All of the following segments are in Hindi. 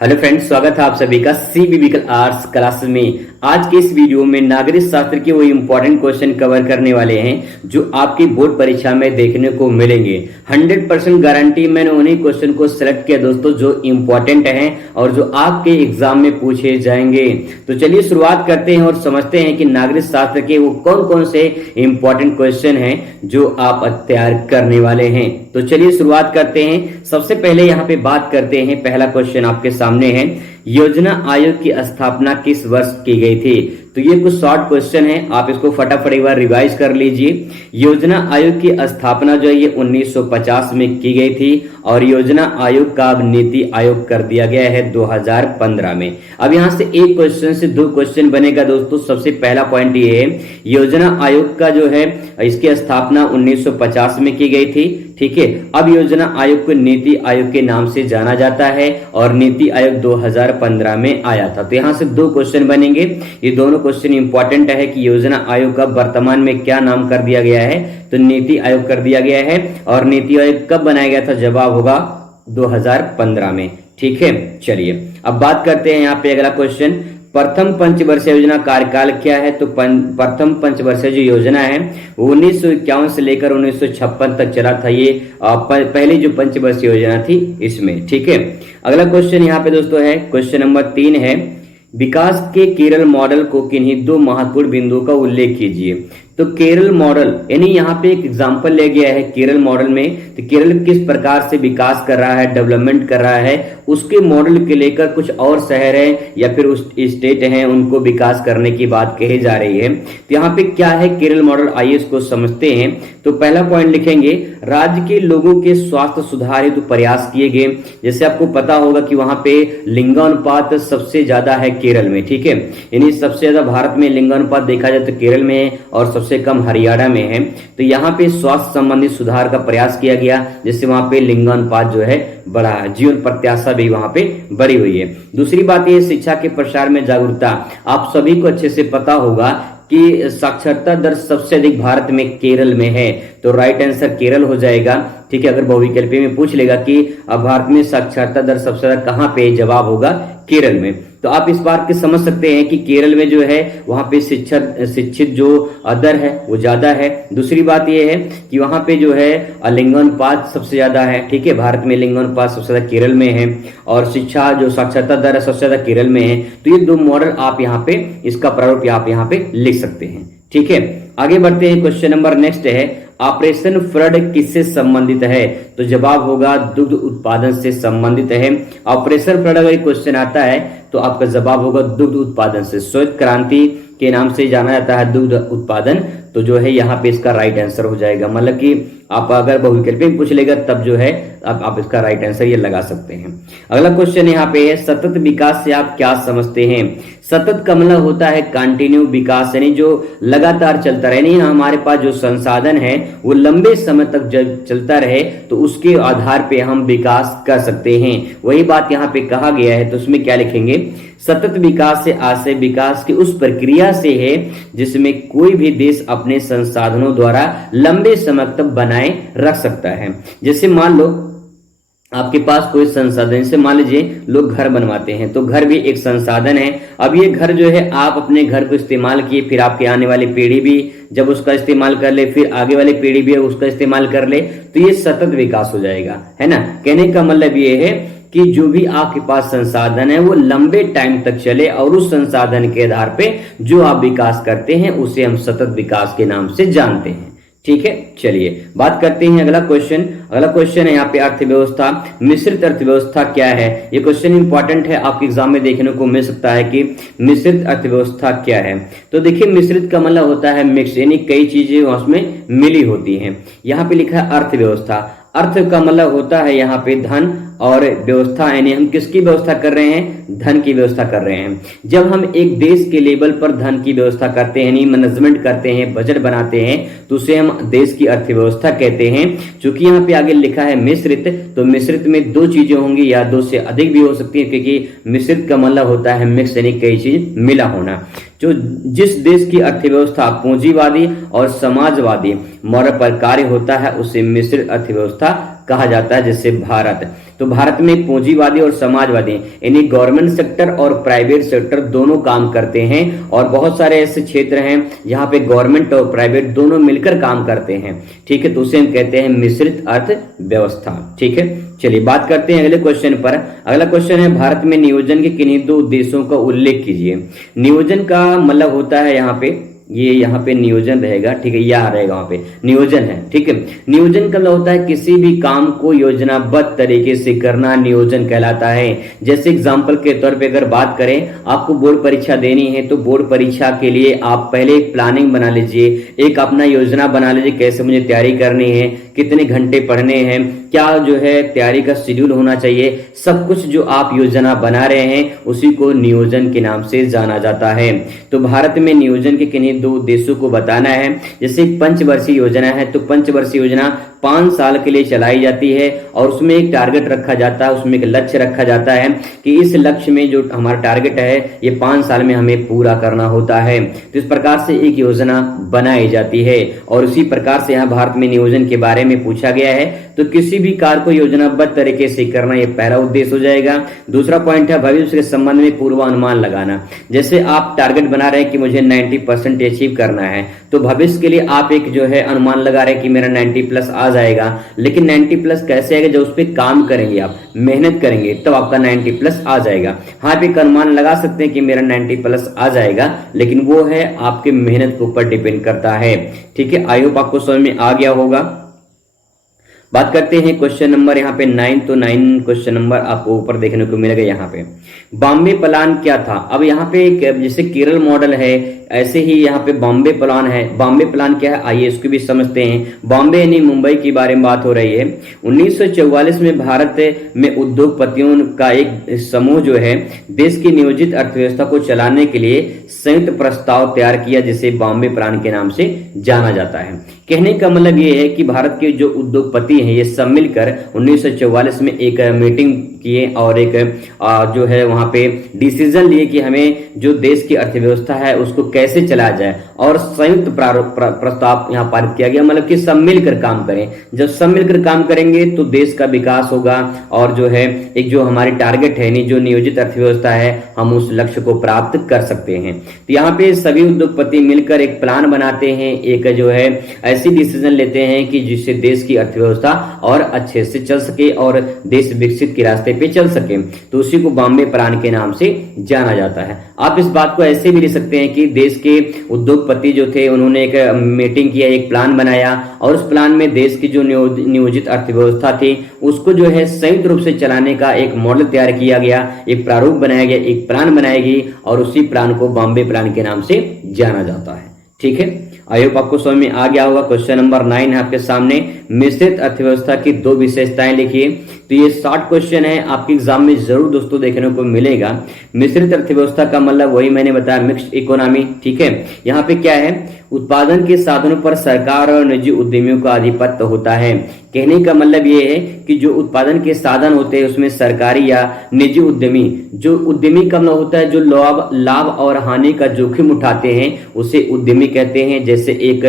हेलो फ्रेंड्स, स्वागत है आप सभी का सीबीबीकल आर्ट्स क्लास में। आज के इस वीडियो में नागरिक शास्त्र के वो इंपॉर्टेंट क्वेश्चन कवर करने वाले हैं जो आपकी बोर्ड परीक्षा में देखने को मिलेंगे। 100% गारंटी मैंने उन्हीं क्वेश्चन को सिलेक्ट किया दोस्तों जो इंपॉर्टेंट हैं और जो आपके एग्जाम में पूछे जाएंगे। तो चलिए शुरुआत करते हैं और समझते हैं कि नागरिक शास्त्र के वो कौन कौन से इंपॉर्टेंट क्वेश्चन हैं जो आप तैयार करने वाले हैं। तो चलिए शुरुआत करते हैं। सबसे पहले यहाँ पे बात करते हैं, पहला क्वेश्चन आपके सामने है, योजना आयोग की स्थापना किस वर्ष की गई थी। तो ये कुछ शॉर्ट क्वेश्चन है, आप इसको फटाफट एक बार रिवाइज कर लीजिए। योजना आयोग की स्थापना जो है ये 1950 में की गई थी और योजना आयोग का अब नीति आयोग कर दिया गया है 2015 में। अब यहां से एक क्वेश्चन से दो क्वेश्चन बनेगा दोस्तों। सबसे पहला पॉइंट ये है, योजना आयोग का जो है इसकी स्थापना 1950 में की गई थी, ठीक है। अब योजना आयोग को नीति आयोग के नाम से जाना जाता है और नीति आयोग 2015 में आया था। तो यहां से दो क्वेश्चन बनेंगे। ये दोनों क्वेश्चन इंपॉर्टेंट है कि योजना आयोग का वर्तमान में क्या नाम कर दिया गया है, तो नीति आयोग कर दिया गया है। और नीति आयोग कब बनाया गया था, जवाब होगा 2015 में, ठीक है। चलिए अब बात करते हैं यहाँ पे अगला क्वेश्चन, प्रथम पंचवर्षीय योजना कार्यकाल क्या है। तो प्रथम पंचवर्षीय जो योजना है 1951 से लेकर 1956 तक चला था। ये पहली जो पंचवर्षीय योजना थी इसमें, ठीक है। अगला क्वेश्चन यहाँ पे दोस्तों है, क्वेश्चन नंबर 3 है, विकास के केरल मॉडल को किन्हीं दो महत्वपूर्ण बिंदुओं का उल्लेख कीजिए। तो केरल मॉडल यानी यहाँ पे एक एग्जांपल ले गया है केरल मॉडल में। तो केरल किस प्रकार से विकास कर रहा है, डेवलपमेंट कर रहा है, उसके मॉडल के लेकर कुछ और शहर है या फिर उस स्टेट हैं उनको विकास करने की बात कही जा रही है। तो यहाँ पे क्या है केरल मॉडल, आइए इसको समझते हैं। तो पहला पॉइंट लिखेंगे, राज्य के लोगों के स्वास्थ्य सुधार हेतु प्रयास किए गए। जैसे आपको पता होगा कि वहां पे लिंगानुपात सबसे ज्यादा है केरल में, ठीक है। यानी सबसे ज्यादा भारत में लिंगानुपात देखा जाए तो केरल में है और सबसे कम हरियाणा में है। तो यहाँ पे स्वास्थ्य संबंधी सुधार का प्रयास किया गया, जिससे वहां पे लिंगानुपात जो है बढ़ा है, जीवन प्रत्याशा भी वहां पे बढ़ी हुई है। दूसरी बात यह, शिक्षा के प्रसार में जागरूकता। आप सभी को अच्छे से पता होगा कि साक्षरता दर सबसे अधिक भारत में केरल में है, तो राइट आंसर केरल हो जाएगा, ठीक है। अगर बहुविकल्पी में पूछ लेगा कि अब भारत में साक्षरता दर सबसे ज्यादा कहां पे, जवाब होगा केरल में। तो आप इस बात के समझ सकते हैं कि केरल में जो है वहां पे शिक्षित जो दर है वो ज्यादा है। दूसरी बात यह है कि वहां पे जो है लिंगानुपात सबसे ज्यादा है, ठीक है। भारत में लिंगानुपात सबसे ज्यादा केरल में है और शिक्षा जो साक्षरता दर है सबसे ज्यादा केरल में है। तो ये दो मॉडल आप यहाँ पे, इसका प्रारूप आप यहाँ पे लिख सकते हैं, ठीक है। आगे बढ़ते हैं, क्वेश्चन नंबर नेक्स्ट है, ऑपरेशन फ्लड किससे संबंधित है। तो जवाब होगा दुग्ध उत्पादन से संबंधित है। ऑपरेशन फ्लड अगर क्वेश्चन आता है तो आपका जवाब होगा दुग्ध उत्पादन से। श्वेत क्रांति के नाम से जाना जाता है दुग्ध उत्पादन, तो जो है यहाँ पे इसका राइट आंसर हो जाएगा। मतलब कि आप अगर बहुविकल्पी में पूछ लेगा तब जो है आप इसका राइट आंसर ये लगा सकते हैं। अगला क्वेश्चन यहाँ पे है, सतत विकास से आप क्या समझते हैं। सतत का मतलब होता है कंटिन्यू विकास, यानी जो लगातार चलता रहे। नहीं, हमारे पास जो संसाधन है वो लंबे समय तक जब चलता रहे तो उसके आधार पे हम विकास कर सकते हैं। वही बात यहाँ पे कहा गया है, तो उसमें क्या लिखेंगे, सतत विकास से आशय विकास की उस प्रक्रिया से है जिसमें कोई भी देश अपने संसाधनों द्वारा लंबे समय तक बनाए रख सकता है। जैसे मान लो आपके पास कोई संसाधन से, मान लीजिए लोग घर बनवाते हैं, तो घर भी एक संसाधन है। अब ये घर जो है आप अपने घर को इस्तेमाल किए, फिर आपके आने वाली पीढ़ी भी जब उसका इस्तेमाल कर ले, फिर आगे वाली पीढ़ी भी उसका इस्तेमाल कर ले, तो ये सतत विकास हो जाएगा, है ना। कहने का मतलब ये है कि जो भी आपके पास संसाधन है वो लंबे टाइम तक चले और उस संसाधन के आधार पे जो आप विकास करते हैं उसे हम सतत विकास के नाम से जानते हैं, ठीक है। चलिए बात करते हैं अगला क्वेश्चन। अगला क्वेश्चन है यहाँ पे अर्थव्यवस्था, मिश्रित अर्थव्यवस्था क्या है। ये क्वेश्चन इंपॉर्टेंट है, आपके एग्जाम में देखने को मिल सकता है कि मिश्रित अर्थव्यवस्था क्या है। तो देखिए मिश्रित का मतलब होता है मिक्स, यानी कई चीजें उसमें मिली होती हैं। यहाँ पे लिखा है अर्थव्यवस्था। अर्थ का मतलब होता है यहाँ पे धन और व्यवस्था, यानी हम किसकी व्यवस्था कर रहे हैं, धन की व्यवस्था कर रहे हैं। जब हम एक देश के लेवल पर धन की व्यवस्था करते हैं, यानी मैनेजमेंट करते हैं, बजट बनाते हैं, तो उसे हम देश की अर्थव्यवस्था कहते हैं। चूंकि यहाँ पे आगे लिखा है मिश्रित, तो मिश्रित में दो चीजें होंगी या दो से अधिक भी हो सकती है, क्योंकि मिश्रित का मतलब होता है मिक्स, यानी कई चीज मिला होना। जो जिस देश की अर्थव्यवस्था पूंजीवादी और समाजवादी मॉडल पर कार्य होता है उसे मिश्रित अर्थव्यवस्था कहा जाता है, जैसे भारत। तो भारत में पूंजीवादी और समाजवादी यानी गवर्नमेंट सेक्टर और प्राइवेट सेक्टर दोनों काम करते हैं, और बहुत सारे ऐसे क्षेत्र हैं जहां पे गवर्नमेंट और प्राइवेट दोनों मिलकर काम करते हैं। ठीक है, तो उसे हम कहते हैं मिश्रित अर्थव्यवस्था। ठीक है, चलिए बात करते हैं अगले क्वेश्चन पर। अगला क्वेश्चन है, भारत में नियोजन के किन्हीं दो उद्देश्यों का उल्लेख कीजिए। नियोजन का मतलब होता है यहाँ पे, ये यहाँ पे नियोजन रहेगा, ठीक है, यहाँ रहेगा वहां पे नियोजन है। ठीक है, नियोजन का मतलब होता है किसी भी काम को योजनाबद्ध तरीके से करना नियोजन कहलाता है। जैसे एग्जांपल के तौर पे अगर बात करें, आपको बोर्ड परीक्षा देनी है तो बोर्ड परीक्षा के लिए आप पहले एक प्लानिंग बना लीजिए, एक अपना योजना बना लीजिए, कैसे मुझे तैयारी करनी है, कितने घंटे पढ़ने हैं, क्या जो है तैयारी का शेड्यूल होना चाहिए, सब कुछ जो आप योजना बना रहे हैं उसी को नियोजन के नाम से जाना जाता है। तो भारत में नियोजन के किन्हीं दो उद्देश्यों को बताना है। जैसे पंचवर्षीय योजना है, तो पंचवर्षीय योजना 5 साल के लिए चलाई जाती है और उसमें एक टारगेट रखा जाता है, उसमें एक लक्ष्य रखा जाता है कि इस लक्ष्य में जो हमारा टारगेट है ये 5 साल में हमें पूरा करना होता है। तो इस प्रकार से एक योजना बनाई जाती है और उसी प्रकार से यहाँ भारत में नियोजन के बारे में पूछा गया है। तो किसी भी कार्य को योजनाबद्ध तरीके से करना ये पहला उद्देश्य हो जाएगा। दूसरा पॉइंट है भविष्य के संबंध में पूर्वानुमान लगाना। जैसे आप टारगेट बना रहे हैं कि मुझे 90% अचीव करना है, तो भविष्य के लिए आप एक जो है अनुमान लगा रहे हैं कि मेरा 90+ आ जाएगा। लेकिन 90+ कैसे आएगा? जब उस पर काम करेंगे, आप मेहनत करेंगे तब आपका 90+ आ जाएगा। हाँ, आप एक अनुमान लगा सकते हैं कि मेरा 90+ आ जाएगा, लेकिन वो है आपके मेहनत के ऊपर डिपेंड करता है। ठीक है, आई होप आपको समझ में आ गया होगा। बात करते हैं क्वेश्चन नंबर यहाँ पे 9। तो 9 क्वेश्चन नंबर आपको ऊपर देखने को मिलेगा। यहाँ पे बॉम्बे प्लान क्या था? अब यहाँ पे जैसे केरल मॉडल है, ऐसे ही यहाँ पे बॉम्बे प्लान है। बॉम्बे प्लान क्या है, आइए इसको भी समझते हैं। बॉम्बे यानी मुंबई के बारे में बात हो रही है। 1944 में भारत में उद्योगपतियों का एक समूह जो है देश की नियोजित अर्थव्यवस्था को चलाने के लिए संयुक्त प्रस्ताव तैयार किया, जिसे बॉम्बे प्लान के नाम से जाना जाता है। कहने का मतलब ये है कि भारत के जो उद्योगपति हैं ये सब मिलकर 1944 में एक मीटिंग किए और एक जो है वहां पे डिसीजन लिए कि हमें जो देश की अर्थव्यवस्था है उसको कैसे चलाया जाए, और संयुक्त प्रस्ताव यहाँ पारित किया गया। मतलब कि सब मिलकर काम करें। जब सब मिलकर काम करेंगे तो देश का विकास होगा और जो है एक जो हमारी टारगेट है, जो नियोजित अर्थव्यवस्था है, हम उस लक्ष्य को प्राप्त कर सकते हैं। तो यहाँ पे सभी उद्योगपति मिलकर एक प्लान बनाते हैं, एक जो है ऐसी डिसीजन लेते हैं कि जिससे देश की अर्थव्यवस्था और अच्छे से चल सके और देश विकसित के रास्ते पे चल सके। तो उसी को बॉम्बे प्लान के नाम से जाना जाता है। आप इस बात को ऐसे भी ले सकते हैं कि देश के उद्योगपति जो थे उन्होंने एक मीटिंग किया, एक प्लान बनाया और उस प्लान में देश की जो नियोजित अर्थव्यवस्था थी उसको जो है संयुक्त रूप से चलाने का एक मॉडल तैयार किया गया, एक प्रारूप बनाया गया, एक प्लान बनाई गई और उसी प्लान को बॉम्बे प्लान के नाम से जाना जाता है। ठीक है, आई होप आपको समझ में आ गया होगा। क्वेश्चन नंबर 9 है आपके सामने। मिश्रित अर्थव्यवस्था की 2 विशेषताएं लिखिए। तो ये 60 क्वेश्चन है, आपके एग्जाम में जरूर दोस्तों देखने को मिलेगा। मिश्रित अर्थव्यवस्था का मतलब वही मैंने बताया, मिक्स्ड इकोनॉमी। ठीक है, यहाँ पे क्या है, उत्पादन के साधनों पर सरकार और निजी उद्यमियों का आधिपत्य होता है। कहने का मतलब ये है कि जो उत्पादन के साधन होते हैं उसमें सरकारी या निजी उद्यमी, जो उद्यमी का मतलब होता है जो लाभ और हानि का जोखिम उठाते हैं उसे उद्यमी कहते हैं। जैसे एक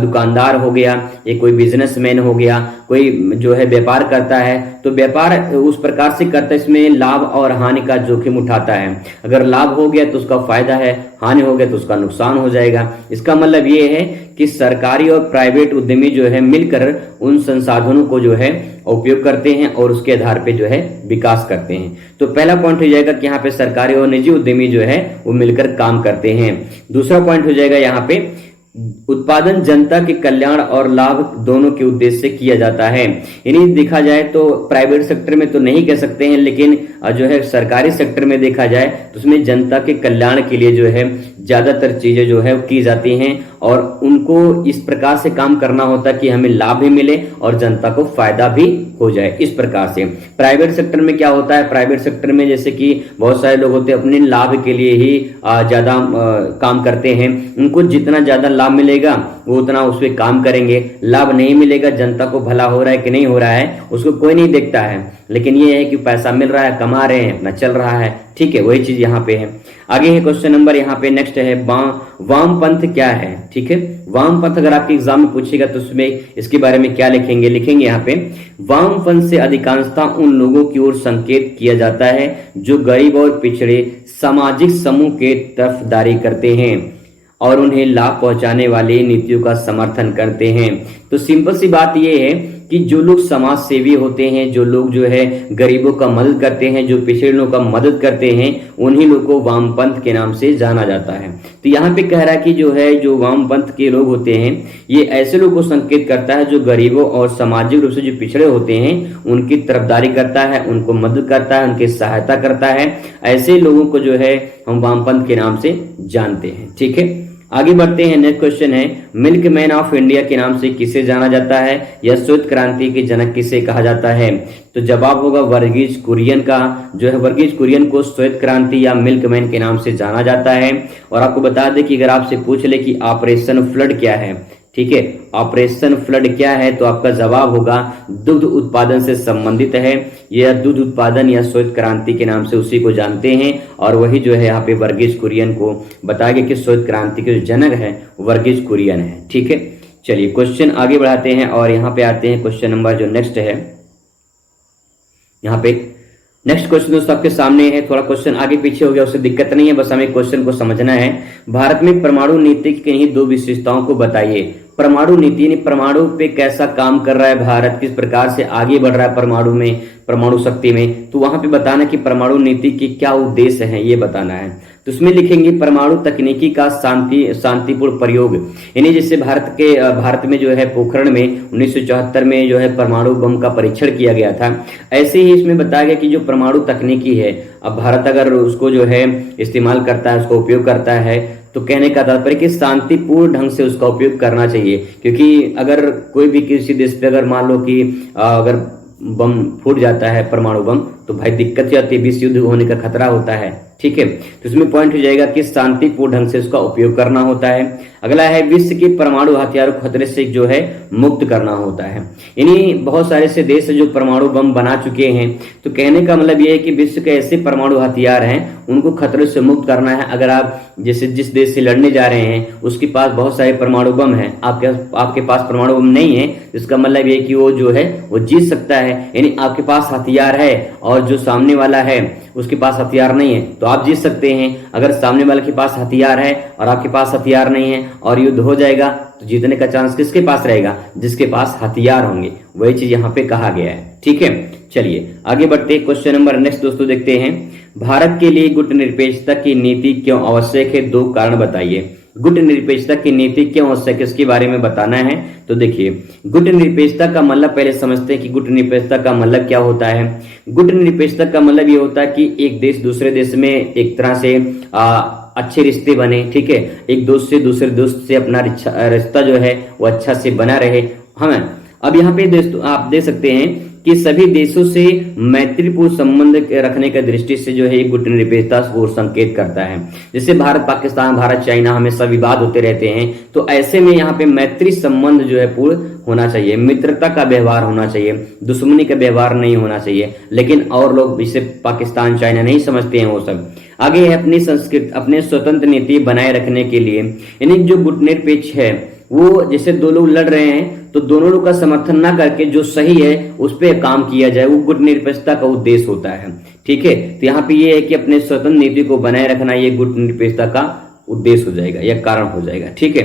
दुकानदार हो गया, एक कोई बिजनेसमैन हो गया, कोई जो है व्यापार करता है तो व्यापार उस प्रकार से करता है इसमें लाभ और हानि का जोखिम उठाता है। अगर लाभ हो गया तो उसका फायदा है, हानि हो गया तो उसका नुकसान हो जाएगा। इसका मतलब ये है कि सरकारी और प्राइवेट उद्यमी जो है मिलकर उन संसाधनों को जो है उपयोग करते हैं और उसके आधार पे जो है विकास करते हैं। तो पहला पॉइंट हो जाएगा कि यहाँ पे सरकारी और निजी उद्यमी जो है वो मिलकर काम करते हैं। दूसरा पॉइंट हो जाएगा यहाँ पे उत्पादन जनता के कल्याण और लाभ दोनों के उद्देश्य से किया जाता है। यानी देखा जाए तो प्राइवेट सेक्टर में तो नहीं कह सकते हैं, लेकिन जो है सरकारी सेक्टर में देखा जाए तो उसमें जनता के कल्याण के लिए जो है ज्यादातर चीजें जो है की जाती हैं और उनको इस प्रकार से काम करना होता है कि हमें लाभ भी मिले और जनता को फायदा भी हो जाए। इस प्रकार से प्राइवेट सेक्टर में क्या होता है, प्राइवेट सेक्टर में जैसे कि बहुत सारे लोग होते हैं अपने लाभ के लिए ही ज्यादा काम करते हैं। उनको जितना ज्यादा लाभ मिलेगा वो उतना उस पर काम करेंगे। लाभ नहीं मिलेगा, जनता को भला हो रहा है कि नहीं हो रहा है उसको कोई नहीं देखता है। लेकिन ये है कि पैसा मिल रहा है, कमा रहे हैं, अपना चल रहा है। ठीक है, वही चीज यहाँ पे है। आगे है क्वेश्चन नंबर यहाँ पे नेक्स्ट है वामपंथ क्या है। ठीक है, वामपंथ अगर आपके एग्जाम में पूछेगा तो उसमें इसके बारे में क्या लिखेंगे यहाँ पे, वामपंथ से अधिकांशतः उन लोगों की ओर संकेत किया जाता है जो गरीब और पिछड़े सामाजिक समूह के तरफदारी करते हैं और उन्हें लाभ पहुंचाने वाली नीतियों का समर्थन करते हैं। तो सिंपल सी बात यह है कि जो लोग समाज सेवी होते हैं, जो लोग जो है गरीबों का मदद करते हैं, जो पिछड़े लोगों का मदद करते हैं, उन्हीं लोगों को वामपंथ के नाम से जाना जाता है। तो यहाँ पे कह रहा है कि जो वामपंथ के लोग होते हैं, ये ऐसे लोगों को संकेत करता है जो गरीबों और सामाजिक रूप से जो पिछड़े होते हैं उनकी तरफदारी करता है, उनको मदद करता है, उनकी सहायता करता है। ऐसे लोगों को जो है हम वामपंथ के नाम से जानते हैं। ठीक है, आगे बढ़ते हैं। नेक्स्ट क्वेश्चन है मिल्क मैन ऑफ इंडिया के नाम से किसे जाना जाता है, या श्वेत क्रांति के जनक किसे कहा जाता है। तो जवाब होगा वर्गीज कुरियन का। जो है वर्गीज कुरियन को श्वेत क्रांति या मिल्क मैन के नाम से जाना जाता है। और आपको बता दें कि अगर आपसे पूछ ले कि ऑपरेशन फ्लड क्या है, ठीक है, ऑपरेशन फ्लड क्या है, तो आपका जवाब होगा दुग्ध उत्पादन से संबंधित है। यह दूध उत्पादन या श्वेत क्रांति के नाम से उसी को जानते हैं। और वही जो है यहाँ पे वर्गीज कुरियन को बताया गया कि श्वेत क्रांति के जो जनक है वर्गीज कुरियन है। ठीक है, चलिए क्वेश्चन आगे बढ़ाते हैं और यहाँ पे आते हैं क्वेश्चन नंबर जो नेक्स्ट है। यहाँ पे नेक्स्ट क्वेश्चन दोस्तों आपके सामने है। थोड़ा क्वेश्चन आगे पीछे हो गया, उससे दिक्कत नहीं है, बस हमें क्वेश्चन को समझना है। भारत में परमाणु नीति की किन्हीं दो विशेषताओं को बताइए। परमाणु नीति यानी परमाणु पे कैसा काम कर रहा है भारत, किस प्रकार से आगे बढ़ रहा है परमाणु में, परमाणु शक्ति में, तो वहां पे बताना कि परमाणु नीति के क्या उद्देश्य हैं, ये बताना है। तो उसमें लिखेंगे परमाणु तकनीकी का शांतिपूर्ण प्रयोग। यानी जैसे भारत में जो है पोखरण में 1974 में जो है परमाणु बम का परीक्षण किया गया था, ऐसे ही इसमें बताया गया कि जो परमाणु तकनीकी है, अब भारत अगर उसको जो है इस्तेमाल करता है, उसको उपयोग करता है, तो कहने का तात्पर्य कि शांतिपूर्ण ढंग से उसका उपयोग करना चाहिए। क्योंकि अगर कोई भी किसी देश पे अगर मान लो कि अगर बम फूट जाता है, परमाणु बम, तो भाई दिक्कत ही आती है, विश्व युद्ध होने का खतरा होता है। ठीक है, तो इसमें पॉइंट हो जाएगा कि शांतिपूर्ण ढंग से उसका उपयोग करना होता है। अगला है विश्व के परमाणु हथियारों खतरे से जो है मुक्त करना होता है। यानी बहुत सारे ऐसे देश जो परमाणु बम बना चुके हैं, तो कहने का मतलब ये है कि विश्व के ऐसे परमाणु हथियार हैं उनको खतरे से मुक्त करना है। अगर आप जैसे जिस देश से लड़ने जा रहे हैं उसके पास बहुत सारे परमाणु बम है, आपके पास परमाणु बम नहीं है, इसका मतलब ये कि वो जो है वो जीत सकता है। यानी आपके पास हथियार है और जो सामने वाला है उसके पास हथियार नहीं है, तो आप जीत सकते हैं। अगर सामने वाले के पास हथियार है और आपके पास हथियार नहीं है और युद्ध हो जाएगा, तो जीतने का चांस किसके पास रहेगा, जिसके पास हथियार होंगे। वही चीज यहाँ पे कहा गया है। ठीक है, चलिए आगे बढ़ते हैं। क्वेश्चन नंबर नेक्स्ट दोस्तों देखते हैं, भारत के लिए गुटनिरपेक्षता की नीति क्यों आवश्यक है, दो कारण बताइए। गुटनिरपेक्षता की नीति क्यों आवश्यक है, इसके बारे में बताना है। तो देखिए, गुटनिरपेक्षता का मतलब पहले समझते हैं कि गुटनिरपेक्षता का मतलब क्या होता है। गुटनिरपेक्षता का मतलब ये होता है कि एक देश दूसरे देश में एक तरह से अच्छे रिश्ते बने। ठीक है, एक दोस्त से दूसरे दोस्त से अपना रिश्ता जो है वो अच्छा से बना रहे। हाँ, अब यहाँ पे दोस्तों आप देख सकते हैं कि सभी देशों से मैत्रीपूर्ण संबंध रखने की दृष्टि से जो है गुटनिरपेक्षता को संकेत करता है। जैसे भारत पाकिस्तान, भारत चाइना हमेशा विवाद होते रहते हैं, तो ऐसे में यहाँ पे मैत्री संबंध जो है पूर्ण होना चाहिए, मित्रता का व्यवहार होना चाहिए, दुश्मनी का व्यवहार नहीं होना चाहिए। लेकिन और लोग इसे पाकिस्तान चाइना नहीं समझते हैं वो सब। आगे है अपनी संस्कृति, अपने स्वतंत्र नीति बनाए रखने के लिए, यानी जो गुटनिरपेक्ष है वो जैसे दो लोग लड़ रहे हैं तो दोनों लोग का समर्थन ना करके जो सही है उस पर काम किया जाए, वो गुटनिरपेक्षता का उद्देश्य होता है। ठीक है, तो यहाँ पे ये है कि अपने स्वतंत्र नीति को बनाए रखना, ये गुटनिरपेक्षता का उद्देश्य हो जाएगा, यह कारण हो जाएगा। ठीक है,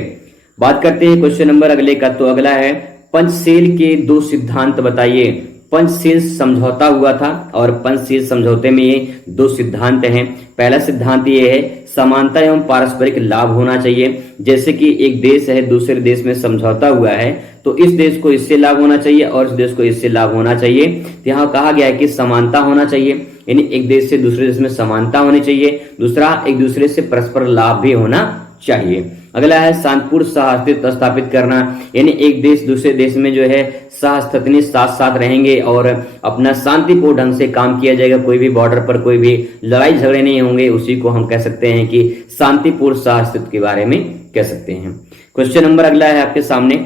बात करते हैं क्वेश्चन नंबर अगले का। तो अगला है पंचशील के दो सिद्धांत बताइए। पंचशील समझौता हुआ था और पंचशील समझौते में ये दो सिद्धांत हैं। पहला सिद्धांत ये है समानता एवं पारस्परिक लाभ होना चाहिए। जैसे कि एक देश है दूसरे देश में समझौता हुआ है, तो इस देश को इससे लाभ होना चाहिए और इस देश को इससे लाभ होना चाहिए। तो यहाँ कहा गया है कि समानता होना चाहिए, यानी एक देश से दूसरे देश में समानता होनी चाहिए। दूसरा, एक दूसरे से परस्पर लाभ भी होना चाहिए। अगला है शांतिपूर्ण सहअस्तित्व स्थापित करना, यानी एक देश दूसरे देश में जो है सहअस्तित्व साथ साथ रहेंगे और अपना शांतिपूर्ण ढंग से काम किया जाएगा। कोई भी बॉर्डर पर कोई भी लड़ाई झगड़े नहीं होंगे, उसी को हम कह सकते हैं कि शांतिपूर्ण सहअस्तित्व के बारे में कह सकते हैं। क्वेश्चन नंबर अगला है आपके सामने,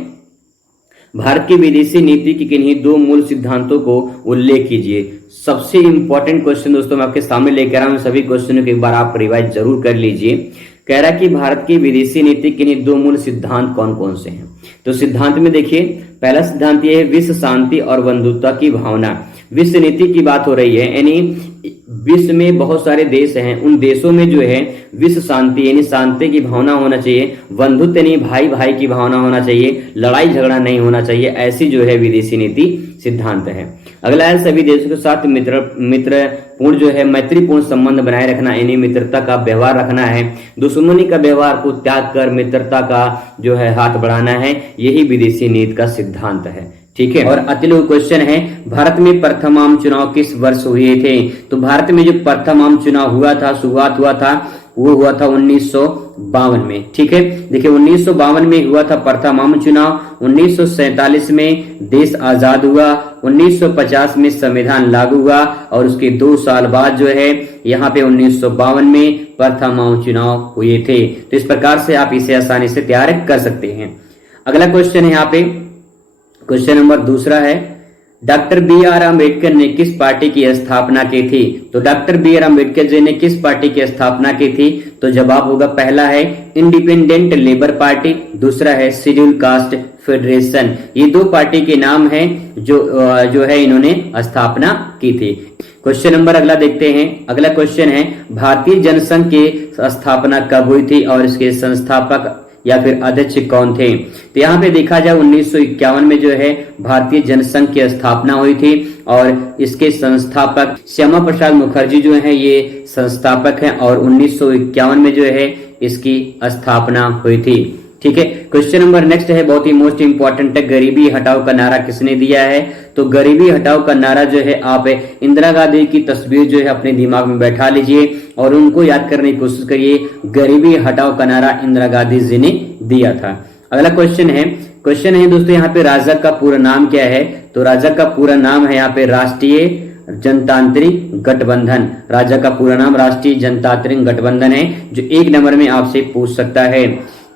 भारत की विदेशी नीति के किन्हीं दो मूल सिद्धांतों को उल्लेख कीजिए। सबसे इंपॉर्टेंट क्वेश्चन दोस्तों मैं आपके सामने लेकर आया हूं, सभी क्वेश्चनों को एक बार आप रिवाइज जरूर कर लीजिए। कह रहा है कि भारत की विदेशी नीति के किन्हीं दो मूल सिद्धांत कौन कौन से हैं। तो सिद्धांत में देखिए, पहला सिद्धांत यह है विश्व शांति और बंधुत्व की भावना। विश्व नीति की बात हो रही है, यानी विश्व में बहुत सारे देश हैं, उन देशों में जो है विश्व शांति यानी शांति की भावना होना चाहिए, बंधुत्व यानी भाई भाई की भावना होना चाहिए, लड़ाई झगड़ा नहीं होना चाहिए, ऐसी जो है विदेशी नीति सिद्धांत है। अगला है सभी देशों के साथ मित्रपूर्ण जो है मैत्रीपूर्ण संबंध बनाए रखना, यानी मित्रता का व्यवहार रखना है, दुश्मनी का व्यवहार को त्याग कर मित्रता का जो है हाथ बढ़ाना है, यही विदेशी नीति का सिद्धांत है। ठीक है। और अति लघु क्वेश्चन है, भारत में प्रथम आम चुनाव किस वर्ष हुए थे। तो भारत में जो प्रथम आम चुनाव हुआ था, शुरुआत हुआ था, वो हुआ था 1952 में। ठीक है, देखिए 1952 में हुआ था प्रथम आम चुनाव, 1947 में देश आजाद हुआ, 1950 में संविधान लागू हुआ और उसके 2 साल बाद जो है यहाँ पे 1952 में प्रथम आम चुनाव हुए थे। तो इस प्रकार से आप इसे आसानी से तैयार कर सकते हैं। अगला क्वेश्चन है यहाँ पे, क्वेश्चन नंबर दूसरा है, डॉक्टर बी आर अम्बेडकर ने किस पार्टी की स्थापना की थी। तो doctor B are Ambedkar ji ने किस पार्टी की स्थापना की थी। तो जवाब होगा पहला है इंडिपेंडेंट लेबर पार्टी, दूसरा है शेड्यूल कास्ट फेडरेशन। ये दो पार्टी के नाम हैं जो है इन्होंने स्थापना की थी। क्वेश्चन नंबर अगला देखते हैं। अगला क्वेश्चन है, भारतीय जनसंघ की स्थापना कब हुई थी और इसके संस्थापक या फिर अध्यक्ष कौन थे। तो यहाँ पे देखा जाए 1951 में जो है भारतीय जनसंघ की स्थापना हुई थी और इसके संस्थापक श्यामा प्रसाद मुखर्जी जो है ये संस्थापक हैं और 1951 में जो है इसकी स्थापना हुई थी। ठीक है। क्वेश्चन नंबर नेक्स्ट है, बहुत ही मोस्ट इंपॉर्टेंट है, गरीबी हटाओ का नारा किसने दिया है। तो गरीबी हटाओ का नारा जो है आप इंदिरा गांधी की तस्वीर जो है अपने दिमाग में बैठा लीजिए और उनको याद करने की कोशिश करिए। गरीबी हटाओ का नारा इंदिरा गांधी जी ने दिया था। अगला क्वेश्चन है दोस्तों यहाँ पे राजग का पूरा नाम क्या है। तो राजग का पूरा नाम है यहाँ पे राष्ट्रीय जनतांत्रिक गठबंधन। राजग का पूरा नाम राष्ट्रीय जनतांत्रिक गठबंधन है, जो 1 नंबर में आपसे पूछ सकता है।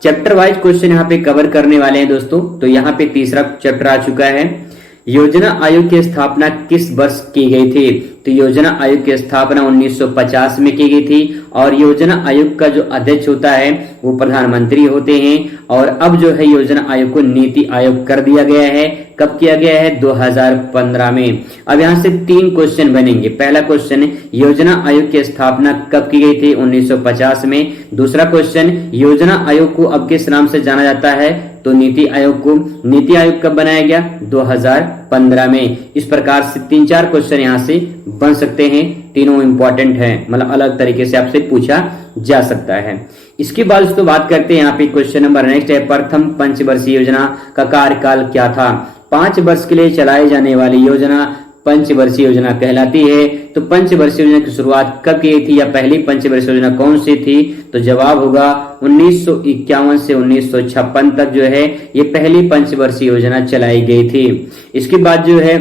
चैप्टर वाइज क्वेश्चन यहाँ पे कवर करने वाले हैं दोस्तों। तो यहाँ पे तीसरा चैप्टर आ चुका है, योजना आयोग की स्थापना किस वर्ष की गई थी। तो योजना आयोग की स्थापना 1950 में की गई थी और योजना आयोग का जो अध्यक्ष होता है वो प्रधानमंत्री होते हैं। और अब जो है योजना आयोग को नीति आयोग कर दिया गया है। कब किया गया है, 2015 में। अब यहाँ से 3 क्वेश्चन बनेंगे। पहला क्वेश्चन, योजना आयोग की स्थापना कब की गई थी, 1950 में। दूसरा क्वेश्चन, योजना आयोग को अब किस नाम से जाना जाता है। तो नीति आयोग को, नीति आयोग कब बनाया गया, 2015 में। इस प्रकार से 3-4 क्वेश्चन यहाँ से बन सकते हैं, तीनों इंपॉर्टेंट हैं, मतलब अलग तरीके से आपसे पूछा जा सकता है। इसके बाद दोस्तों बात करते हैं यहाँ पे क्वेश्चन नंबर नेक्स्ट है, प्रथम पंचवर्षीय योजना का कार्यकाल क्या था। 5 वर्ष के लिए चलाई जाने वाली योजना पंचवर्षीय योजना कहलाती है। तो पंचवर्षीय योजना की शुरुआत कब की गई थी या पहली पंचवर्षीय योजना कौन सी थी। तो जवाब होगा 1951 से 1956 तक जो है ये पहली पंचवर्षीय योजना चलाई गई थी। इसके बाद जो है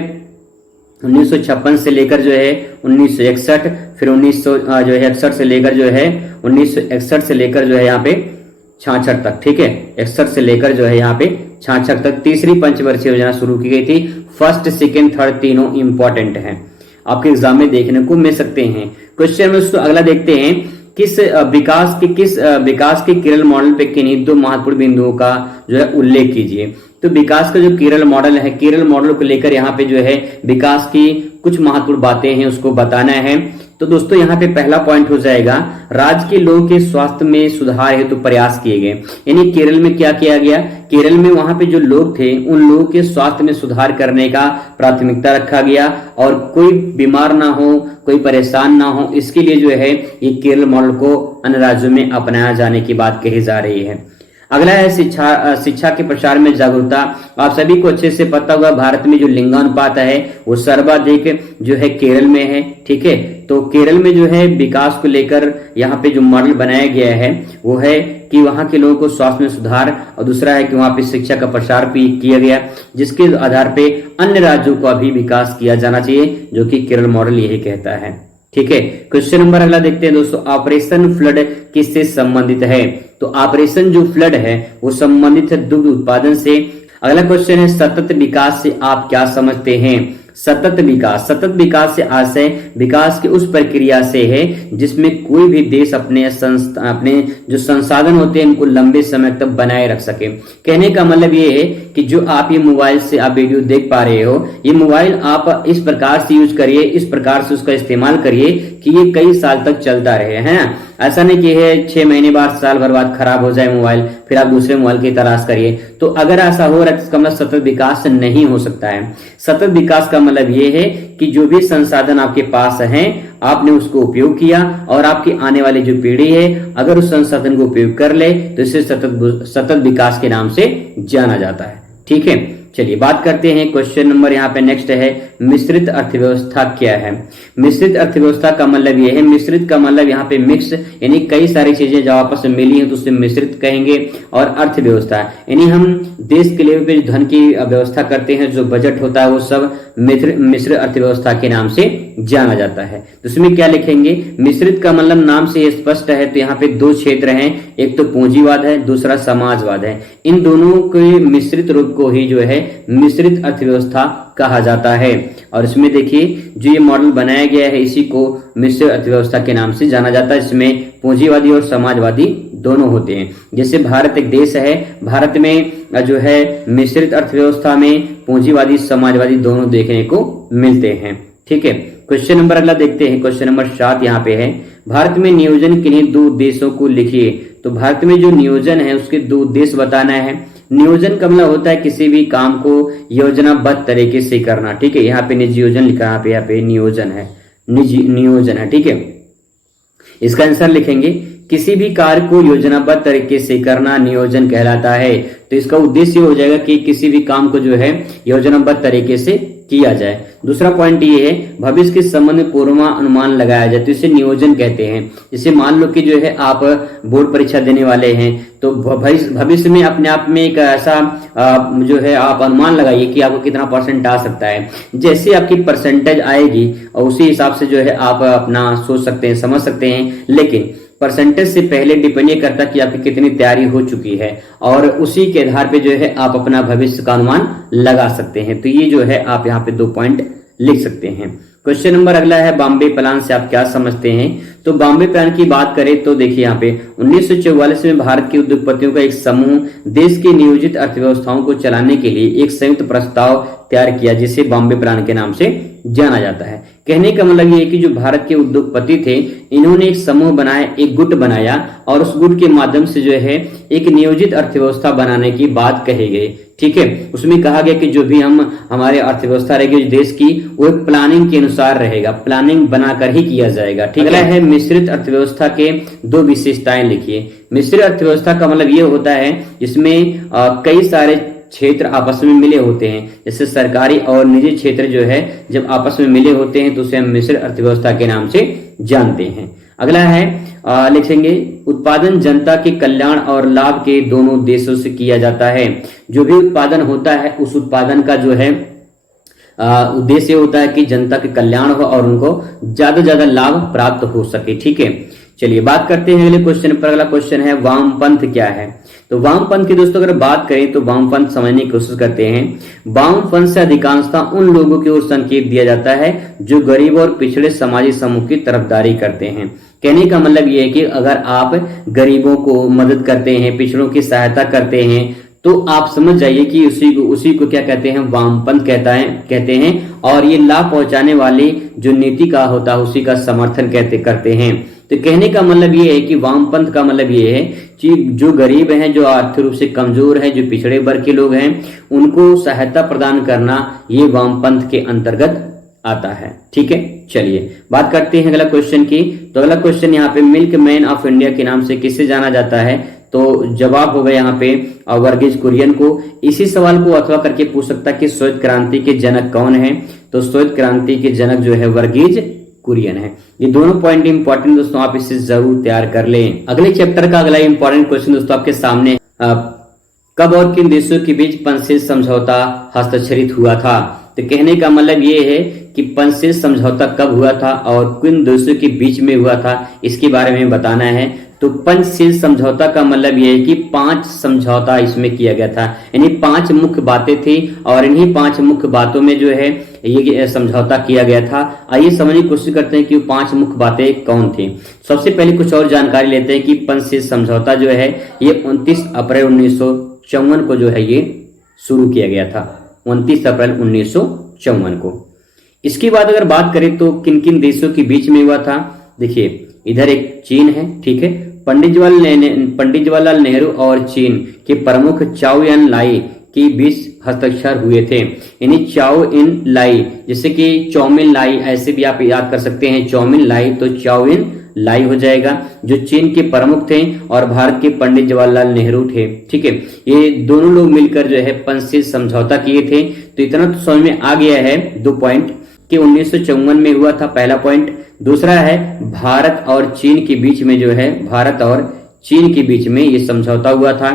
1956 से लेकर जो है 1961, फिर 1961 से लेकर जो है 1961 से लेकर जो है यहाँ पे 66 तक। ठीक है, 61 से लेकर जो है यहाँ पे 66 तक तीसरी पंचवर्षीय योजना शुरू की गई थी। फर्स्ट, सेकेंड, थर्ड तीनों इंपॉर्टेंट हैं, आपके एग्जाम में देखने को मिल सकते हैं। क्वेश्चन में दोस्तों अगला देखते हैं, किस विकास के किरल मॉडल पे किन्हीं 2 महत्वपूर्ण बिंदुओं का जो है उल्लेख कीजिए। तो विकास का जो किरल मॉडल है, किरल मॉडल को लेकर यहाँ पे जो है विकास की कुछ महत्वपूर्ण बातें हैं उसको बताना है। तो दोस्तों यहाँ पे पहला पॉइंट हो जाएगा, राज्य के लोगों के स्वास्थ्य में सुधार हेतु प्रयास किए गए। यानी केरल में क्या किया गया, केरल में वहां पे जो लोग थे उन लोगों के स्वास्थ्य में सुधार करने का प्राथमिकता रखा गया और कोई बीमार ना हो, कोई परेशान ना हो, इसके लिए जो है ये केरल मॉडल को अन्य राज्यों में अपनाया जाने की बात कही जा रही है। अगला है शिक्षा के प्रसार में जागरूकता। आप सभी को अच्छे से पता होगा भारत में जो लिंगानुपात है वो सर्वाधिक जो है केरल में है। ठीक है, तो केरल में जो है विकास को लेकर यहाँ पे जो मॉडल बनाया गया है वो है कि वहां के लोगों को स्वास्थ्य में सुधार, और दूसरा है कि वहां पे शिक्षा का प्रसार भी किया गया, जिसके आधार पे अन्य राज्यों का भी विकास किया जाना चाहिए, जो कि केरल मॉडल यही कहता है। ठीक है, क्वेश्चन नंबर अगला देखते हैं दोस्तों, ऑपरेशन फ्लड किससे संबंधित है। तो ऑपरेशन जो फ्लड है वो संबंधित है दुग्ध उत्पादन से। अगला क्वेश्चन है सतत विकास से आप क्या समझते हैं? सतत विकास से आशय विकास की उस प्रक्रिया से है जिसमें कोई भी देश अपने जो संसाधन होते हैं उनको लंबे समय तक बनाए रख सके। कहने का मतलब ये है कि जो आप ये मोबाइल से आप वीडियो देख पा रहे हो, ये मोबाइल आप इस प्रकार से यूज करिए, इस प्रकार से उसका इस्तेमाल करिए कि ये कई साल तक चलता रहे, है ना। ऐसा नहीं कि है 6 महीने बाद, साल भर बाद खराब हो जाए मोबाइल, फिर आप दूसरे मोबाइल की तलाश करिए। तो अगर ऐसा हो रहा है तो इसका मतलब सतत विकास नहीं हो सकता है। सतत विकास का मतलब ये है कि जो भी संसाधन आपके पास हैं, आपने उसको उपयोग किया और आपकी आने वाली जो पीढ़ी है अगर उस संसाधन को उपयोग कर ले तो इसे सतत विकास के नाम से जाना जाता है। ठीक है, चलिए बात करते हैं क्वेश्चन नंबर यहाँ पे नेक्स्ट है मिश्रित अर्थव्यवस्था क्या है? मिश्रित अर्थव्यवस्था का मतलब ये है, मिश्रित का मतलब यहाँ पे मिक्स, यानी कई सारी चीजें जो आपस में मिली हैं तो उसे मिश्रित कहेंगे। और अर्थव्यवस्था यानी हम देश के लेवल पे धन की व्यवस्था करते हैं, जो बजट होता है वो सब मिश्र अर्थव्यवस्था के नाम से जाना जाता है। तो इसमें क्या लिखेंगे? मिश्रित का मतलब नाम से स्पष्ट है, तो यहाँ पे दो क्षेत्र हैं, एक तो पूंजीवाद है, दूसरा समाजवाद है। इन दोनों के मिश्रित रूप को ही जो है मिश्रित अर्थव्यवस्था कहा जाता है। और इसमें देखिए जो ये मॉडल बनाया गया है इसी को मिश्र अर्थव्यवस्था के नाम से जाना जाता है। इसमें पूंजीवादी और समाजवादी दोनों होते हैं। जैसे भारत एक देश है, भारत में जो है मिश्रित अर्थव्यवस्था में पूंजीवादी समाजवादी दोनों देखने को मिलते हैं। ठीक है, क्वेश्चन नंबर अगला देखते हैं। क्वेश्चन नंबर 7 यहाँ पे है, भारत में नियोजन के लिए 2 उद्देश्यों को लिखिए। तो भारत में जो नियोजन है उसके 2 उद्देश्य बताना है। नियोजन का मतलब होता है किसी भी काम को योजनाबद्ध तरीके से करना। ठीक है, यहाँ पे निजी योजन लिखा, यहाँ पे नियोजन है, निजी नियोजन है। ठीक है, इसका आंसर लिखेंगे किसी भी कार्य को योजनाबद्ध तरीके से करना नियोजन कहलाता है। तो इसका उद्देश्य हो जाएगा कि किसी भी काम को जो है योजनाबद्ध तरीके से किया जाए। दूसरा पॉइंट ये है भविष्य के संबंध में पूर्वानुमान लगाया जाए, तो इसे नियोजन कहते हैं। जैसे मान लो कि जो है आप बोर्ड परीक्षा देने वाले हैं, तो भविष्य में अपने आप में एक ऐसा जो है आप अनुमान लगाइए कि आपको कितना परसेंट आ सकता है। जैसे आपकी परसेंटेज आएगी और उसी हिसाब से जो है आप अपना सोच सकते हैं, समझ सकते हैं। लेकिन परसेंटेज से पहले डिपेंड ये करता है कि आपकी कितनी तैयारी हो चुकी है और उसी के आधार पे जो है आप अपना भविष्य का अनुमान लगा सकते हैं। तो ये जो है आप यहाँ पे 2 पॉइंट लिख सकते हैं। क्वेश्चन नंबर अगला है बॉम्बे प्लान से आप क्या समझते हैं? तो बॉम्बे प्लान की बात करें तो देखिए यहाँ पे 1944 में भारत के उद्योगपतियों का एक समूह देश की नियोजित अर्थव्यवस्थाओं को चलाने के लिए एक संयुक्त प्रस्ताव तैयार किया, जिसे बॉम्बे प्लान के नाम से जाना जाता है। कहने का मतलब ये है कि जो भारत के उद्योगपति थे इन्होंने एक समूह बनाया, एक गुट बनाया और उस गुट के माध्यम से जो है एक नियोजित अर्थव्यवस्था बनाने की बात कही गई। ठीक है, उसमें कहा गया कि जो भी हमारे अर्थव्यवस्था रहेगी देश की वो एक प्लानिंग के अनुसार रहेगा, प्लानिंग बनाकर ही किया जाएगा। ठीक है, अगला है मिश्रित अर्थव्यवस्था के 2 विशेषताएं लिखिए। मिश्रित अर्थव्यवस्था का मतलब ये होता है जिसमें कई सारे क्षेत्र आपस में मिले होते हैं, जैसे सरकारी और निजी क्षेत्र जो है जब आपस में मिले होते हैं तो उसे हम मिश्र अर्थव्यवस्था के नाम से जानते हैं। अगला है लिखेंगे उत्पादन जनता के कल्याण और लाभ के दोनों उद्देश्यों से किया जाता है। जो भी उत्पादन होता है उस उत्पादन का जो है उद्देश्य होता है कि जनता के कल्याण हो और उनको ज्यादा ज्यादा लाभ प्राप्त हो सके। ठीक है, चलिए बात करते हैं अगले क्वेश्चन पर। अगला क्वेश्चन है वामपंथ क्या है? तो वामपंथ की दोस्तों अगर बात करें तो वामपंथ समझने की कोशिश करते हैं। वामपंथ से अधिकांशतः उन लोगों की ओर संकेत दिया जाता है जो गरीब और पिछड़े समाजी समूह की तरफदारी करते हैं। कहने का मतलब ये है कि अगर आप गरीबों को मदद करते हैं, पिछड़ों की सहायता करते हैं, तो आप समझ जाइए कि उसी को क्या कहते हैं? वामपंथ कहते हैं। और ये लाभ पहुंचाने वाली जो नीति का होता है उसी का समर्थन करते हैं। तो कहने का मतलब ये है कि वामपंथ का मतलब ये है कि जो गरीब हैं, जो आर्थिक रूप से कमजोर हैं, जो पिछड़े वर्ग के लोग हैं, उनको सहायता प्रदान करना ये वामपंथ के अंतर्गत आता है। ठीक है, चलिए बात करते हैं अगला क्वेश्चन की। तो अगला क्वेश्चन यहाँ पे मिल्क मैन ऑफ इंडिया के नाम से किसे जाना जाता है? तो जवाब होगा यहाँ पे वर्गीज कुरियन को। इसी सवाल को अथवा करके पूछ सकता है कि श्वेत क्रांति के जनक कौन है? तो श्वेत क्रांति के जनक जो है वर्गीज कुरियन है। ये दोनों पॉइंट इंपॉर्टेंट दोस्तों, आप इसे जरूर तैयार कर लें। अगले चैप्टर का अगला इंपॉर्टेंट क्वेश्चन दोस्तों आपके सामने, कब और किन देशों के बीच पंसेज समझौता हस्ताक्षरित हुआ था? तो कहने का मतलब ये है कि पंचशील समझौता कब हुआ था और किन देशों के बीच में हुआ था, इसके बारे में बताना है। तो पंचशील समझौता का मतलब यह है कि 5 समझौता इसमें किया गया था, यानी 5 मुख्य बातें थी और इन्हीं 5 मुख्य बातों में जो है ये समझौता किया गया था। आइए समझने की कोशिश करते हैं कि वो 5 मुख्य बातें कौन थी। सबसे पहले कुछ और जानकारी लेते हैं कि पंचशील समझौता जो है ये 29 अप्रैल 1954 को जो है ये शुरू किया गया था, 29 अप्रैल 1954 को। इसके बाद अगर बात करें तो किन किन देशों के बीच में हुआ था, देखिए इधर एक चीन है, ठीक है। पंडित जवाहरलाल नेहरू और चीन के प्रमुख चाओ एन लाई के बीच हस्ताक्षर हुए थे, यानी चाओ इन लाई, जैसे कि चौमिन लाई ऐसे भी आप याद कर सकते हैं, चौमिन लाई तो चाओ इन लाई हो जाएगा, जो चीन के प्रमुख थे और भारत के पंडित जवाहरलाल नेहरू थे, ठीक है। ये दोनों लोग मिलकर जो है पंचशील समझौता किए थे। तो इतना तो समझ में आ गया है 2 पॉइंट कि 1954 में हुआ था, पहला पॉइंट। दूसरा है भारत और चीन के बीच में जो है, भारत और चीन के बीच में ये समझौता हुआ था।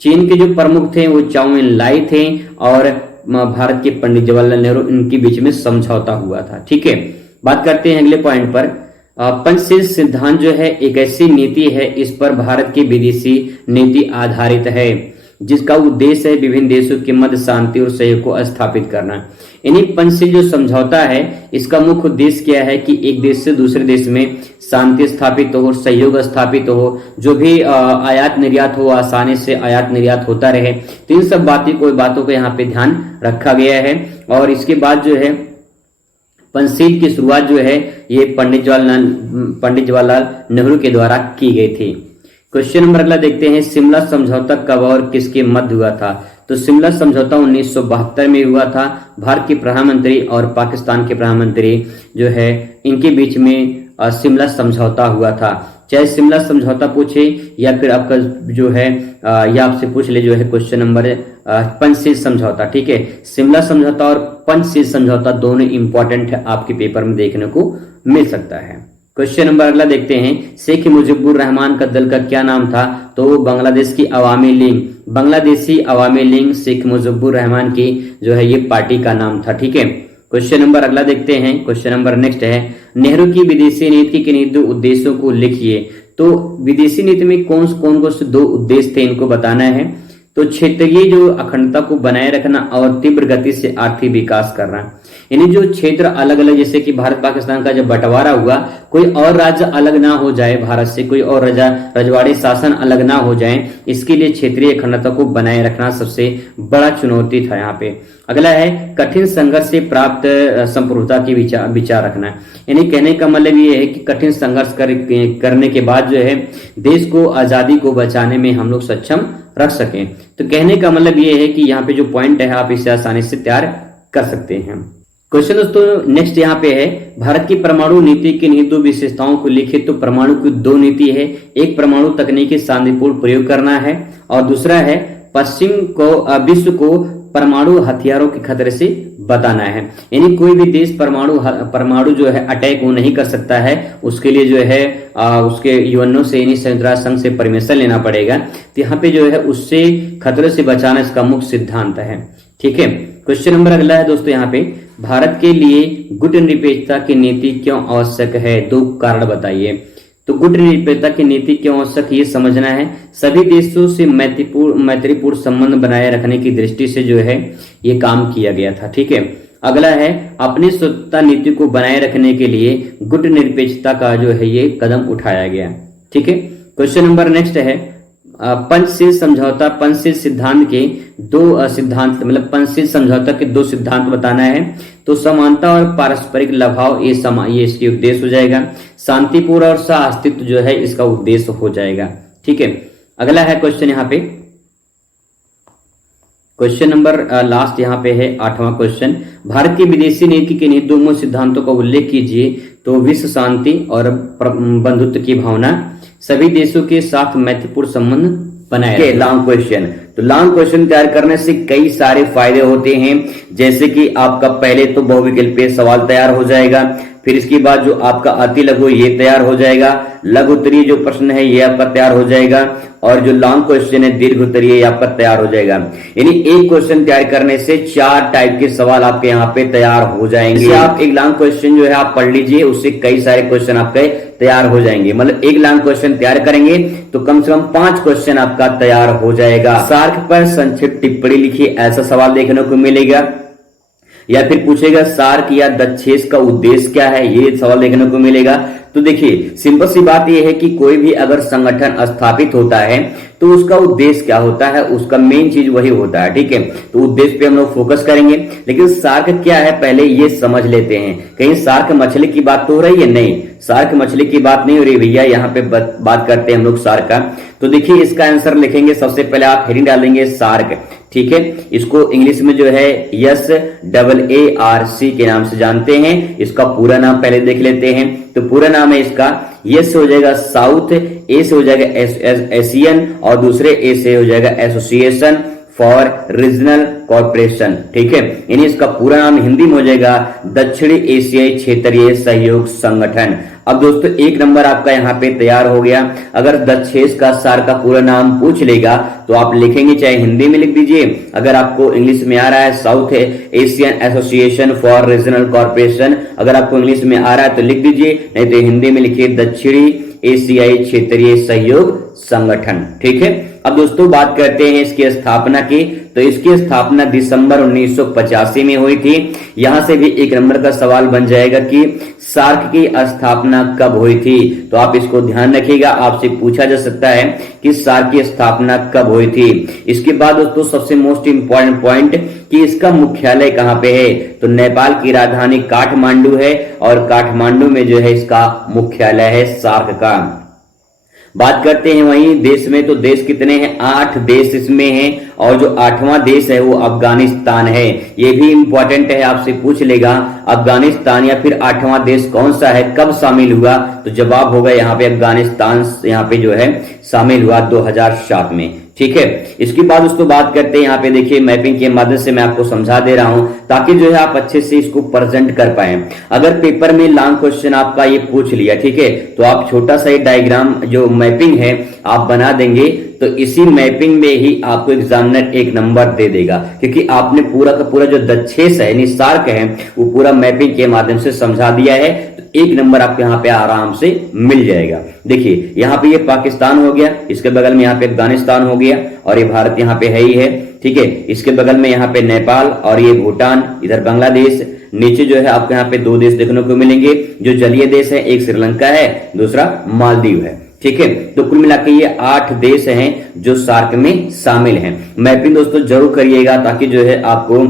चीन के जो प्रमुख थे वो चाओ इन लाई थे और भारत के पंडित जवाहरलाल नेहरू, इनके बीच में समझौता हुआ था, ठीक है। बात करते हैं अगले पॉइंट पर। पंचशील सिद्धांत जो है एक ऐसी नीति है, इस पर भारत की विदेशी नीति आधारित है, जिसका उद्देश्य है विभिन्न देशों के मध्य शांति और सहयोग को स्थापित करना। यानी पंचशील जो समझौता है इसका मुख्य उद्देश्य क्या है कि एक देश से दूसरे देश में शांति स्थापित हो, सहयोग स्थापित हो, जो भी आयात निर्यात हो आसानी से आयात निर्यात होता रहे। तो इन सब बातों को यहाँ पे ध्यान रखा गया है। और इसके बाद जो है पंचशील की शुरुआत जो है ये पंडित जवाहरलाल नेहरू के द्वारा की गई थी। क्वेश्चन नंबर अगला देखते हैं, शिमला समझौता कब और किसके मध्य हुआ था। तो शिमला समझौता 1972 में हुआ था। भारत के प्रधानमंत्री और पाकिस्तान के प्रधानमंत्री जो है इनके बीच में शिमला समझौता हुआ था। चाहे शिमला समझौता पूछे या फिर आपका जो है या आपसे पूछ ले जो है क्वेश्चन नंबर पंचशील समझौता, ठीक है। शिमला समझौता और पंचशील समझौता दोनों इंपॉर्टेंट है, आपके पेपर में देखने को मिल सकता है। क्वेश्चन नंबर अगला देखते हैं, शेख मुजीबुर रहमान का दल का क्या नाम था। तो बांग्लादेश की अवामी लीग, बांग्लादेशी अवामी लीग शेख मुजीबुर रहमान की जो है ये पार्टी का नाम था, ठीक है। क्वेश्चन नंबर अगला देखते हैं। क्वेश्चन नंबर नेक्स्ट है, नेहरू की विदेशी नीति के निहित उद्देश्यों को लिखिए। तो विदेशी नीति में कौन कौन से 2 उद्देश्य थे इनको बताना है। तो क्षेत्रीय जो अखंडता को बनाए रखना और तीव्र गति से आर्थिक विकास करना, यानी जो क्षेत्र अलग अलग, जैसे कि भारत पाकिस्तान का जब बंटवारा हुआ, कोई और राज्य अलग ना हो जाए भारत से, कोई और रजवाड़ी शासन अलग ना हो जाए, इसके लिए क्षेत्रीय अखंडता को बनाए रखना सबसे बड़ा चुनौती था यहाँ पे। अगला है कठिन संघर्ष से प्राप्त संप्रभुता की विचार रखना, यानी कहने का मतलब ये है कि कठिन संघर्ष करने के बाद जो है देश को आजादी को बचाने में हम लोग सक्षम रख सकें। तो कहने का मतलब ये है कि यहाँ पे जो पॉइंट है आप इसे आसानी से तैयार कर सकते हैं। क्वेश्चन दोस्तों नेक्स्ट यहाँ पे है, भारत की परमाणु नीति की निहित 2 विशेषताओं को लिखे। तो परमाणु की 2 नीति है, एक परमाणु तकनीक की शांतिपूर्ण प्रयोग करना है और दूसरा है विश्व को परमाणु हथियारों के खतरे से बताना है। यानी कोई भी देश परमाणु जो है अटैक वो नहीं कर सकता है, उसके लिए जो है उसके यूएनओ से यानी संयुक्त राष्ट्र संघ से परमिशन लेना पड़ेगा। तो यहाँ पे जो है उससे खतरे से बचाना इसका मुख्य सिद्धांत है, ठीक है। क्वेश्चन नंबर अगला है दोस्तों यहाँ पे, भारत के लिए गुटनिरपेक्षता की नीति क्यों आवश्यक है, 2 कारण बताइए। तो गुटनिरपेक्षता की नीति क्यों आवश्यक ये समझना है। सभी देशों से मैत्रीपूर्ण संबंध बनाए रखने की दृष्टि से जो है ये काम किया गया था, ठीक है। अगला है अपनी स्वतंत्रता नीति को बनाए रखने के लिए गुटनिरपेक्षता का जो है ये कदम उठाया गया, ठीक है। क्वेश्चन नंबर नेक्स्ट है, पंचशील समझौता, पंचशील सिद्धांत के 2 सिद्धांत, मतलब पंचशील समझौता के 2 सिद्धांत बताना है। तो समानता और पारस्परिक लाभाव ये इसके उद्देश्य हो जाएगा। शांतिपूर्ण और सह अस्तित्व जो है इसका उद्देश्य हो जाएगा, ठीक है। अगला है क्वेश्चन यहाँ पे, क्वेश्चन नंबर लास्ट यहाँ पे है 8वां क्वेश्चन, भारत की विदेशी नीति के निहित 2 मूल सिद्धांतों का उल्लेख कीजिए। तो विश्व शांति और बंधुत्व की भावना, सभी देशों के साथ मैत्रीपूर्ण संबंध बनाए। लॉन्ग क्वेश्चन, तो लॉन्ग क्वेश्चन तैयार करने से कई सारे फायदे होते हैं, जैसे कि आपका पहले तो बहुविकल्पीय सवाल तैयार हो जाएगा, फिर इसके बाद जो आपका अति लघु ये तैयार हो जाएगा, लघु उत्तरीय जो प्रश्न है ये आपका तैयार हो जाएगा, और जो लॉन्ग क्वेश्चन है दीर्घ उत्तरीय ये आपका तैयार हो जाएगा। यानी एक क्वेश्चन तैयार करने से 4 टाइप के सवाल आपके यहाँ पे तैयार हो जाएंगे। आप एक लॉन्ग क्वेश्चन जो है आप पढ़ लीजिए, उससे कई सारे क्वेश्चन आपके तैयार हो जाएंगे। मतलब एक लॉन्ग क्वेश्चन तैयार करेंगे तो कम से कम 5 क्वेश्चन आपका तैयार हो जाएगा। सार्क पर संक्षिप्त टिप्पणी लिखिए, ऐसा सवाल देखने को मिलेगा। या फिर पूछेगा सार्क या दक्षेस का उद्देश्य क्या है, ये सवाल देखने को मिलेगा। तो देखिए सिंपल सी बात यह है कि कोई भी अगर संगठन स्थापित होता है तो उसका उद्देश्य क्या होता है, उसका मेन चीज वही होता है, ठीक है। तो उद्देश्य पे हम लोग फोकस करेंगे, लेकिन सार्क क्या है पहले ये समझ लेते हैं। कहीं सार्क मछली की बात तो हो रही है? नहीं, सार्क मछली की बात नहीं हो रही भैया, यहाँ पे बात करते हैं हम लोग सार्क का। तो देखिए इसका आंसर लिखेंगे, सबसे पहले आप हेडिंग डालेंगे सार्क, ठीक है। इसको इंग्लिश में जो है SAARC के नाम से जानते हैं। इसका पूरा नाम पहले देख लेते हैं। तो पूरा नाम है इसका, S हो जाएगा साउथ, A से हो जाएगा एशियन, और दूसरे A से हो जाएगा एसोसिएशन फॉर रीजनल कॉर्पोरेशन, ठीक है। यानी इसका पूरा नाम हिंदी में हो जाएगा दक्षिणी एशियाई क्षेत्रीय सहयोग संगठन। अब दोस्तों 1 नंबर आपका यहाँ पे तैयार हो गया। अगर दक्षेस का सार का पूरा नाम पूछ लेगा तो आप लिखेंगे, चाहे हिंदी में लिख दीजिए, अगर आपको इंग्लिश में आ रहा है south Asian association for regional corporation, अगर आपको इंग्लिश में आ रहा है तो लिख दीजिए, नहीं तो हिंदी में लिखिए दक्षिणी एशियाई क्षेत्रीय सहयोग संगठन, ठीक है। अब दोस्तों बात करते हैं इसकी स्थापना की। तो इसकी स्थापना दिसंबर 1985 में हुई थी। यहां से भी 1 नंबर का सवाल बन जाएगा कि सार्क की स्थापना कब हुई थी। तो आप इसको ध्यान रखिएगा, आपसे पूछा जा सकता है कि सार्क की स्थापना कब हुई थी। इसके बाद दोस्तों सबसे मोस्ट इंपॉर्टेंट पॉइंट कि इसका मुख्यालय कहां पे है। तो नेपाल की राजधानी काठमांडू है, और काठमांडू में जो है इसका मुख्यालय है सार्क का। बात करते हैं वहीं देश में, तो देश कितने हैं? 8 देश इसमें हैं, और जो 8वां देश है वो अफगानिस्तान है। ये भी इंपॉर्टेंट है, आपसे पूछ लेगा अफगानिस्तान या फिर 8वां देश कौन सा है, कब शामिल हुआ। तो जवाब होगा यहाँ पे अफगानिस्तान यहाँ पे जो है शामिल हुआ 2007 में, ठीक है। इसके बाद दोस्तों बात करते हैं, यहाँ पे देखिए मैपिंग के माध्यम से मैं आपको समझा दे रहा हूं ताकि जो है आप अच्छे से इसको प्रेजेंट कर पाए। अगर पेपर में लॉन्ग क्वेश्चन आपका ये पूछ लिया, ठीक है, तो आप छोटा सा डायग्राम जो मैपिंग है आप बना देंगे, तो इसी मैपिंग में ही आपको एग्जामिनर 1 नंबर दे देगा, क्योंकि आपने पूरा का पूरा जो दक्षेस है यानी सार्क है वो पूरा मैपिंग के माध्यम से समझा दिया है। तो 1 नंबर आपको यहाँ पे आराम से मिल जाएगा। देखिए यहाँ पे ये पाकिस्तान हो गया, इसके बगल में यहाँ पे अफगानिस्तान हो गया, और ये भारत यहाँ पे है ही है, ठीक है। इसके बगल में यहाँ पे नेपाल, और ये भूटान, इधर बांग्लादेश। नीचे जो है आपको यहाँ पे 2 देश देखने को मिलेंगे जो जलीय देश है, एक श्रीलंका है, दूसरा मालदीव है, ठीक है। तो कुल मिलाकर ये 8 देश हैं जो सार्क में शामिल हैं। मैपिंग दोस्तों जरूर करिएगा ताकि जो है आपको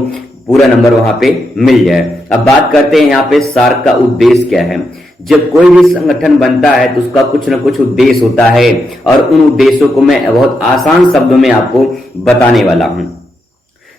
पूरा नंबर वहां पे मिल जाए। अब बात करते हैं यहाँ पे सार्क का उद्देश्य क्या है। जब कोई भी संगठन बनता है तो उसका कुछ न कुछ उद्देश्य होता है, और उन उद्देश्यों को मैं बहुत आसान शब्दों में आपको बताने वाला हूं।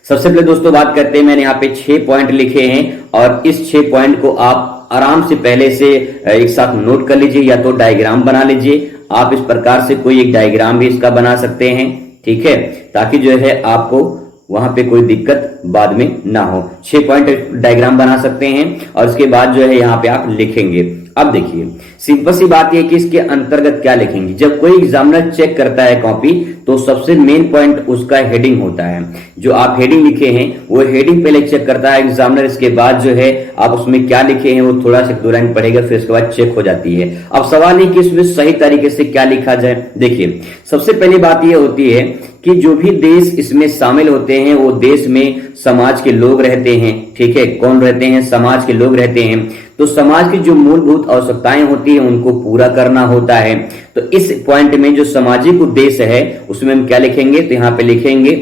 सबसे पहले दोस्तों बात करते हैं, मैंने यहाँ पे 6 पॉइंट लिखे हैं, और इस 6 पॉइंट को आप आराम से पहले से एक साथ नोट कर लीजिए, या तो डायग्राम बना लीजिए। आप इस प्रकार से कोई एक डायग्राम भी इसका बना सकते हैं, ठीक है, ताकि जो है आपको वहां पे कोई दिक्कत बाद में ना हो। 6 पॉइंट डायग्राम बना सकते हैं, और इसके बाद जो है यहाँ पे आप लिखेंगे। अब देखिए सिंपल सी बात यह कि इसके अंतर्गत क्या लिखेंगे। जब कोई एग्जामिनर चेक करता है कॉपी तो सबसे मेन पॉइंट उसका हेडिंग होता है। जो आप हेडिंग लिखे हैं वो हेडिंग पहले चेक करता है एग्जामिनर, इसके बाद जो है आप उसमें क्या लिखे हैं वो थोड़ा सा 2 लाइन पढ़ेगा, फिर उसके बाद चेक हो जाती है। अब सवाल है कि इसमें सही तरीके से क्या लिखा जाए। देखिए सबसे पहली बात यह होती है कि जो भी देश इसमें शामिल होते हैं वो देश में समाज के लोग रहते हैं, ठीक है। कौन रहते हैं? समाज के लोग रहते हैं। तो समाज की जो मूलभूत आवश्यकताएं होती है उनको पूरा करना होता है। तो इस पॉइंट में जो सामाजिक उद्देश्य है उसमें हम क्या लिखेंगे? तो यहाँ पे लिखेंगे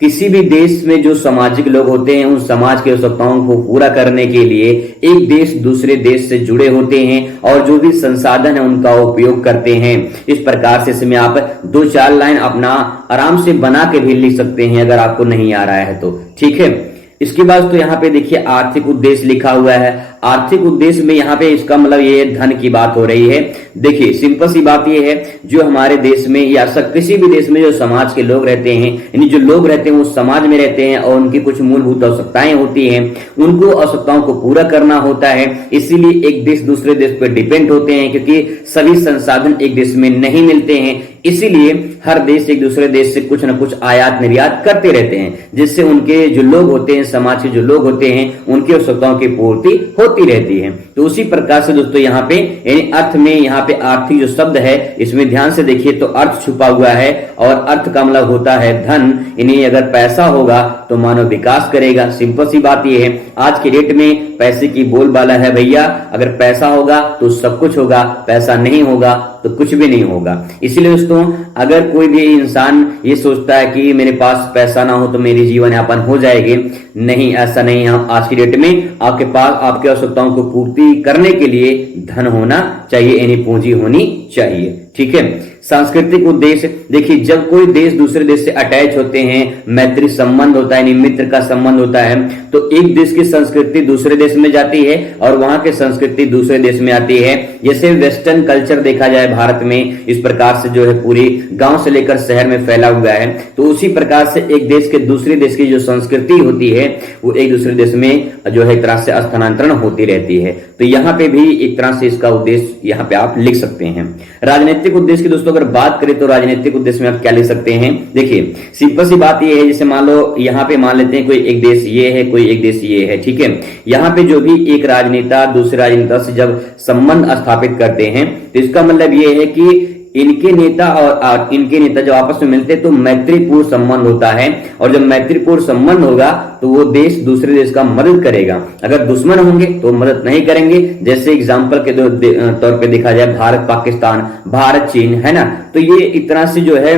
किसी भी देश में जो सामाजिक लोग होते हैं उन समाज की आवश्यकताओं को पूरा करने के लिए एक देश दूसरे देश से जुड़े होते हैं, और जो भी संसाधन है उनका उपयोग करते हैं। इस प्रकार से इसमें आप 2-4 लाइन अपना आराम से बना के भी लिख सकते हैं अगर आपको नहीं आ रहा है तो, ठीक है। इसके बाद तो यहाँ पे देखिए आर्थिक उद्देश्य लिखा हुआ है। आर्थिक उद्देश्य में यहाँ पे इसका मतलब ये धन की बात हो रही है। देखिए सिंपल सी बात ये है, जो हमारे देश में या किसी भी देश में जो समाज के लोग रहते हैं, यानी जो लोग रहते हैं वो समाज में रहते हैं और उनकी कुछ मूलभूत आवश्यकताएं होती हैं, उनको आवश्यकताओं को पूरा करना होता है। इसीलिए एक देश दूसरे देश पर डिपेंड होते हैं, क्योंकि सभी संसाधन एक देश में नहीं मिलते हैं। इसीलिए हर देश एक दूसरे देश से कुछ ना कुछ आयात निर्यात करते रहते हैं, जिससे उनके जो लोग होते हैं, समाज के जो लोग होते हैं, उनकी आवश्यकताओं की पूर्ति होती रहती है। तो उसी प्रकार से दोस्तों यहाँ पे यानी अर्थ में यहाँ पे आर्थिक जो शब्द है, इसमें ध्यान से देखिए तो अर्थ छुपा हुआ है, और अर्थ का मतलब होता है धन। यानी अगर पैसा होगा तो मानव विकास करेगा। सिंपल सी बात यह है, आज के डेट में पैसे की बोलबाला है भैया। अगर पैसा होगा तो सब कुछ होगा, पैसा नहीं होगा तो कुछ भी नहीं होगा। इसलिए दोस्तों, अगर कोई भी इंसान ये सोचता है कि मेरे पास पैसा ना हो तो मेरी जीवन यापन हो जाएगी, नहीं, ऐसा नहीं है। आज की डेट में आपके पास आपकी आवश्यकताओं को पूर्ति करने के लिए धन होना चाहिए, यानी पूंजी होनी चाहिए। ठीक है। सांस्कृतिक उद्देश्य, देखिए जब कोई देश दूसरे देश से अटैच होते हैं, मैत्री संबंध होता है, मित्र का संबंध होता है, तो एक देश की संस्कृति दूसरे देश में जाती है और वहां की संस्कृति दूसरे देश में आती है। जैसे वेस्टर्न कल्चर देखा जाए भारत में, इस प्रकार से जो है पूरी गांव से लेकर शहर में फैला हुआ है। तो उसी प्रकार से एक देश के दूसरे देश की जो संस्कृति होती है, वो एक दूसरे देश में जो है एक तरह से स्थानांतरण होती रहती है। तो यहाँ पे भी एक तरह से इसका उद्देश्य यहाँ पे आप लिख सकते हैं। राजनीतिक उद्देश्य की दोस्तों अगर बात करें तो राजनीतिक उद्देश्य में आप क्या लिख सकते हैं। देखिए सिंपल सी बात ये है, जैसे मान लो यहाँ पे मान लेते हैं कोई एक देश ये है, कोई एक देश ये है। ठीक है। यहाँ पे जो भी एक राजनेता दूसरे राजनेता से जब संबंध स्थापित करते हैं, तो इसका मतलब ये है कि इनके नेता और इनके नेता जब आपस में मिलते हैं तो मैत्रीपूर्ण संबंध होता है, और जब मैत्रीपूर्ण संबंध होगा तो वो देश दूसरे देश का मदद करेगा। अगर दुश्मन होंगे तो मदद नहीं करेंगे। जैसे एग्जांपल के तौर पे देखा जाए भारत पाकिस्तान, भारत चीन, है ना। तो ये एक तरह से जो है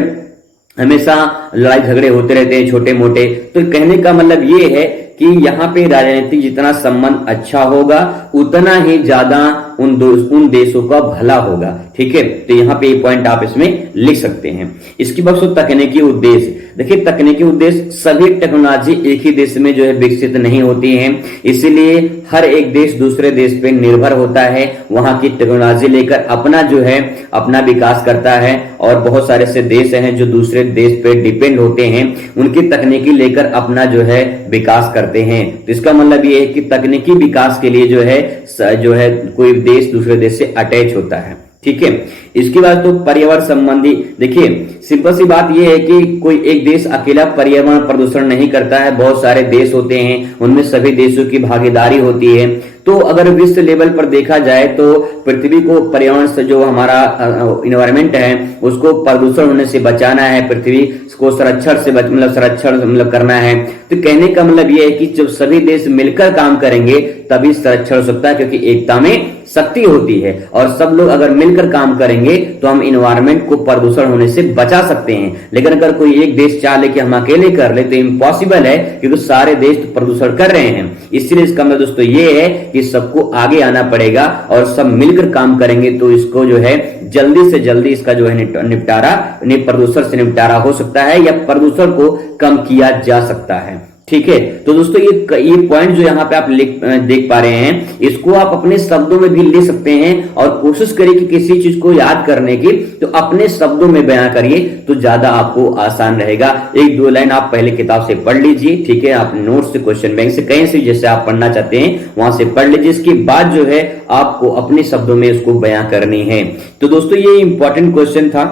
हमेशा लड़ाई झगड़े होते रहते हैं छोटे मोटे। तो कहने का मतलब ये है कि यहाँ पे राजनीतिक जितना संबंध अच्छा होगा उतना ही ज्यादा उन देशों का भला होगा। ठीक है। तो यहाँ पे ये पॉइंट आप इसमें लिख सकते हैं। इसके बाद तकनीकी उद्देश्य, देखिए तकनीकी उद्देश्य, सभी टेक्नोलॉजी एक ही देश में जो है विकसित नहीं होती है, इसीलिए हर एक देश दूसरे देश पे निर्भर होता है, वहां की टेक्नोलॉजी लेकर अपना जो है अपना विकास करता है। और बहुत सारे ऐसे देश हैं जो दूसरे देश पे डिपेंड होते हैं, उनकी तकनीकी लेकर अपना जो है विकास करते हैं। तो इसका मतलब ये है कि तकनीकी विकास के लिए जो है कोई देश दूसरे देश से अटैच होता है। ठीक है। इसके बाद तो पर्यावरण संबंधी, देखिए सिंपल सी बात यह है कि कोई एक देश अकेला पर्यावरण प्रदूषण नहीं करता है, बहुत सारे देश होते हैं, उनमें सभी देशों की भागीदारी होती है। तो अगर विश्व लेवल पर देखा जाए तो पृथ्वी को पर्यावरण से जो हमारा इन्वायरमेंट है उसको प्रदूषण होने से बचाना है, पृथ्वी को संरक्षण करना है। तो कहने का मतलब यह है कि जब सभी देश मिलकर काम करेंगे तभी संरक्षण हो सकता है, क्योंकि एकता में शक्ति होती है। और सब लोग अगर मिलकर काम करेंगे तो हम इन्वायरमेंट को प्रदूषण होने से बचा सकते हैं। लेकिन अगर कोई एक देश चाहे कि हम अकेले कर ले तो इम्पॉसिबल है, क्योंकि सारे देश तो प्रदूषण कर रहे हैं। इसलिए इसका मतलब दोस्तों ये है कि सबको आगे आना पड़ेगा और सब मिलकर काम करेंगे तो इसको जो है जल्दी से जल्दी इसका जो है प्रदूषण से निपटारा हो सकता है या प्रदूषण को कम किया जा सकता है। ठीक है। तो दोस्तों ये पॉइंट जो यहाँ पे आप देख पा रहे हैं, इसको आप अपने शब्दों में भी ले सकते हैं और कोशिश करिए कि किसी चीज को याद करने की तो अपने शब्दों में बयां करिए, तो ज्यादा आपको आसान रहेगा। एक दो लाइन आप पहले किताब से पढ़ लीजिए। ठीक है। आप नोट से, क्वेश्चन बैंक से, कहीं से जैसे आप पढ़ना चाहते हैं वहां से पढ़ लीजिए। इसके बाद जो है आपको अपने शब्दों में इसको बयां करनी है। तो दोस्तों ये इंपॉर्टेंट क्वेश्चन था।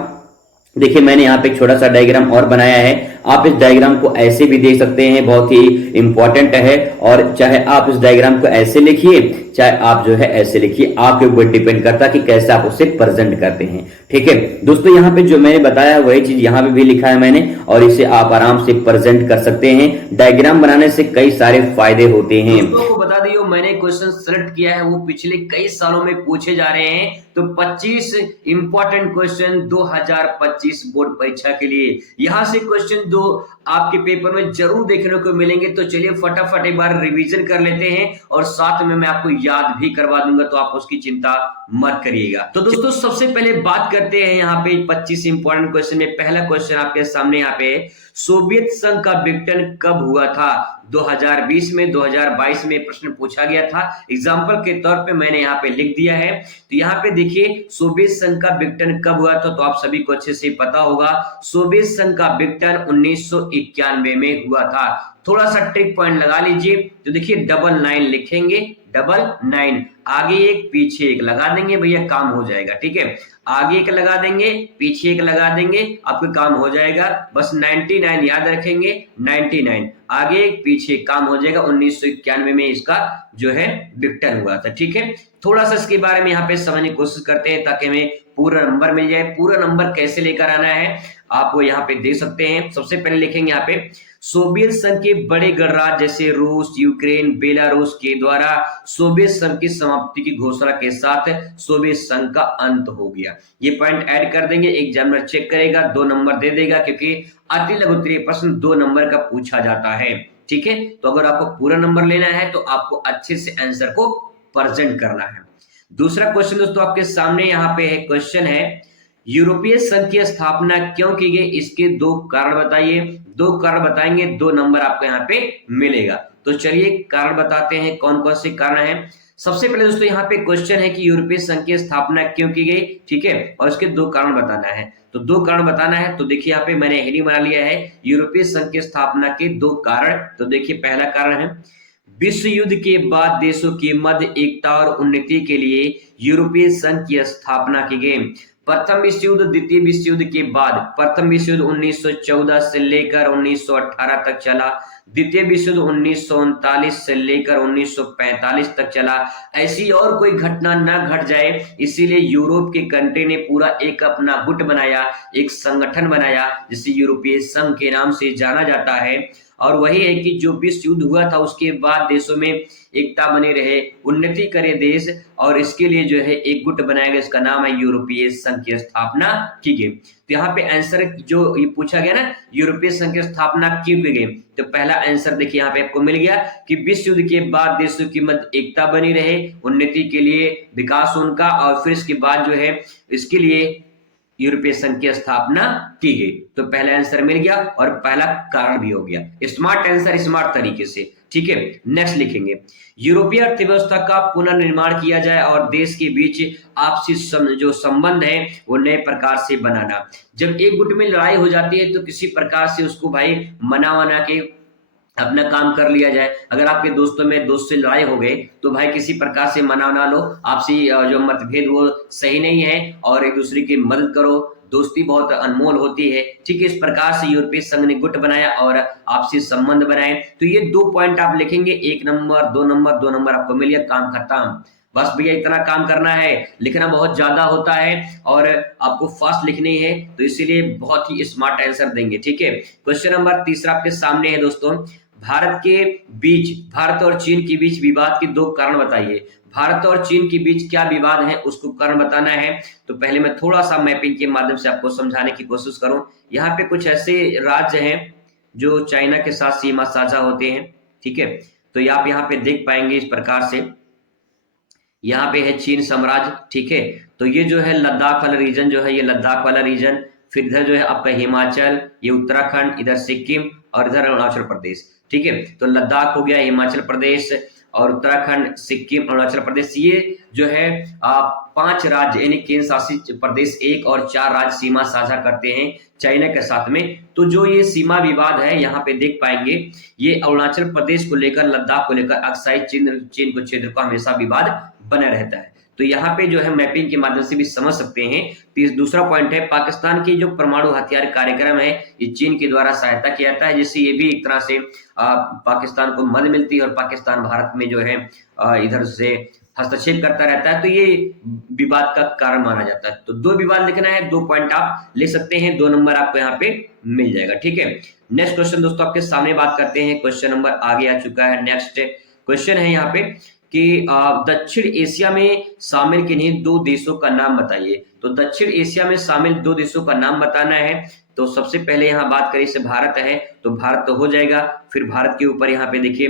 देखिए मैंने यहाँ पे एक छोटा सा डायग्राम और बनाया है, आप इस डायग्राम को ऐसे भी देख सकते हैं, बहुत ही इंपॉर्टेंट है। और चाहे आप इस डायग्राम को ऐसे लिखिए, चाहे आप जो है ऐसे लिखिए, आपके ऊपर डिपेंड करता है कि कैसे आप उसे प्रेजेंट करते हैं। ठीक है दोस्तों, यहाँ पे जो मैंने बताया वही चीज यहाँ पे भी लिखा है मैंने, और इसे आप आराम से प्रेजेंट कर सकते हैं। डायग्राम बनाने से कई सारे फायदे होते हैं। दोस्तों को बता दियो मैंने क्वेश्चन सेलेक्ट किया है, वो पिछले कई सालों में पूछे जा रहे हैं। तो 25 इंपॉर्टेंट क्वेश्चन 2025 बोर्ड परीक्षा के लिए, यहां से क्वेश्चन दो आपके पेपर में जरूर देखने को मिलेंगे। तो चलिए फटाफट एक बार रिवीजन कर लेते हैं और साथ में मैं आपको याद भी करवा दूंगा, तो आप उसकी चिंता मत करिएगा। तो दोस्तों सबसे पहले बात करते हैं यहाँ पे 25 इंपॉर्टेंट क्वेश्चन में। पहला क्वेश्चन आपके सामने यहाँ पे, सोवियत संघ का विघटन कब हुआ था? 2020 में, 2022 में प्रश्न पूछा गया था। एग्जाम्पल के तौर पे मैंने यहाँ पे लिख दिया है। तो यहाँ पे देखिए सोवियत संघ का विघटन कब हुआ था, तो आप सभी को अच्छे से पता होगा। सोवियत संघ का विघटन 1991 में हुआ था। थोड़ा सा ट्रिक पॉइंट लगा लीजिए। तो देखिए 99 लिखेंगे, 99 आगे एक पीछे एक लगा देंगे भैया, काम हो जाएगा। ठीक है, आगे एक लगा देंगे, पीछे एक लगा देंगे, आपका काम हो जाएगा। बस 99 याद रखेंगे, 99 आगे एक पीछे काम हो जाएगा। 1991 में इसका जो है विघटन हुआ था। ठीक है, थोड़ा सा इसके बारे में यहाँ पे समझने की कोशिश करते हैं ताकि हमें पूरा नंबर मिल जाए। पूरा नंबर कैसे लेकर आना है आप वो यहाँ पे दे सकते हैं। सबसे पहले लिखेंगे यहाँ पे, सोवियत संघ के बड़े गणराज्य जैसे रूस, यूक्रेन, बेलारूस के द्वारा सोवियत संघ की समाप्ति की घोषणा के साथ सोवियत संघ का अंत हो गया। ये पॉइंट ऐड कर देंगे, एग्जामिनर चेक करेगा, 2 नंबर दे देगा, क्योंकि अति लघु उत्तरीय प्रश्न 2 नंबर का पूछा जाता है। ठीक है, तो अगर आपको पूरा नंबर लेना है तो आपको अच्छे से आंसर को प्रेजेंट करना है। दूसरा क्वेश्चन दोस्तों आपके सामने यहाँ पे है, क्वेश्चन है, यूरोपीय संघ की स्थापना क्यों की गई? इसके 2 कारण बताइए। 2 कारण बताएंगे, 2 नंबर आपको यहाँ पे मिलेगा। तो चलिए कारण बताते हैं, कौन कौन से कारण हैं। सबसे पहले दोस्तों यहाँ पे क्वेश्चन है कि यूरोपीय संघ की स्थापना क्यों की गई। ठीक है, और इसके 2 कारण बताना है। तो 2 कारण बताना है, तो देखिए यहाँ पे मैंने हेडिंग बना लिया है, यूरोपीय संघ की स्थापना के 2 कारण। तो देखिए पहला कारण है, विश्व युद्ध के बाद देशों की मध्य एकता और उन्नति के लिए यूरोपीय संघ की स्थापना की गई। प्रथम विश्व युद्ध, द्वितीय विश्व युद्ध के बाद, प्रथम विश्व युद्ध 1914 से लेकर 1918 तक चला, द्वितीय विश्व युद्ध 1939 से लेकर 1945 तक चला। ऐसी और कोई घटना न घट जाए, इसीलिए यूरोप के कंट्री ने पूरा एक अपना गुट बनाया, एक संगठन बनाया, जिसे यूरोपीय संघ के नाम से जाना जाता है। और वही है कि जो विश्व युद्ध हुआ था उसके बाद देशों में एकता बनी रहे, उन्नति करे देश, और इसके लिए जो है एक गुट बनाया गया, इसका नाम है यूरोपीय संघ की स्थापना की गई। तो यहाँ पे आंसर जो ये पूछा गया ना, यूरोपीय संघ की स्थापना क्यों की गई, तो पहला आंसर देखिए यहाँ पे आपको मिल गया कि विश्व युद्ध के बाद देशों की मध्य एकता बनी रहे, उन्नति के लिए, विकास उनका, और फिर इसके बाद जो है इसके लिए यूरोपीय संघ की स्थापना की गई। तो पहला आंसर मिल गया और पहला कारण भी हो गया। स्मार्ट आंसर, स्मार्ट तरीके से। ठीक है, नेक्स्ट लिखेंगे, यूरोपीय अर्थव्यवस्था का पुनर्निर्माण किया जाए और देश के बीच आपसी जो संबंध है वो नए प्रकार से बनाना। जब एक गुट में लड़ाई हो जाती है तो किसी प्रकार से उसको भाई मना के अपना काम कर लिया जाए। अगर आपके दोस्तों में दोस्त से लड़ाई हो गई तो भाई किसी प्रकार से मना लो, आपसी जो मतभेद वो सही नहीं है, और एक दूसरे की मदद करो, दोस्ती बहुत अनमोल होती है। ठीक है, इस प्रकार से यूरोपीय संघ ने गुट बनाया और आपसी संबंध बनाए। तो ये 2 पॉइंट आप लिखेंगे, 1 नंबर, 2 नंबर, 2 नंबर आपको मिल गया, काम खत्म। बस भैया इतना काम करना है, लिखना बहुत ज्यादा होता है और आपको फास्ट लिखनी है, तो इसीलिए बहुत ही स्मार्ट आंसर देंगे। ठीक है, क्वेश्चन नंबर तीसरा आपके सामने है दोस्तों, भारत और चीन के बीच विवाद के 2 कारण बताइए। भारत और चीन के बीच क्या विवाद है उसको कारण बताना है। तो पहले मैं थोड़ा सा मैपिंग के माध्यम से आपको समझाने की कोशिश करूं। यहाँ पे कुछ ऐसे राज्य हैं जो चाइना के साथ सीमा साझा होते हैं। ठीक है, तो आप यहाँ पे देख पाएंगे इस प्रकार से, यहाँ पे है चीन साम्राज्य। ठीक है, तो ये जो है लद्दाख वाला रीजन जो है, ये लद्दाख वाला रीजन, फिर इधर जो है आपका हिमाचल, ये उत्तराखंड, इधर सिक्किम और इधर अरुणाचल प्रदेश। ठीक है, तो लद्दाख हो गया, हिमाचल प्रदेश और उत्तराखंड, सिक्किम, अरुणाचल प्रदेश, ये जो है 5 राज्य यानी केंद्र शासित प्रदेश 1 और 4 राज्य सीमा साझा करते हैं चाइना के साथ में। तो जो ये सीमा विवाद है यहाँ पे देख पाएंगे, ये अरुणाचल प्रदेश को लेकर, लद्दाख को लेकर अक्साई चीन को क्षेत्र का हमेशा विवाद बना रहता है। तो यहाँ पे जो है मैपिंग के माध्यम से भी समझ सकते हैं। तो दूसरा पॉइंट है, पाकिस्तान की जो परमाणु हथियार कार्यक्रम है ये चीन के द्वारा सहायता किया जाता है, जिससे ये भी एक तरह से पाकिस्तान को मदद मिलती है और पाकिस्तान भारत में जो है इधर से हस्तक्षेप करता रहता है, तो ये विवाद का कारण माना जाता है। तो 2 विवाद लिखना है, 2 पॉइंट आप ले सकते हैं, 2 नंबर आपको यहाँ पे मिल जाएगा। ठीक है, नेक्स्ट क्वेश्चन दोस्तों आपके सामने बात करते हैं। क्वेश्चन नंबर आगे आ चुका है। नेक्स्ट क्वेश्चन है यहाँ पे कि दक्षिण एशिया में शामिल किन्हीं दो देशों का नाम बताइए। तो दक्षिण एशिया में शामिल दो देशों का नाम बताना है। तो सबसे पहले यहाँ बात करें, से भारत है तो भारत तो हो जाएगा। फिर भारत के ऊपर यहाँ पे देखिए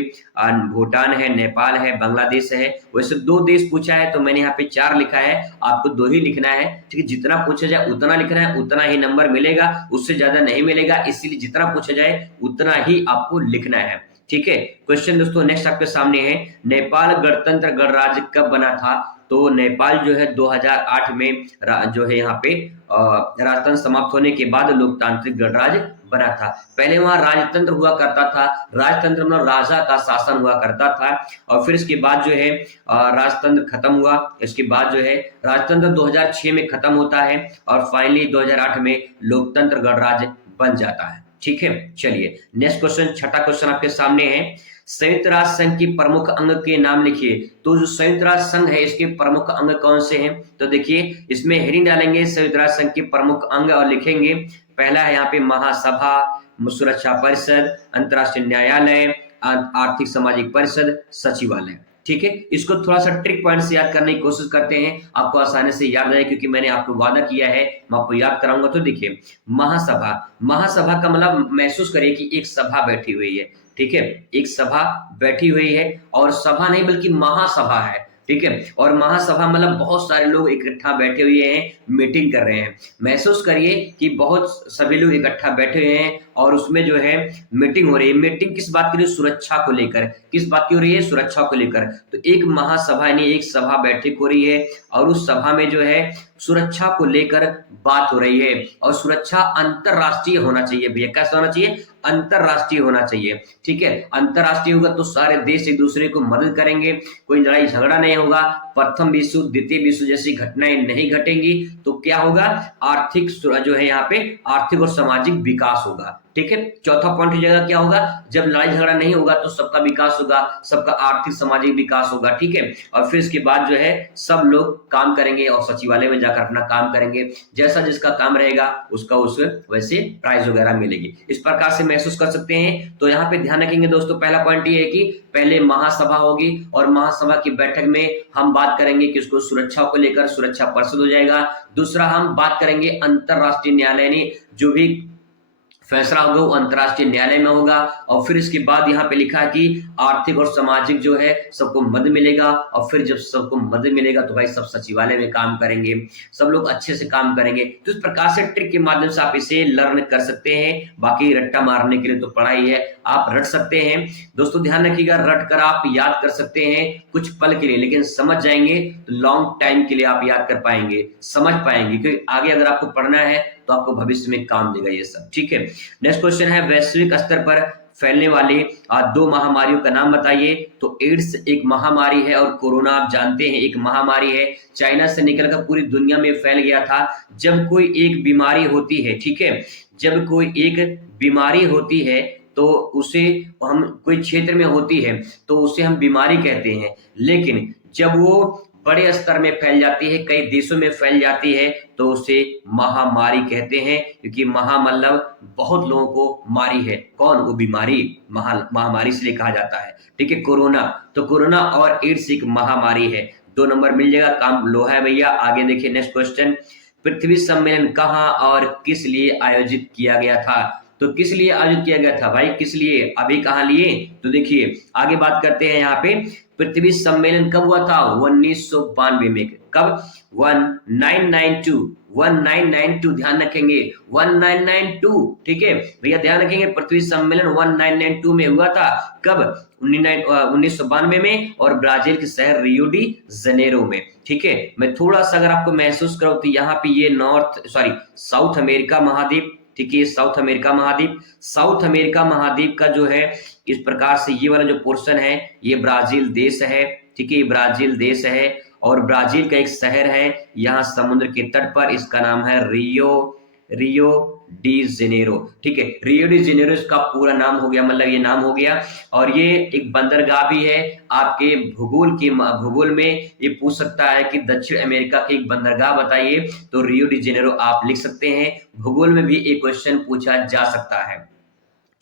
भूटान है, नेपाल है, बांग्लादेश है। वैसे दो देश पूछा है तो मैंने यहाँ पे 4 लिखा है, आपको 2 ही लिखना है। ठीक है, जितना पूछा जाए उतना लिखना है, उतना ही नंबर मिलेगा, उससे ज्यादा नहीं मिलेगा। इसीलिए जितना पूछा जाए उतना ही आपको लिखना है। ठीक है, क्वेश्चन दोस्तों नेक्स्ट आपके सामने है, नेपाल गणतंत्र गणराज्य कब बना था? तो नेपाल जो है 2008 में जो है यहाँ पे राजतंत्र समाप्त होने के बाद लोकतांत्रिक गणराज्य बना था। पहले वहां राजतंत्र हुआ करता था, राजतंत्र में राजा का शासन हुआ करता था, और फिर इसके बाद जो है राजतंत्र खत्म हुआ। इसके बाद जो है राजतंत्र 2006 में खत्म होता है और फाइनली 2008 में लोकतंत्र गणराज्य बन जाता है। ठीक है, चलिए नेक्स्ट क्वेश्चन, छठा क्वेश्चन आपके सामने है, संयुक्त राष्ट्र संघ की प्रमुख अंग के नाम लिखिए। तो जो संयुक्त राष्ट्र संघ है इसके प्रमुख अंग कौन से हैं? तो देखिए इसमें हेडिंग डालेंगे संयुक्त राष्ट्र संघ के प्रमुख अंग और लिखेंगे, पहला है यहाँ पे महासभा, सुरक्षा परिषद, अंतरराष्ट्रीय न्यायालय, आर्थिक सामाजिक परिषद, सचिवालय। ठीक है, इसको थोड़ा सा ट्रिक पॉइंट से याद करने की कोशिश करते हैं, आपको आसानी से याद आए, क्योंकि मैंने आपको वादा किया है मैं आपको याद कराऊंगा। तो देखिए महासभा, महासभा का मतलब महसूस करिए कि एक सभा बैठी हुई है। ठीक है, एक सभा बैठी हुई है, और सभा नहीं बल्कि महासभा है। ठीक है, और महासभा मतलब बहुत सारे लोग इकट्ठा बैठे हुए हैं, मीटिंग कर रहे हैं। महसूस करिए कि बहुत सभी लोग इकट्ठा बैठे हुए हैं और उसमें जो है मीटिंग हो रही है। मीटिंग किस बात के लिए? सुरक्षा को लेकर। किस बात की हो रही है? सुरक्षा को लेकर। तो एक महासभा यानी एक सभा बैठक हो रही है, और उस सभा में जो है सुरक्षा को लेकर बात हो रही है, और सुरक्षा अंतरराष्ट्रीय होना चाहिए भैया। कैसा होना चाहिए? अंतरराष्ट्रीय होना चाहिए। ठीक है, अंतरराष्ट्रीय होगा तो सारे देश एक दूसरे को मदद करेंगे, कोई लड़ाई झगड़ा नहीं होगा, प्रथम विश्व द्वितीय विश्व जैसी घटनाएं नहीं घटेंगी। तो क्या होगा? आर्थिक जो है यहाँ पे आर्थिक और सामाजिक विकास होगा। ठीक है, चौथा पॉइंट हो जाएगा क्या होगा? जब लड़ाई झगड़ा नहीं होगा तो सबका विकास होगा, सबका आर्थिक सामाजिक विकास होगा। ठीक है, और फिर इसके बाद जो है सब लोग काम करेंगे और सचिवालय में जाकर अपना काम करेंगे। जैसा जिसका काम रहेगा उसका उस वैसे प्राइज वगैरह मिलेगी। इस प्रकार से महसूस कर सकते हैं। तो यहाँ पे ध्यान रखेंगे दोस्तों, पहला पॉइंट ये है कि पहले महासभा होगी, और महासभा की बैठक में हम बात करेंगे कि उसको सुरक्षा को लेकर सुरक्षा परिषद हो जाएगा। दूसरा हम बात करेंगे अंतरराष्ट्रीय न्यायालय ने जो भी फैसला होगा वो अंतरराष्ट्रीय न्यायालय में होगा। और फिर इसके बाद यहाँ पे लिखा है कि आर्थिक और सामाजिक जो है सबको मदद मिलेगा, और फिर जब सबको मदद मिलेगा तो भाई सब सचिवालय में काम करेंगे, सब लोग अच्छे से काम करेंगे। तो इस प्रकार से ट्रिक के माध्यम से आप इसे लर्न कर सकते हैं। बाकी रट्टा मारने के लिए तो पढ़ाई है, आप रट सकते हैं। दोस्तों ध्यान रखिएगा, रट कर आप याद कर सकते हैं कुछ पल के लिए, लेकिन समझ जाएंगे तो लॉन्ग टाइम के लिए आप याद कर पाएंगे, समझ पाएंगे, क्योंकि आगे अगर आपको पढ़ना है तो आपको भविष्य में काम देगा ये सब। ठीक है, नेक्स्ट क्वेश्चन है, वैश्विक स्तर पर फैलने वाली 2 महामारियों का नाम बताइए। तो एड्स एक महामारी है, और कोरोना आप जानते हैं एक महामारी है। चाइना से निकलकर पूरी दुनिया में फैल गया था। जब कोई एक बीमारी होती है, ठीक है, जब कोई एक बीमारी होती है तो उसे हम कोई क्षेत्र में होती है तो उसे हम बीमारी कहते हैं, लेकिन जब वो बड़े स्तर में फैल जाती है, कई देशों में फैल जाती है, तो उसे महामारी कहते हैं। क्योंकि महा मतलब बहुत लोगों को मारी है, कौन? वो बीमारी महामारी इसलिए कहा जाता है। ठीक है, कोरोना, तो कोरोना और एड्स एक महामारी है। 2 नंबर मिल जाएगा, काम लोहा है भैया। आगे देखिए नेक्स्ट क्वेश्चन, पृथ्वी सम्मेलन कहाँ और किस लिए आयोजित किया गया था? तो किस लिए आयोजित किया गया था भाई? किस लिए? अभी कहाँ लिए? तो देखिए आगे बात करते हैं यहाँ पे, पृथ्वी सम्मेलन कब हुआ था? 1992 में। कब? 1992 ध्यान रखेंगे, 1992। ठीक है भैया, ध्यान रखेंगे, पृथ्वी सम्मेलन 1992 में हुआ था। कब? 1992 में, और ब्राजील के शहर रियो डी जनेरो में। ठीक है, मैं थोड़ा सा अगर आपको महसूस करो तो यहाँ पे ये साउथ अमेरिका महाद्वीप, ठीक है, साउथ अमेरिका महाद्वीप, साउथ अमेरिका महाद्वीप का जो है इस प्रकार से ये वाला जो पोर्शन है ये ब्राजील देश है। ठीक है, ये ब्राजील देश है, और ब्राजील का एक शहर है यहाँ समुद्र के तट पर, इसका नाम है रियो डी जेनेरो। ठीक है, रियो डी जेनेरो इसका पूरा नाम हो गया, मतलब ये नाम हो गया। और ये एक बंदरगाह भी है। आपके भूगोल में ये पूछ सकता है कि दक्षिण अमेरिका की एक बंदरगाह बताइए, तो रियो डी जेनेरो आप लिख सकते हैं। भूगोल में भी एक क्वेश्चन पूछा जा सकता है।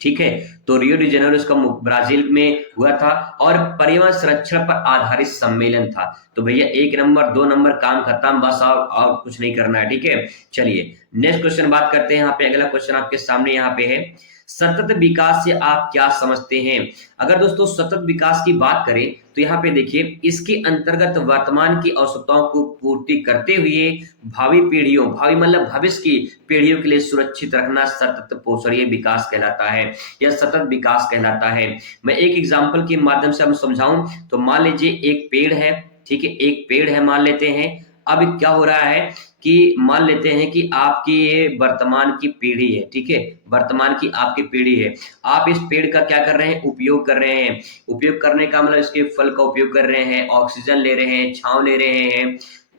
ठीक है। तो रियो डी जेनेरो इसका ब्राजील में हुआ था और पर्यावरण संरक्षण पर आधारित सम्मेलन था। तो भैया 1 नंबर 2 नंबर काम खत्म, बस और कुछ नहीं करना है, ठीक है। चलिए नेक्स्ट क्वेश्चन बात करते हैं। यहाँ पे अगला क्वेश्चन आपके सामने यहाँ पे है, सतत विकास से आप क्या समझते हैं। अगर दोस्तों सतत विकास की बात करें तो यहाँ पे देखिए, इसके अंतर्गत वर्तमान की आवश्यकताओं को पूर्ति करते हुए भावी पीढ़ियों, भावी मतलब भविष्य की पीढ़ियों के लिए सुरक्षित रखना सतत पोषणीय विकास कहलाता है या सतत विकास कहलाता है। मैं एक एग्जांपल के माध्यम से हम समझाऊं तो मान लीजिए एक पेड़ है, ठीक है, एक पेड़ है मान लेते हैं। अब क्या हो रहा है कि मान लेते हैं कि आपकी ये वर्तमान की पीढ़ी है, ठीक है, वर्तमान की आपकी पीढ़ी है। आप इस पेड़ का क्या कर रहे हैं, उपयोग कर रहे हैं। उपयोग करने का मतलब इसके फल का उपयोग कर रहे हैं, ऑक्सीजन ले रहे हैं, छांव ले रहे हैं,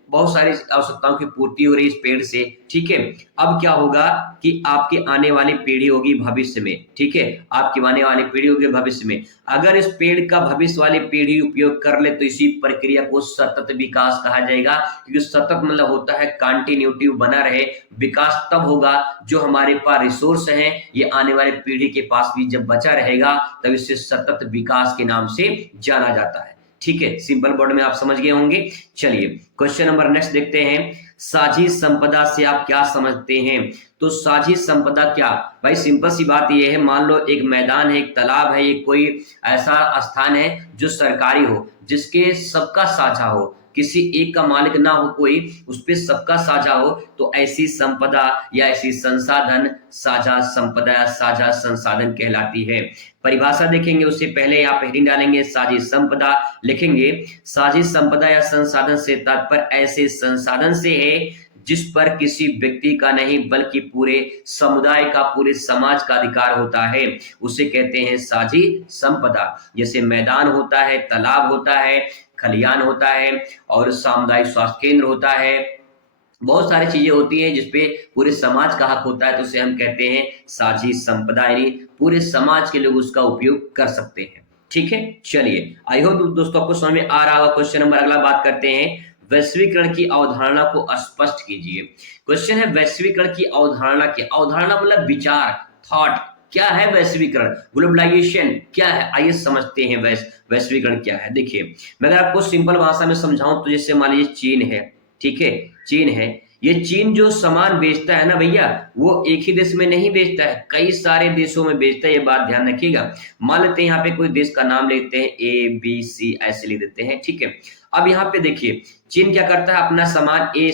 बहुत सारी आवश्यकताओं की पूर्ति हो रही है इस पेड़ से, ठीक है। अब क्या होगा कि आपकी आने वाली पीढ़ी होगी भविष्य में, ठीक है, आपकी आने वाली पीढ़ी होगी भविष्य में। अगर इस पेड़ का भविष्य वाली पीढ़ी उपयोग कर ले तो इसी प्रक्रिया को सतत विकास कहा जाएगा, क्योंकि सतत मतलब होता है कंटिन्यूटी बना रहे। विकास तब होगा जो हमारे पास रिसोर्स है, ये आने वाली पीढ़ी के पास भी जब बचा रहेगा तब इसे सतत विकास के नाम से जाना जाता है, ठीक है। सिंपल वर्ड में आप समझ गए होंगे। चलिए क्वेश्चन नंबर नेक्स्ट देखते हैं, साझी संपदा से आप क्या समझते हैं। तो साझी संपदा क्या, भाई सिंपल सी बात ये है, मान लो एक मैदान है, एक तालाब है, ये कोई ऐसा स्थान है जो सरकारी हो, जिसके सबका साझा हो, किसी एक का मालिक ना हो कोई, उस पे सबका साझा हो, तो ऐसी संपदा या ऐसी संसाधन साझा संपदा या साझा संसाधन कहलाती है। परिभाषा देखेंगे उससे पहले यहाँ पे हेडिंग डालेंगे साझी संपदा, लिखेंगे साझी संपदा या संसाधन से तात्पर्य ऐसे संसाधन से है जिस पर किसी व्यक्ति का नहीं बल्कि पूरे समुदाय का, पूरे समाज का अधिकार होता है, उसे कहते हैं साझी संपदा। जैसे मैदान होता है, तालाब होता है, खलियान होता है और सामुदायिक स्वास्थ्य केंद्र होता है, बहुत सारी चीजें होती हैं जिसपे पूरे समाज का हक होता है, तो उसे हम कहते हैं साझी संपदा, यानी पूरे समाज के लोग उसका उपयोग कर सकते हैं, ठीक है। चलिए आई होप दोस्तों आपको समझ में आ रहा होगा। क्वेश्चन नंबर अगला बात करते हैं, वैश्वीकरण की अवधारणा को स्पष्ट कीजिए। क्वेश्चन है वैश्वीकरण की अवधारणा की, अवधारणा मतलब विचार, थॉट। क्या है वैश्वीकरण, ग्लोबलाइजेशन क्या है, आइए समझते हैं वैश्वीकरण क्या है। देखिए मैं अगर आपको सिंपल भाषा में समझाऊं तो जैसे मान लीजिए चीन है, ठीक है, चीन है, ये चीन जो सामान बेचता है ना भैया, वो एक ही देश में नहीं बेचता है, कई सारे देशों में बेचता है, ये बात ध्यान रखिएगा। मान लेते हैं यहाँ पे कोई देश का नाम लेते हैं ABC ऐसे लिख देते हैं, ठीक है। अब यहाँ पे देखिए चीन क्या करता है, अपना सामान ए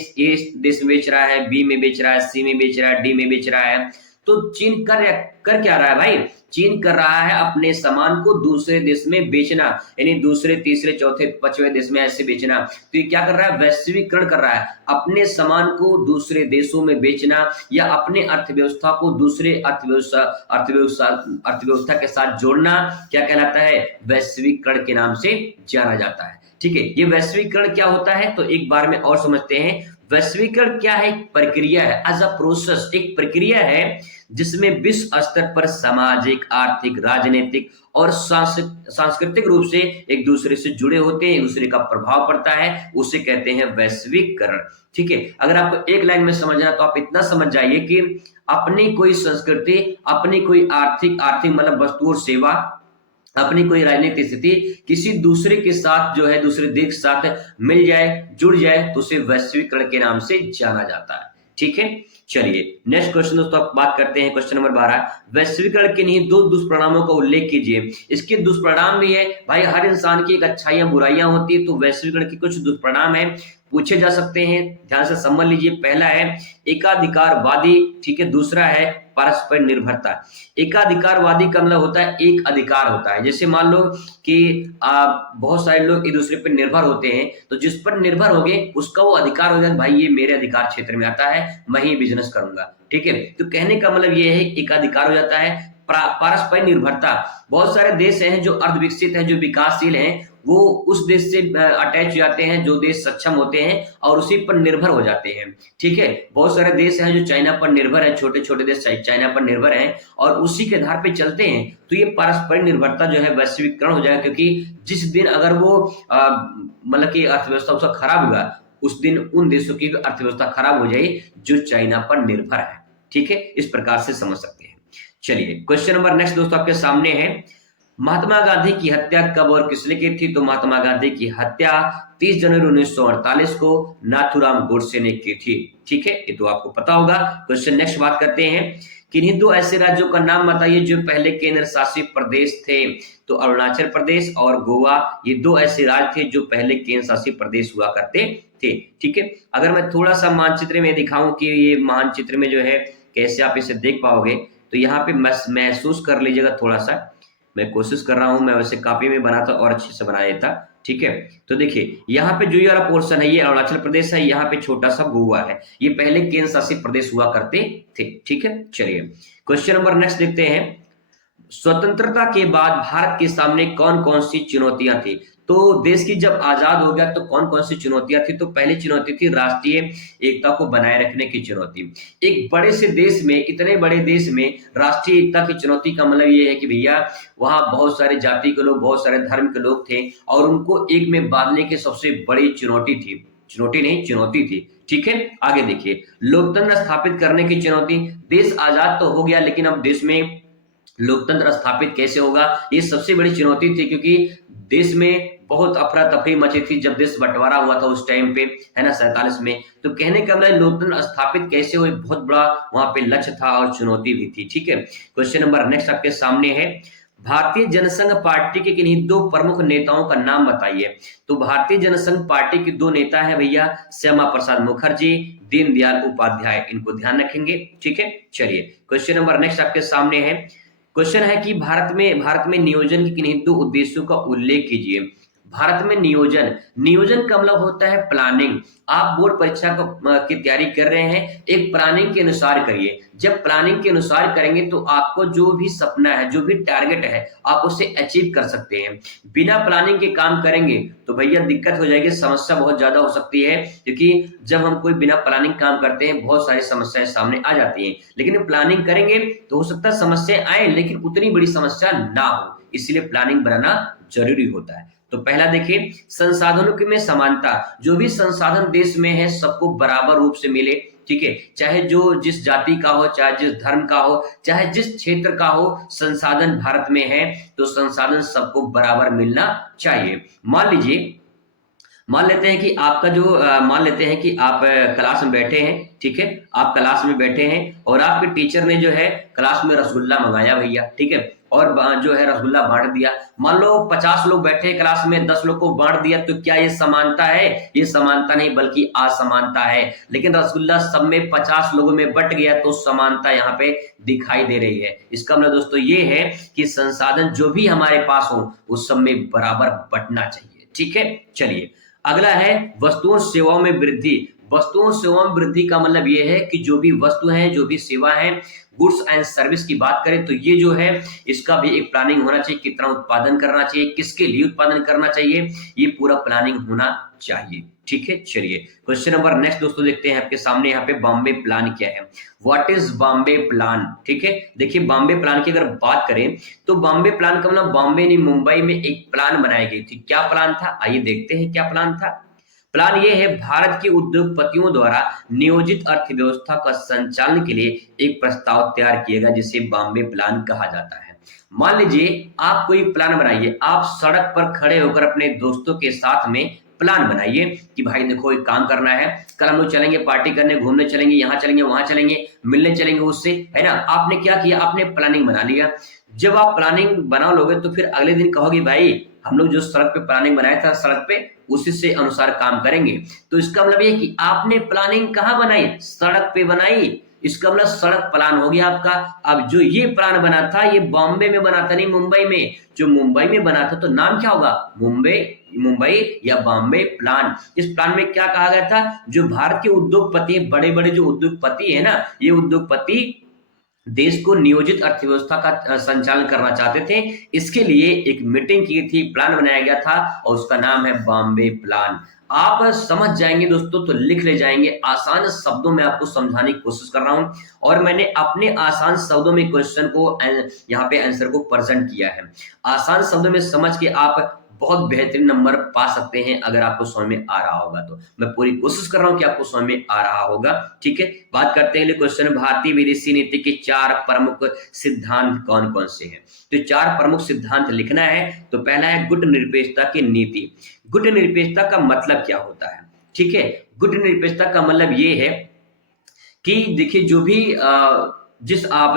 देश में बेच रहा है, B में बेच रहा है, C में बेच रहा है, D में बेच रहा है। तो चीन कर क्या रहा है भाई, चीन कर रहा है अपने सामान को दूसरे देश में बेचना, यानी दूसरे तीसरे चौथे पांचवें देश में ऐसे बेचना। तो ये क्या कर रहा है, वैश्वीकरण कर रहा है, अपने सामान को दूसरे देशों में बेचना या अपने अर्थव्यवस्था को दूसरे अर्थव्यवस्था के साथ जोड़ना, क्या कहलाता है, वैश्वीकरण के नाम से जाना जाता है, ठीक है। ये वैश्वीकरण क्या होता है तो एक बार में और समझते हैं। वैश्वीकरण क्या है, एक प्रक्रिया है, एज अ प्रोसेस, एक प्रक्रिया है जिसमें विश्व स्तर पर सामाजिक, आर्थिक, राजनीतिक और सांस्कृतिक रूप से एक दूसरे से जुड़े होते हैं, एक दूसरे का प्रभाव पड़ता है, उसे कहते हैं वैश्वीकरण, ठीक है। अगर आपको एक लाइन में समझना तो आप इतना समझ जाइए कि अपनी कोई संस्कृति, अपनी कोई आर्थिक मतलब वस्तु और सेवा, अपनी कोई राजनीतिक स्थिति किसी दूसरे के साथ जो है, दूसरे देश के साथ मिल जाए, जुड़ जाए, तो उसे वैश्वीकरण के नाम से जाना जाता है, ठीक है। चलिए नेक्स्ट क्वेश्चन दोस्तों आप बात करते हैं, क्वेश्चन नंबर 12, वैश्वीकरण के नहीं दो दुष्परिणामों का उल्लेख कीजिए। इसके दुष्परिणाम भी है भाई, हर इंसान की एक अच्छाइयां बुराइयां होती है, तो वैश्वीकरण के कुछ दुष्परिणाम है, पूछे जा सकते हैं, ध्यान से समझ लीजिए। पहला है एकाधिकारवादी, ठीक है, दूसरा है परस्पर निर्भरता। एकाधिकारवादी का मतलब होता है एक अधिकार होता है, जैसे मान लो कि बहुत सारे लोग एक दूसरे पर निर्भर होते हैं, तो जिस पर निर्भर हो गए उसका वो अधिकार हो जाए, भाई ये मेरे अधिकार क्षेत्र में आता है, मैं ही बिजनेस करूंगा, ठीक है। तो कहने का मतलब ये है एकाधिकार हो जाता है। परस्पर निर्भरता, बहुत सारे देश हैं जो अर्धविकसित हैं, जो विकासशील हैं, वो उस देश से अटैच हो जाते हैं जो देश सक्षम होते हैं और उसी पर निर्भर हो जाते हैं, ठीक है। बहुत सारे देश हैं जो चाइना पर निर्भर है, छोटे छोटे देश चाइना पर निर्भर हैं और उसी के आधार पे चलते हैं, तो ये पारस्परिक निर्भरता जो है वैश्वीकरण हो जाएगा, क्योंकि जिस दिन अगर वो मतलब की अर्थव्यवस्था उसका खराब होगा, उस दिन उन देशों की अर्थव्यवस्था खराब हो जाएगी जो चाइना पर निर्भर है, ठीक है। इस प्रकार से समझ सकते हैं। चलिए क्वेश्चन नंबर नेक्स्ट दोस्तों आपके सामने है, महात्मा गांधी की हत्या कब और किसने की थी? तो महात्मा गांधी की हत्या 30 जनवरी 1948 को नाथूराम गोडसे ने की थी। ठीक है, ये तो आपको पता होगा। क्वेश्चन नेक्स्ट बात करते हैं, किन्हीं दो ऐसे राज्यों का नाम बताइए जो पहले केंद्र शासित प्रदेश थे। तो अरुणाचल प्रदेश और गोवा, ये दो ऐसे राज्य थे जो पहले केंद्र शासित प्रदेश हुआ करते थे। ठीक है, अगर मैं थोड़ा सा मानचित्र में दिखाऊं कि ये मानचित्र में जो है कैसे आप इसे देख पाओगे, तो यहाँ पे महसूस कर लीजिएगा थोड़ा सा। मैं कोशिश कर रहा हूं, मैं वैसे कॉपी में बना था और अच्छे से बनाया था। ठीक है, तो देखिए यहाँ पे जो ये वाला पोर्शन है ये अरुणाचल प्रदेश है, यहाँ पे छोटा सा गोवा है, ये पहले केंद्र शासित प्रदेश हुआ करते थे। ठीक है, चलिए क्वेश्चन नंबर नेक्स्ट देखते हैं, स्वतंत्रता के बाद भारत के सामने कौन कौन सी चुनौतियां थी? तो देश की जब आजाद हो गया तो कौन कौन सी चुनौतियां थी? तो पहली चुनौती थी राष्ट्रीय एकता को बनाए रखने की चुनौती। एक बड़े से देश में, इतने बड़े देश में राष्ट्रीय एकता की चुनौती का मतलब ये है कि भैया वहां बहुत सारे जाति के लोग, बहुत सारे धर्म के लोग थे और उनको एक में बांधने की सबसे बड़ी चुनौती थी, चुनौती नहीं चुनौती थी। ठीक है, आगे देखिए, लोकतंत्र स्थापित करने की चुनौती। देश आजाद तो हो गया लेकिन अब देश में लोकतंत्र स्थापित कैसे होगा, ये सबसे बड़ी चुनौती थी, क्योंकि देश में बहुत अफरा तफरी मची थी जब देश बंटवारा हुआ था उस टाइम पे, है ना, 47 में। तो कहने का मतलब लोकतंत्र स्थापित कैसे हो, बहुत बड़ा वहां पे लक्ष्य था और चुनौती भी थी। ठीक है, क्वेश्चन नंबर नेक्स्ट आपके सामने है, भारतीय जनसंघ पार्टी के किन्हीं दो प्रमुख नेताओं का नाम बताइए। तो भारतीय जनसंघ पार्टी के दो नेता है भैया, श्यामा प्रसाद मुखर्जी, दीनदयाल उपाध्याय, इनको ध्यान रखेंगे। ठीक है, चलिए क्वेश्चन नंबर नेक्स्ट आपके सामने है, क्वेश्चन है कि भारत में नियोजन के किन्हीं दो उद्देश्यों का उल्लेख कीजिए। भारत में नियोजन, नियोजन का मतलब होता है प्लानिंग। आप बोर्ड परीक्षा की तैयारी कर रहे हैं, एक प्लानिंग के अनुसार करिए। जब प्लानिंग के अनुसार करेंगे तो आपको जो भी सपना है, जो भी टारगेट है, आप उसे अचीव कर सकते हैं। बिना प्लानिंग के काम करेंगे तो भैया दिक्कत हो जाएगी, समस्या बहुत ज्यादा हो सकती है, क्योंकि जब हम कोई बिना प्लानिंग काम करते हैं बहुत सारी समस्याएं सामने आ जाती हैं। लेकिन प्लानिंग करेंगे तो हो सकता है समस्याएं आए लेकिन उतनी बड़ी समस्या ना हो, इसलिए प्लानिंग बनाना जरूरी होता है। तो पहला देखिए, संसाधनों की में समानता, जो भी संसाधन देश में है सबको बराबर रूप से मिले। ठीक है, चाहे जो जिस जाति का हो, चाहे जिस धर्म का हो, चाहे जिस क्षेत्र का हो, संसाधन भारत में है तो संसाधन सबको बराबर मिलना चाहिए। मान लेते हैं कि आपका जो मान लेते हैं कि आप क्लास में बैठे हैं। ठीक है, आप क्लास में बैठे हैं और आपके टीचर ने जो है क्लास में रसगुल्ला मंगाया भैया। ठीक है, और जो है रसगुल्ला बांट दिया। मान लो 50 लोग बैठे हैं क्लास में, 10 लोग को बांट दिया, तो क्या ये समानता है? ये समानता नहीं बल्कि असमानता है। लेकिन रसगुल्ला सब में 50 लोगों में बट गया तो समानता यहाँ पे दिखाई दे रही है। इसका मतलब दोस्तों ये है कि संसाधन जो भी हमारे पास हो उस सब में बराबर बंटना चाहिए। ठीक है, चलिए अगला है वस्तुओं सेवाओं में वृद्धि। वस्तुओं सेवाओं में वृद्धि का मतलब ये है कि जो भी वस्तु है, जो भी सेवा है, गुड्स एंड सर्विस की बात करें तो ये जो है इसका भी एक प्लानिंग होना चाहिए, कितना उत्पादन करना चाहिए, किसके लिए उत्पादन करना चाहिए, ये पूरा प्लानिंग होना चाहिए। ठीक है, चलिए क्वेश्चन नंबर नेक्स्ट दोस्तों देखते हैं आपके सामने, यहाँ पे बॉम्बे प्लान क्या है, व्हाट इज बॉम्बे प्लान। ठीक है, देखिए बॉम्बे प्लान की अगर बात करें तो बॉम्बे प्लान का मतलब बॉम्बे नहीं मुंबई में एक प्लान बनाई गई थी। क्या प्लान था, आइए देखते हैं क्या प्लान था। प्लान ये है, भारत के उद्योगपतियों द्वारा नियोजित अर्थव्यवस्था का संचालन के लिए एक प्रस्ताव तैयार किया गया जिसे बॉम्बे प्लान कहा जाता है। मान लीजिए आप कोई प्लान बनाइए, आप सड़क पर खड़े होकर अपने दोस्तों के साथ में प्लान बनाइए कि भाई देखो एक काम करना है, कल हम लोग चलेंगे पार्टी करने, घूमने चलेंगे, यहाँ चलेंगे, वहां चलेंगे, मिलने चलेंगे उससे, है ना। आपने क्या किया, आपने प्लानिंग बना लिया। जब आप प्लानिंग बना लोगे तो फिर अगले दिन कहोगे भाई हम लोग जो सड़क पे प्लानिंग बनाया था सड़क पे उसी से अनुसार काम करेंगे। तो इसका मतलब ये कि आपने प्लानिंग कहाँ बनाई, सड़क पे बनाई। इसका मतलब सड़क प्लान हो गया आपका। अब जो ये प्लान बना था ये बॉम्बे में बना था, नहीं मुंबई में। जो मुंबई में बना था तो नाम क्या होगा, मुंबई या बॉम्बे प्लान। इस प्लान में क्या कहा गया था, जो भारत के उद्योगपति, बड़े बड़े जो उद्योगपति है ना, ये उद्योगपति देश को नियोजित अर्थव्यवस्था का संचालन करना चाहते थे। इसके लिए एक मीटिंग की थी, प्लान बनाया गया था और उसका नाम है बॉम्बे प्लान। आप समझ जाएंगे दोस्तों तो लिख ले जाएंगे। आसान शब्दों में आपको समझाने की कोशिश कर रहा हूं और मैंने अपने आसान शब्दों में क्वेश्चन को यहाँ पे आंसर को प्रेजेंट किया है। आसान शब्दों में समझ के आप बहुत बेहतरीन नंबर पा सकते हैं अगर आपको समझ में आ रहा होगा। तो मैं पूरी कोशिश कर रहा हूं कि आपको समझ में आ रहा होगा। ठीक है, बात करते हैं अगले क्वेश्चन, भारतीय विदेशी नीति के 4 प्रमुख सिद्धांत कौन कौन से हैं? तो 4 प्रमुख सिद्धांत लिखना है। तो पहला है गुट निरपेक्षता की नीति। गुट निरपेक्षता का मतलब क्या होता है? ठीक है, गुट निरपेक्षता का मतलब ये है कि देखिए, जो भी जिस आप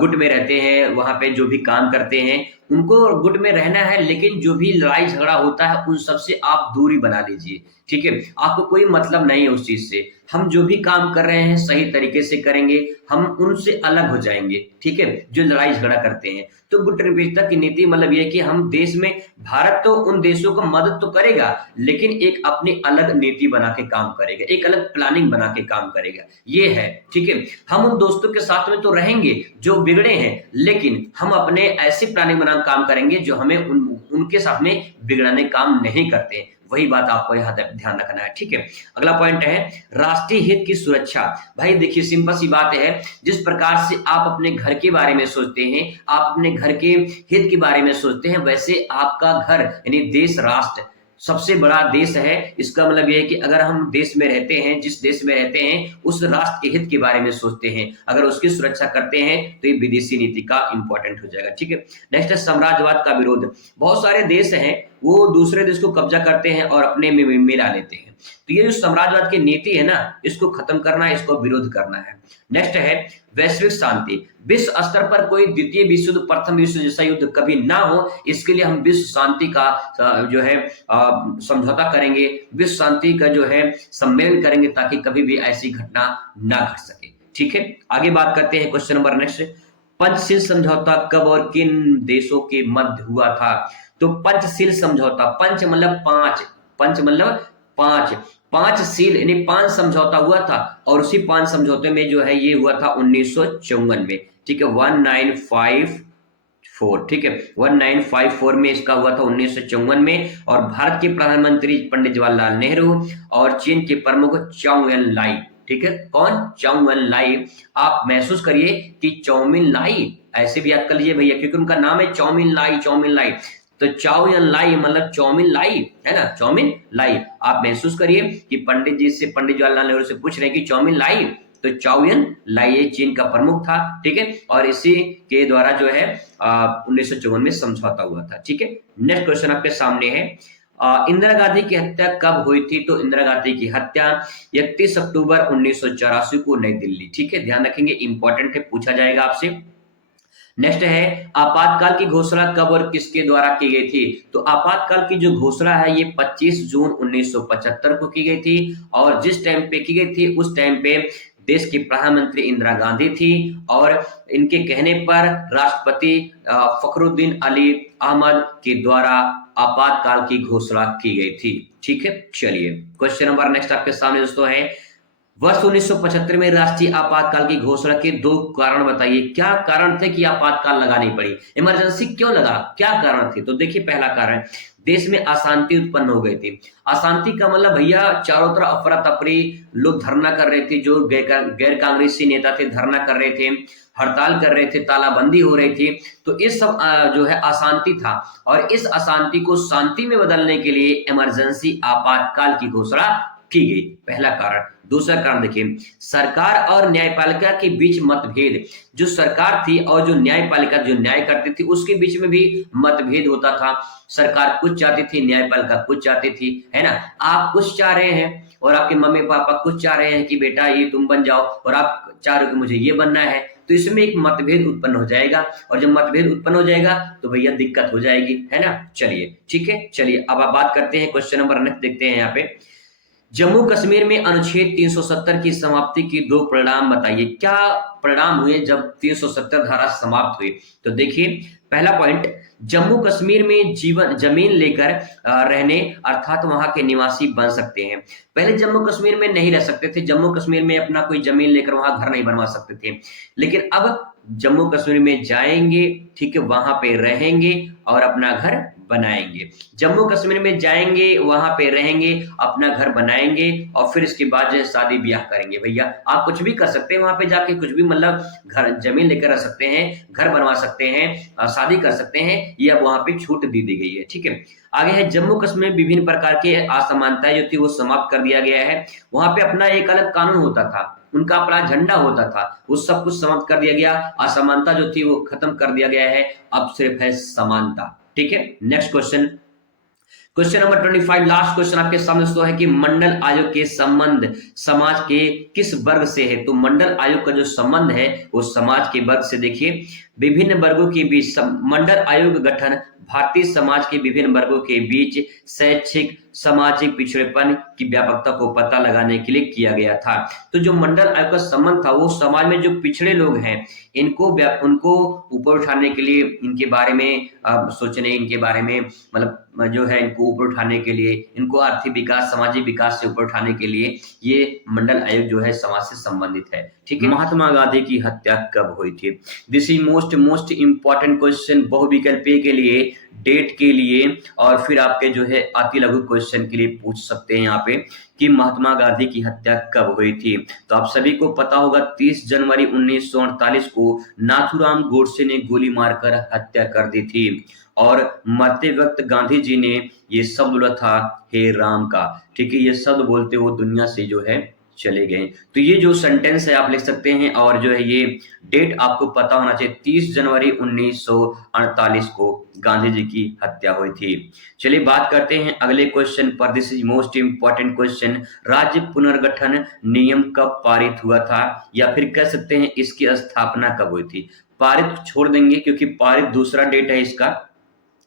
गुट में रहते हैं, वहां पे जो भी काम करते हैं, उनको गुट में रहना है, लेकिन जो भी लड़ाई झगड़ा होता है उन सबसे आप दूरी बना लीजिए। ठीक है, आपको कोई मतलब नहीं है उस चीज से। हम जो भी काम कर रहे हैं सही तरीके से करेंगे, हम उनसे अलग हो जाएंगे। ठीक है, जो लड़ाई झगड़ा करते हैं। तो गुट निरपेक्षता की नीति मतलब यह है कि हम देश में, भारत तो उन देशों को मदद तो करेगा, लेकिन एक अपनी अलग नीति बना के काम करेगा, एक अलग प्लानिंग बना के काम करेगा, ये है। ठीक है, हम उन दोस्तों के साथ में तो रहेंगे जो बिगड़े हैं, लेकिन हम अपने ऐसी प्लानिंग बना काम करेंगे जो हमें उनके साथ में बिगड़ाने काम नहीं करते। वही बात आपको यहाँ ध्यान रखना है। ठीक है, अगला पॉइंट है राष्ट्रीय हित की सुरक्षा। भाई देखिए, सिंपल सी बात है, जिस प्रकार से आप अपने घर के बारे में सोचते हैं, आप अपने घर के हित के बारे में सोचते हैं, वैसे आपका घर यानी देश, राष्ट्र सबसे बड़ा देश है। इसका मतलब यह है कि अगर हम देश में रहते हैं, जिस देश में रहते हैं, उस राष्ट्र के हित के बारे में सोचते हैं, अगर उसकी सुरक्षा करते हैं, तो ये विदेशी नीति का इंपॉर्टेंट हो जाएगा। ठीक है, नेक्स्ट है साम्राज्यवाद का विरोध। बहुत सारे देश हैं, वो दूसरे देश को कब्जा करते हैं और अपने में मिला लेते हैं। तो ये जो साम्राज्यवाद की नीति है ना, इसको खत्म करना है, इसको विरोध करना है। नेक्स्ट है वैश्विक शांति। विश्व स्तर पर कोई द्वितीय विश्व युद्ध, प्रथम विश्व जैसा युद्ध कभी ना हो, इसके लिए हम विश्व शांति का जो है समझौता करेंगे, विश्व शांति का जो है सम्मेलन करेंगे, ताकि कभी भी ऐसी घटना ना घट सके। ठीक है, आगे बात करते हैं क्वेश्चन नंबर नेक्स्ट, पंचशील समझौता कब और किन देशों के मध्य हुआ था? तो पंचशील समझौता, पंच मतलब 5, पंच मतलब 5, 5 शील यानी 5 समझौता हुआ था, और उसी 5 समझौते में जो है ये हुआ था 1954 में। ठीक है, 1954। ठीक है, 1954 में इसका हुआ था 1954 में। और भारत के प्रधानमंत्री पंडित जवाहरलाल नेहरू और चीन के प्रमुख चाउ एन लाई। ठीक है, कौन? चाउ एन लाई। आप महसूस करिए कि चाउमिन लाई ऐसे भी याद कर लीजिए भैया, क्योंकि उनका नाम है चाउमिन लाई, चाउमिन लाई। तो चाउ एन लाई मतलब चाउमिन लाई, है ना, चाउमिन लाई। आप महसूस करिए कि पंडित जी से, पंडित जवाहरलाल नेहरू से पूछ रहे हैं कि चाउमिन लाई, तो चाउ एन लाई ये चीन का प्रमुख था। ठीक है, और इसी के द्वारा जो है 1954 में समझौता हुआ था। ठीक है, नेक्स्ट क्वेश्चन आपके सामने है, इंदिरा गांधी की हत्या कब हुई थी? तो इंदिरा गांधी की हत्या 31 अक्टूबर 1984 को नई दिल्ली। ठीक है, ध्यान रखेंगे, इंपॉर्टेंट है, पूछा जाएगा आपसे। नेक्स्ट है आपातकाल की घोषणा कब और किसके द्वारा की गई थी? तो आपातकाल की जो घोषणा है ये 25 जून 1975 को की गई थी, और जिस टाइम पे की गई थी उस टाइम पे देश की प्रधानमंत्री इंदिरा गांधी थी, और इनके कहने पर राष्ट्रपति फखरुद्दीन अली अहमद के द्वारा आपातकाल की घोषणा की गई थी। ठीक है, चलिए क्वेश्चन नंबर नेक्स्ट आपके सामने दोस्तों है, वर्ष 1975 में राष्ट्रीय आपातकाल की घोषणा के 2 कारण बताइए। क्या कारण थे कि आपातकाल लगानी पड़ी? इमरजेंसी क्यों लगा? क्या कारण थे? तो देखिए, पहला कारण, देश में अशांति उत्पन्न हो गई थी। अशांति का मतलब भैया, चारों तरफ अफरा तफरी, लोग धरना कर रहे थे, जो गैर कांग्रेसी नेता थे धरना कर रहे थे, हड़ताल कर रहे थे, तालाबंदी हो रही थी। तो इस सब जो है अशांति था, और इस अशांति को शांति में बदलने के लिए इमरजेंसी आपातकाल की घोषणा की गई, पहला कारण। दूसरा कारण देखिए, सरकार और न्यायपालिका के बीच मतभेद। जो सरकार थी और जो न्यायपालिका जो न्याय करती थी, उसके बीच में भी मतभेद होता था। सरकार कुछ चाहती थी, न्यायपालिका कुछ चाहती थी, है ना। आप कुछ चाह रहे हैं और आपके मम्मी पापा कुछ चाह रहे हैं कि बेटा ये तुम बन जाओ, और आप चाह रहे हो कि मुझे ये बनना है, तो इसमें एक मतभेद उत्पन्न हो जाएगा, और जब मतभेद उत्पन्न हो जाएगा तो भैया दिक्कत हो जाएगी, है ना। चलिए ठीक है, चलिए अब आप बात करते हैं क्वेश्चन नंबर नेक्स्ट देखते हैं यहाँ पे, जम्मू कश्मीर में अनुच्छेद 370 की समाप्ति के 2 परिणाम बताइए। क्या परिणाम हुए जब 370 धारा समाप्त हुई? तो देखिए, पहला पॉइंट, जम्मू कश्मीर में जमीन लेकर रहने अर्थात वहां के निवासी बन सकते हैं। पहले जम्मू कश्मीर में नहीं रह सकते थे, जम्मू कश्मीर में अपना कोई जमीन लेकर वहां घर नहीं बनवा सकते थे, लेकिन अब जम्मू कश्मीर में जाएंगे, ठीक है, वहां पे रहेंगे और अपना घर बनाएंगे। जम्मू कश्मीर में जाएंगे, वहां पे रहेंगे, अपना घर बनाएंगे और फिर इसके बाद जो है शादी ब्याह करेंगे। भैया आप कुछ भी कर सकते हैं, वहां पे जाके कुछ भी मतलब घर जमीन लेकर रह सकते हैं, घर बनवा सकते हैं, शादी कर सकते हैं, ये अब वहां पे छूट दी गई है। ठीक है, आगे है जम्मू कश्मीर में विभिन्न प्रकार के असमानताएं जो थी वो समाप्त कर दिया गया है। वहां पे अपना एक अलग कानून होता था, उनका अपना झंडा होता था, वो सब कुछ समाप्त कर दिया गया, असमानता जो थी वो खत्म कर दिया गया है, अब सिर्फ है समानता। ठीक है, next question, question number 25, last question आपके सामने दोस्तों है कि मंडल आयोग के संबंध समाज के किस वर्ग से है? तो मंडल आयोग का जो संबंध है वो समाज के वर्ग से। देखिए, विभिन्न वर्गों के बीच मंडल आयोग गठन भारतीय समाज के विभिन्न वर्गों के बीच शैक्षिक सामाजिक पिछड़ेपन की व्यापकता को पता लगाने के लिए किया गया था। तो जो मंडल आयोग का संबंध था वो समाज में जो पिछड़े लोग हैं उनको ऊपर उठाने के लिए, इनके बारे में सोचने, इनके बारे में मतलब जो है इनको ऊपर उठाने के लिए, इनको आर्थिक विकास सामाजिक विकास से ऊपर उठाने के लिए ये मंडल आयोग जो है समाज से संबंधित है। ठीक है, महात्मा गांधी की हत्या कब हुई थी? This is most important question, बहुविकल्पीय के लिए, डेट के लिए और फिर आपके जो है अति लघु क्वेश्चन के लिए पूछ सकते हैं यहाँ पे कि महात्मा गांधी की हत्या कब हुई थी। तो आप सभी को पता होगा 30 जनवरी 1948 को नाथूराम गोडसे ने गोली मारकर हत्या कर दी थी और मरते वक्त गांधी जी ने ये शब्द बोला था, हे राम का। ठीक है, ये शब्द बोलते वो दुनिया से जो है चले गए। तो ये जो सेंटेंस है आप लिख सकते हैं और जो है ये डेट आपको पता होना चाहिए, 30 जनवरी 1948 को गांधी जी की हत्या हुई थी। चलिए बात करते हैं अगले क्वेश्चन पर। This is most important question, राज्य पुनर्गठन नियम कब पारित हुआ था, या फिर कह सकते हैं इसकी स्थापना कब हुई थी? पारित छोड़ देंगे क्योंकि पारित दूसरा डेट है इसका,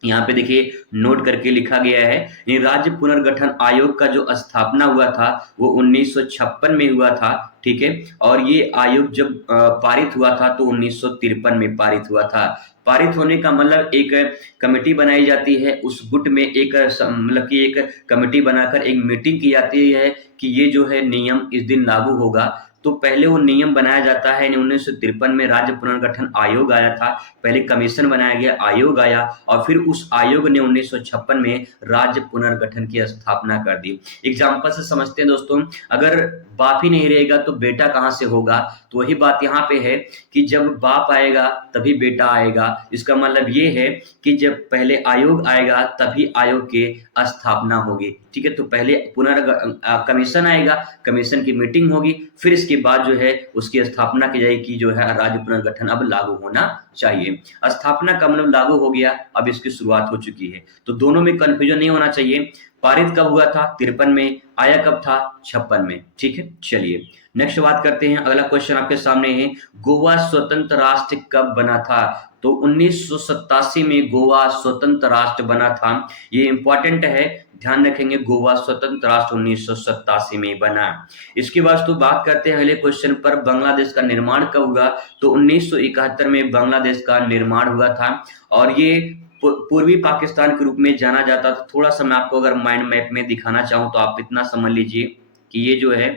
यहाँ पे देखिए नोट करके लिखा गया है। ये राज्य पुनर्गठन आयोग का जो स्थापना हुआ था वो 1956 में हुआ था। ठीक है, और ये आयोग जब पारित हुआ था तो 1953 में पारित हुआ था। पारित होने का मतलब एक कमेटी बनाई जाती है, उस गुट में एक मतलब कि एक कमेटी बनाकर एक मीटिंग की जाती है कि ये जो है नियम इस दिन लागू होगा। तो पहले वो नियम बनाया जाता है। 1953 में राज्य पुनर्गठन आयोग आया था, पहले कमीशन बनाया गया, आयोग आया और फिर उस आयोग ने 1956 में राज्य पुनर्गठन की स्थापना कर दी। एग्जाम्पल से समझते हैं दोस्तों, अगर बाप ही नहीं रहेगा तो बेटा कहाँ से होगा? तो वही बात यहाँ पे है कि जब बाप आएगा तभी बेटा आएगा। इसका मतलब ये है कि जब पहले आयोग आएगा तभी आयोग की स्थापना होगी। ठीक है, तो पहले कमीशन आएगा, कमीशन की मीटिंग होगी, फिर इसके बाद जो है उसकी स्थापना की जाएगी कि जो है राज्य पुनर्गठन अब लागू होना चाहिए। स्थापना का मतलब लागू हो गया, अब इसकी शुरुआत हो चुकी है। तो दोनों में कंफ्यूजन नहीं होना चाहिए। पारित कब हुआ था? 53 में। आया कब था? 56 में। ठीक है, चलिए नेक्स्ट बात करते हैं। अगला क्वेश्चन आपके सामने है, गोवा स्वतंत्र राष्ट्र कब बना था? तो 1987 में गोवा स्वतंत्र राष्ट्र बना था। ये इंपॉर्टेंट है, ध्यान रखेंगे, गोवा स्वतंत्र राष्ट्र 1987 में बना। इसके बाद तो बात करते हैं अगले क्वेश्चन पर, बांग्लादेश का निर्माण कब हुआ? तो 1971 में बांग्लादेश का निर्माण हुआ था और ये पूर्वी पाकिस्तान के रूप में जाना जाता था। थोड़ा सा मैं आपको अगर माइंड मैप में दिखाना चाहूं तो आप इतना समझ लीजिए कि ये जो है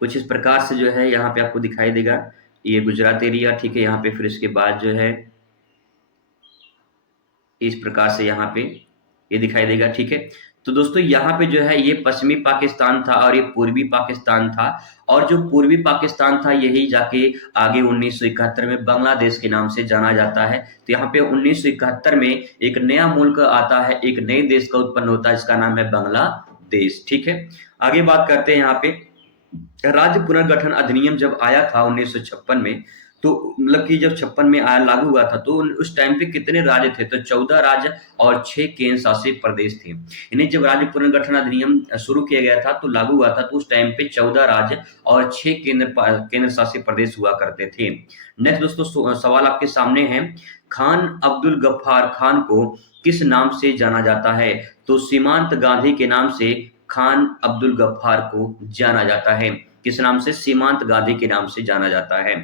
कुछ इस प्रकार से जो है यहाँ पे आपको दिखाई देगा, ये गुजरात एरिया। ठीक है, यहाँ पे फिर इसके बाद जो है इस प्रकार से यहाँ पे ये दिखाई देगा। ठीक है, तो दोस्तों यहाँ पे जो है ये पश्चिमी पाकिस्तान था और ये पूर्वी पाकिस्तान था, और जो पूर्वी पाकिस्तान था यही जाके आगे 1971 में बांग्लादेश के नाम से जाना जाता है। तो यहाँ पे 1971 में एक नया मुल्क आता है, एक नए देश का उत्पन्न होता है, इसका नाम है बांग्लादेश। ठीक है, आगे बात करते हैं। यहाँ पे राज्य पुनर्गठन अधिनियम जब आया था 1956 में, तो मतलब कि जब 56 में आया लागू हुआ था तो उस टाइम पे कितने राज्य थे? तो 14 राज्य और 6 केंद्र शासित प्रदेश थे। यानी जब राज्य पुनर्गठन अधिनियम शुरू किया गया था तो लागू हुआ था तो उस टाइम पे 14 राज्य और 6 केंद्र शासित प्रदेश हुआ करते थे। नेक्स्ट दोस्तों सवाल आपके सामने है, खान अब्दुल गफ्फार खान को किस नाम से जाना जाता है? तो सीमांत गांधी के नाम से खान अब्दुल गफ्फार को जाना जाता है। किस नाम से? सीमांत गांधी के नाम से जाना जाता है।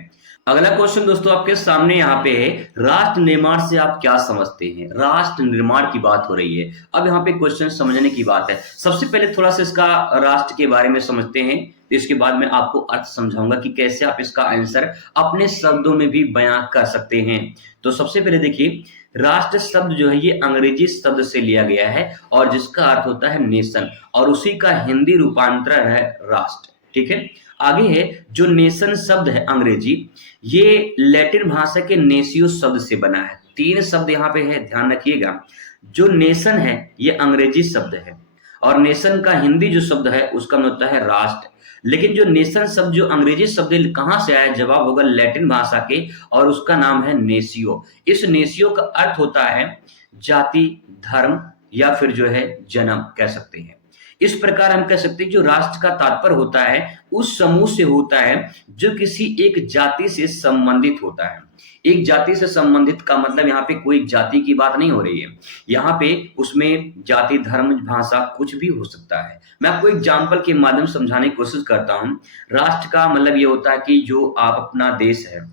अगला क्वेश्चन दोस्तों आपके सामने यहाँ पे है, राष्ट्र निर्माण से आप क्या समझते हैं? राष्ट्र निर्माण की बात हो रही है। अब यहाँ पे क्वेश्चन समझने की बात है। सबसे पहले थोड़ा सा इसका राष्ट्र के बारे में समझते हैं, इसके बाद मैं आपको अर्थ समझाऊंगा कि कैसे आप इसका आंसर अपने शब्दों में भी बयां कर सकते हैं। तो सबसे पहले देखिए, राष्ट्र शब्द जो है ये अंग्रेजी शब्द से लिया गया है और जिसका अर्थ होता है नेशन, और उसी का हिंदी रूपांतरण है राष्ट्र। ठीक है, आगे है जो नेशन शब्द है अंग्रेजी, ये लैटिन भाषा के नेशियो शब्द से बना है। तीन शब्द यहाँ पे है, ध्यान रखिएगा। जो नेशन है ये अंग्रेजी शब्द है और नेशन का हिंदी जो शब्द है उसका मतलब होता है राष्ट्र। लेकिन जो नेशन शब्द जो अंग्रेजी शब्द कहाँ से आया, जवाब होगा लैटिन भाषा के, और उसका नाम है नेशियो। इस नेशियो का अर्थ होता है जाति, धर्म या फिर जो है जन्म कह सकते हैं। इस प्रकार हम कह सकते हैं जो राष्ट्र का तात्पर्य होता है उस समूह से होता है जो किसी एक जाति से संबंधित होता है। एक जाति से संबंधित का मतलब यहाँ पे कोई जाति की बात नहीं हो रही है, यहाँ पे उसमें जाति, धर्म, भाषा कुछ भी हो सकता है। मैं आपको एग्जाम्पल के माध्यम से समझाने की कोशिश करता हूँ। राष्ट्र का मतलब ये होता है कि जो आप अपना देश है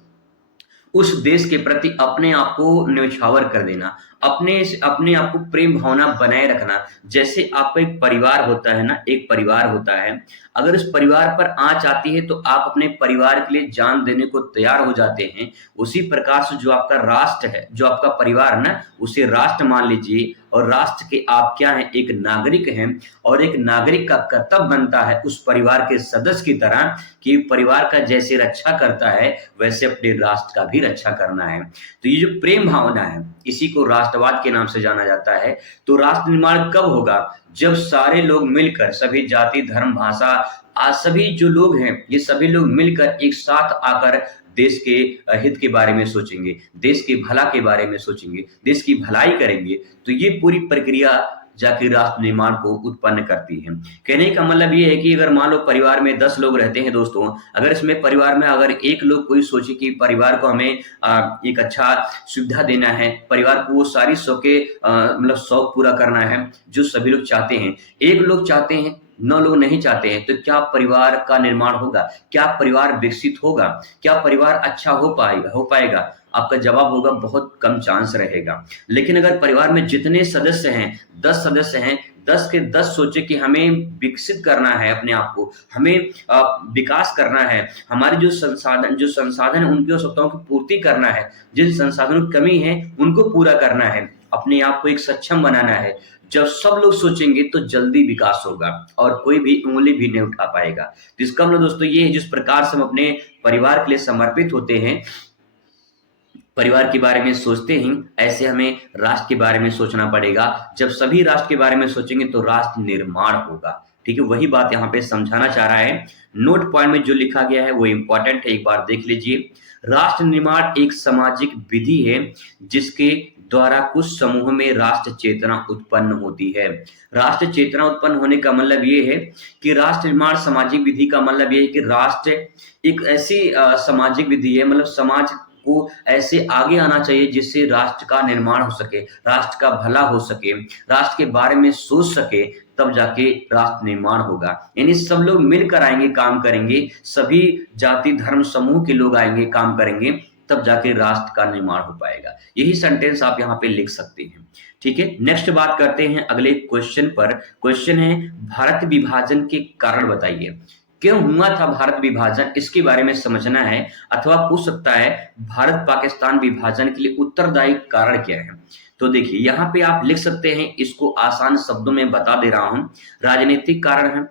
उस देश के प्रति अपने आप को न्यौछावर कर देना, अपने आप को प्रेम भावना बनाए रखना। जैसे आपका एक परिवार होता है ना, एक परिवार होता है, अगर उस परिवार पर आँच आती है तो आप अपने परिवार के लिए जान देने को तैयार हो जाते हैं। उसी प्रकार से जो आपका राष्ट्र है, जो आपका परिवार है ना, उसे राष्ट्र मान लीजिए। और राष्ट्र के आप क्या हैं, एक नागरिक हैं, और एक नागरिक का कर्तव्य बनता है उस परिवार के सदस्य की तरह कि परिवार का जैसे रक्षा करता है वैसे अपने राष्ट्र का भी रक्षा करना है। तो ये जो प्रेम भावना है इसी को राष्ट्रवाद के नाम से जाना जाता है। तो राष्ट्र निर्माण कब होगा, जब सारे लोग मिलकर, सभी जाति, धर्म, भाषा, आज सभी जो लोग हैं ये सभी लोग मिलकर एक साथ आकर देश के हित के बारे में सोचेंगे, देश के भला के बारे में सोचेंगे, देश की भलाई करेंगे। तो ये पूरी प्रक्रिया जाके राष्ट्र निर्माण को उत्पन्न करती है। कहने का मतलब ये है कि अगर मान लो परिवार में 10 लोग रहते हैं दोस्तों, अगर इसमें परिवार में अगर एक लोग कोई सोचे कि परिवार को हमें एक अच्छा सुविधा देना है, परिवार को वो सारी शौके मतलब शौक पूरा करना है जो सभी लोग चाहते हैं, एक लोग चाहते हैं, 9 लोग नहीं चाहते हैं, तो क्या परिवार का निर्माण होगा, क्या परिवार विकसित होगा, क्या परिवार अच्छा हो पाएगा? आपका जवाब होगा बहुत कम चांस रहेगा। लेकिन अगर परिवार में जितने सदस्य हैं, 10 सदस्य हैं, 10 के 10 सोचे कि हमें विकसित करना है अपने आप को, हमें विकास करना है, हमारे जो संसाधन है उनकी आवश्यकताओं की पूर्ति करना है, जिन संसाधनों की कमी है उनको पूरा करना है, अपने आप को एक सक्षम बनाना है। जब सब लोग सोचेंगे तो जल्दी विकास होगा और कोई भी उंगली भी नहीं उठा पाएगा। तो इसका मतलब दोस्तों ये है, जिस प्रकार से हम अपने परिवार के लिए समर्पित होते हैं, परिवार के बारे में सोचते हैं, ऐसे हमें राष्ट्र के बारे में सोचना पड़ेगा। जब सभी राष्ट्र के बारे में सोचेंगे तो राष्ट्र निर्माण होगा। ठीक है, वही बात यहाँ पे समझाना चाह रहा है। नोट पॉइंट में जो लिखा गया है वो इंपॉर्टेंट है, एक बार देख लीजिए। राष्ट्र निर्माण एक सामाजिक विधि है जिसके द्वारा कुछ समूह में राष्ट्र चेतना उत्पन्न होती है। राष्ट्र चेतना उत्पन्न होने का मतलब ये है कि राष्ट्र निर्माण सामाजिक विधि का मतलब ये है कि राष्ट्र एक ऐसी सामाजिक विधि है, मतलब समाज को ऐसे आगे आना चाहिए जिससे राष्ट्र का निर्माण हो सके, राष्ट्र का भला हो सके, राष्ट्र के बारे में सोच सके, तब जाके राष्ट्र निर्माण होगा। यानी सब लोग मिलकर आएंगे, काम करेंगे, सभी जाति, धर्म, समूह के लोग आएंगे, काम करेंगे, तब जाके राष्ट्र का निर्माण हो पाएगा। यही सेंटेंस आप यहाँ पे लिख सकते हैं। ठीक है, नेक्स्ट बात करते हैं अगले क्वेश्चन पर। क्वेश्चन है भारत विभाजन के कारण बताइए। क्यों हुआ था भारत विभाजन, इसके बारे में समझना है। अथवा पूछ सकता है भारत पाकिस्तान विभाजन के लिए उत्तरदायी कारण क्या है। तो देखिए यहाँ पे आप लिख सकते हैं, इसको आसान शब्दों में बता दे रहा हूं। राजनीतिक कारण है,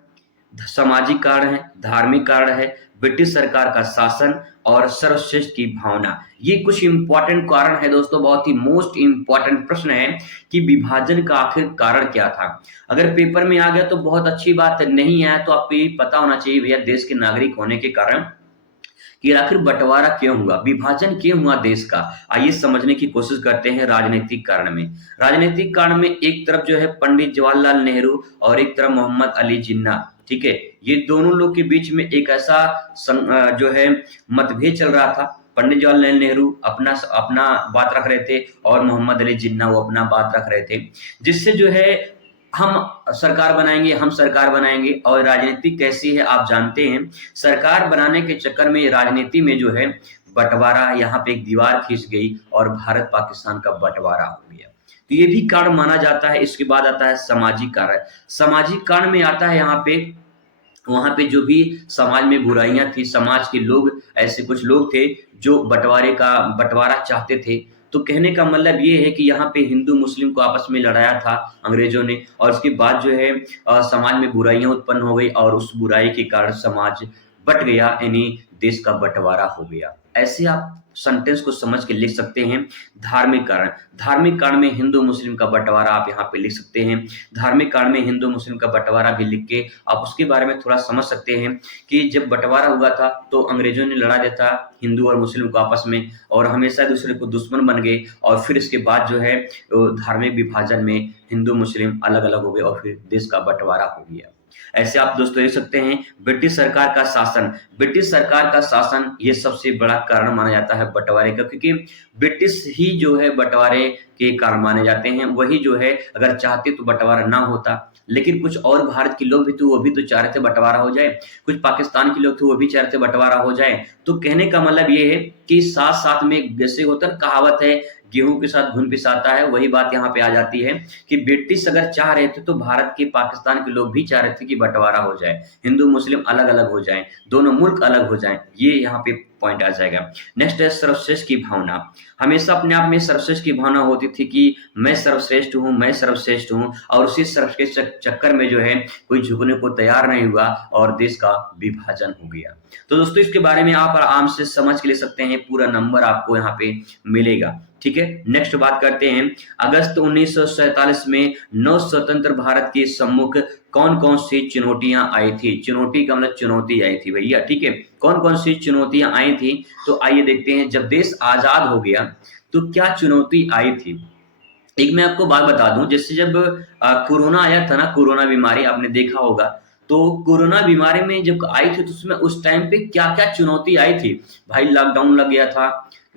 सामाजिक कारण है, धार्मिक कारण है, ब्रिटिश सरकार का शासन और सर्वश्रेष्ठ की भावना। ये कुछ इंपॉर्टेंट कारण है दोस्तों, बहुत ही मोस्ट इंपॉर्टेंट प्रश्न है कि विभाजन का आखिर कारण क्या था। अगर पेपर में आ गया तो बहुत अच्छी बात है, नहीं आया तो आपको ये पता होना चाहिए भैया देश के नागरिक होने के कारण कि आखिर बंटवारा क्यों हुआ, विभाजन क्यों हुआ देश का। आइए समझने की कोशिश करते हैं राजनीतिक कारण में। राजनीतिक कारण में एक तरफ जो है पंडित जवाहरलाल नेहरू और एक तरफ मोहम्मद अली जिन्ना। ठीक है, ये दोनों लोग के बीच में एक ऐसा जो है मतभेद चल रहा था। पंडित जवाहरलाल नेहरू अपना बात रख रहे थे और मोहम्मद अली जिन्ना वो अपना बात रख रहे थे, जिससे जो है हम सरकार बनाएंगे। और राजनीति कैसी है आप जानते हैं, सरकार बनाने के चक्कर में राजनीति में जो है बंटवारा, यहाँ पे एक दीवार खींच गई और भारत पाकिस्तान का बंटवारा हो गया। तो ये भी कारण माना जाता है। इसके बाद आता है सामाजिक कारण। सामाजिक कारण में आता है यहाँ पे वहां पे जो भी समाज में बुराइयां थी, समाज के लोग, ऐसे कुछ लोग थे जो बंटवारा चाहते थे, तो कहने का मतलब ये है कि यहाँ पे हिंदू मुस्लिम को आपस में लड़ाया था अंग्रेजों ने, और उसके बाद जो है समाज में बुराइयां उत्पन्न हो गई और उस बुराई के कारण समाज बट गया, यानी देश का बंटवारा हो गया। ऐसे आप सेंटेंस को समझ के लिख सकते हैं। धार्मिक कारण में हिंदू मुस्लिम का बंटवारा आप यहाँ पे लिख सकते हैं। धार्मिक कारण में हिंदू मुस्लिम का बंटवारा भी लिख के आप उसके बारे में थोड़ा समझ सकते हैं कि जब बंटवारा हुआ था तो अंग्रेजों ने लड़ा दिया था हिंदू और मुस्लिम को आपस में, और हमेशा दूसरे को दुश्मन बन गए, और फिर इसके बाद जो है धार्मिक विभाजन में हिंदू मुस्लिम अलग अलग हो गए और फिर देश का बंटवारा हो गया। ऐसे आप दोस्तों देख सकते हैं ब्रिटिश सरकार का शासन ये सबसे बड़ा कारण माना जाता है बंटवारे का, क्योंकि ब्रिटिश ही जो है बंटवारे के कारण माने जाते हैं। वही जो है अगर चाहते तो बंटवारा ना होता, लेकिन कुछ और भारत के लोग भी तो वो भी तो चाह रहे थे बंटवारा हो जाए, कुछ पाकिस्तान के लोग थे वो भी चाह रहे थे बंटवारा हो जाए। तो कहने का मतलब ये है कि साथ साथ में, जैसे होता है कहावत है, गेहूं के साथ घुन पिसाता है, वही बात यहाँ पे आ जाती है कि ब्रिटिश अगर चाह रहे थे तो भारत के पाकिस्तान के लोग भी चाह रहे थे कि बंटवारा हो जाए, हिंदू मुस्लिम अलग अलग हो जाए, दोनों मुल्क अलग हो जाए, ये यहाँ पे पॉइंट आ जाएगा। नेक्स्ट है सर्वश्रेष्ठ की भावना। हमेशा अपने आप में सर्वश्रेष्ठ की भावना होती थी कि मैं सर्वश्रेष्ठ हूँ, और उसी सर्वश्रेष्ठ चक्कर में जो है कोई झुकने को तैयार नहीं हुआ और देश का विभाजन हो गया। तो दोस्तों इसके बारे में आप आराम से समझ के ले सकते हैं, पूरा नंबर आपको यहाँ पे मिलेगा। ठीक है, नेक्स्ट बात करते हैं। अगस्त 1947 में नव स्वतंत्र भारत के सम्मुख कौन कौन सी चुनौतियां आई थी? चुनौती का मतलब चुनौती आई थी भैया। ठीक है, कौन कौन सी चुनौतियां आई थी? तो आइए देखते हैं। जब देश आजाद हो गया तो क्या चुनौती आई थी? एक मैं आपको बात बता दूं, जैसे जब कोरोना आया था ना, कोरोना बीमारी आपने देखा होगा, तो कोरोना बीमारी में जब आई थी तो उसमें उस टाइम पे क्या क्या चुनौती आई थी भाई। लॉकडाउन लग गया था,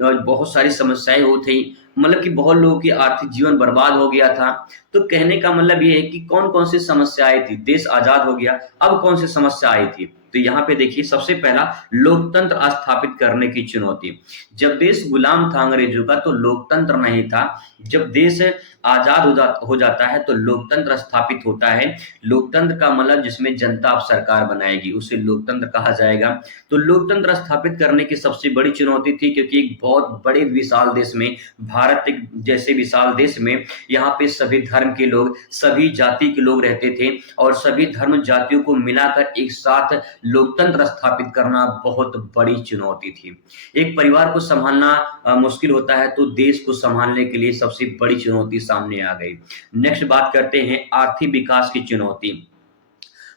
बहुत सारी समस्याएं हो थी, मतलब कि बहुत लोगों की आर्थिक जीवन बर्बाद हो गया था। तो कहने का मतलब ये है कि कौन कौन सी समस्या आई थी। देश आजाद हो गया, अब कौन सी समस्या आई थी? तो यहाँ पे देखिए, सबसे पहला लोकतंत्र स्थापित करने की चुनौती। जब देश गुलाम था अंग्रेजों का तो लोकतंत्र नहीं था। जब देश आजाद हो जाता है तो लोकतंत्र स्थापित होता है। लोकतंत्र का मतलब जिसमें जनता अब सरकार बनाएगी उसे लोकतंत्र कहा जाएगा। तो लोकतंत्र स्थापित करने की सबसे बड़ी चुनौती थी, क्योंकि एक बहुत बड़े विशाल देश में, भारत एक जैसे विशाल देश में, यहाँ पे सभी धर्म के लोग, सभी जाति के लोग रहते थे, और सभी धर्म जातियों को मिलाकर एक साथ लोकतंत्र स्थापित करना बहुत बड़ी चुनौती थी। एक परिवार को संभालना मुश्किल होता है, तो देश को संभालने के लिए सबसे बड़ी चुनौती सामने आ गई। नेक्स्ट बात करते हैं आर्थिक विकास की चुनौती।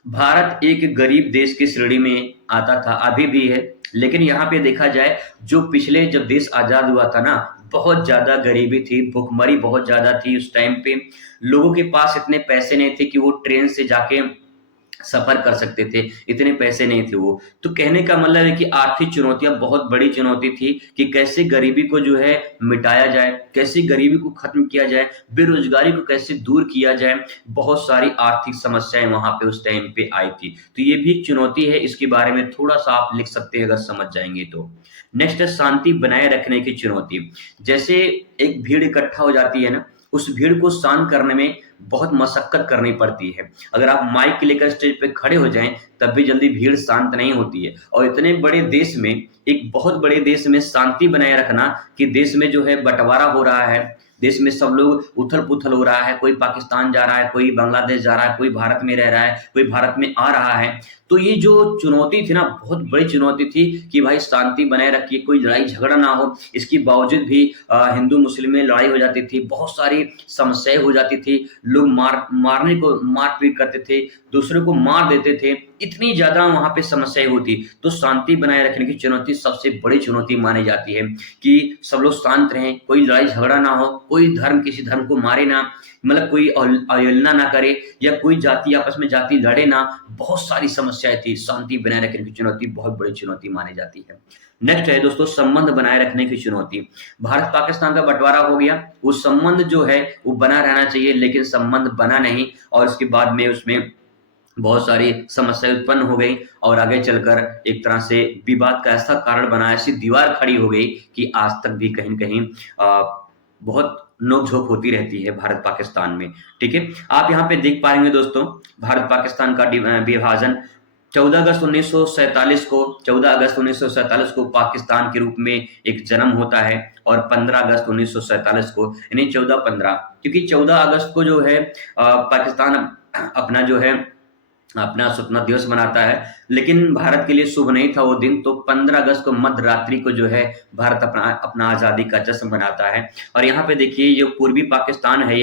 भारत एक गरीब देश की श्रेणी में आता था, अभी भी है, लेकिन यहाँ पे देखा जाए जो पिछले जब देश आजाद हुआ था ना, बहुत ज्यादा गरीबी थी, भुखमरी बहुत ज्यादा थी। उस टाइम पे लोगों के पास इतने पैसे नहीं थे कि वो ट्रेन से जाके सफर कर सकते थे, इतने पैसे नहीं थे वो। तो कहने का मतलब है कि आर्थिक चुनौतियां बहुत बड़ी चुनौती थी कि कैसे गरीबी को जो है मिटाया जाए, कैसे गरीबी को खत्म किया जाए, बेरोजगारी को कैसे दूर किया जाए। बहुत सारी आर्थिक समस्याएं वहां पे उस टाइम पे आई थी। तो ये भी एक चुनौती है, इसके बारे में थोड़ा सा आप लिख सकते हैं अगर समझ जाएंगे तो। नेक्स्ट है शांति बनाए रखने की चुनौती। जैसे एक भीड़ इकट्ठा हो जाती है ना, उस भीड़ को शांत करने में बहुत मशक्कत करनी पड़ती है। अगर आप माइक लेकर स्टेज पे खड़े हो जाएं तब भी जल्दी भीड़ शांत नहीं होती है। और इतने बड़े देश में, एक बहुत बड़े देश में शांति बनाए रखना, कि देश में जो है बंटवारा हो रहा है, देश में सब लोग उथल पुथल हो रहा है, कोई पाकिस्तान जा रहा है, कोई बांग्लादेश जा रहा है, कोई भारत में रह रहा है, कोई भारत में आ रहा है। तो ये जो चुनौती थी ना, बहुत बड़ी चुनौती थी कि भाई शांति बनाए रखिए, कोई लड़ाई झगड़ा ना हो। इसके बावजूद भी हिंदू मुस्लिम में लड़ाई हो जाती थी, बहुत सारी समस्याएं हो जाती थी, लोग मारपीट करते थे, दूसरे को मार देते थे, इतनी ज्यादा वहां पे समस्याएं होती। तो शांति बनाए रखने की चुनौती सबसे बड़ी चुनौती मानी जाती है कि सब लोग शांत रहें, कोई लड़ाई झगड़ा ना हो, कोई धर्म किसी धर्म को मारे ना, मतलब कोई अवहेलना ना करे, या कोई जाति आपस में जाति लड़े ना। बहुत सारी समस्याएं थी, शांति बनाए रखने की चुनौती बहुत बड़ी चुनौती मानी जाती है। नेक्स्ट है दोस्तों संबंध बनाए रखने की चुनौती। भारत पाकिस्तान का बंटवारा हो गया, वो संबंध जो है वो बना रहना चाहिए, लेकिन संबंध बना नहीं, और इसके बाद में उसमें बहुत सारी समस्याएं उत्पन्न हो गई, और आगे चलकर एक तरह से विवाद का ऐसा कारण बना, ऐसी दीवार खड़ी हो गई कि आज तक भी कहीं न कहीं बहुत नोक-झोंक होती रहती है भारत पाकिस्तान में। ठीक है, आप यहाँ पे देख पाएंगे दोस्तों, भारत पाकिस्तान का विभाजन 14 अगस्त 1947 को पाकिस्तान के रूप में एक जन्म होता है, और 15 अगस्त 1947 को, यानी 14-15, क्योंकि 14 अगस्त को जो है पाकिस्तान अपना जो है अपना स्वतंत्रता दिवस मनाता है, लेकिन भारत के लिए शुभ नहीं था वो दिन, तो 15 अगस्त को मध्य रात्रि को जो है भारत अपना अपना आजादी का जश्न मनाता है। और यहाँ पे देखिए जो पूर्वी पाकिस्तान है,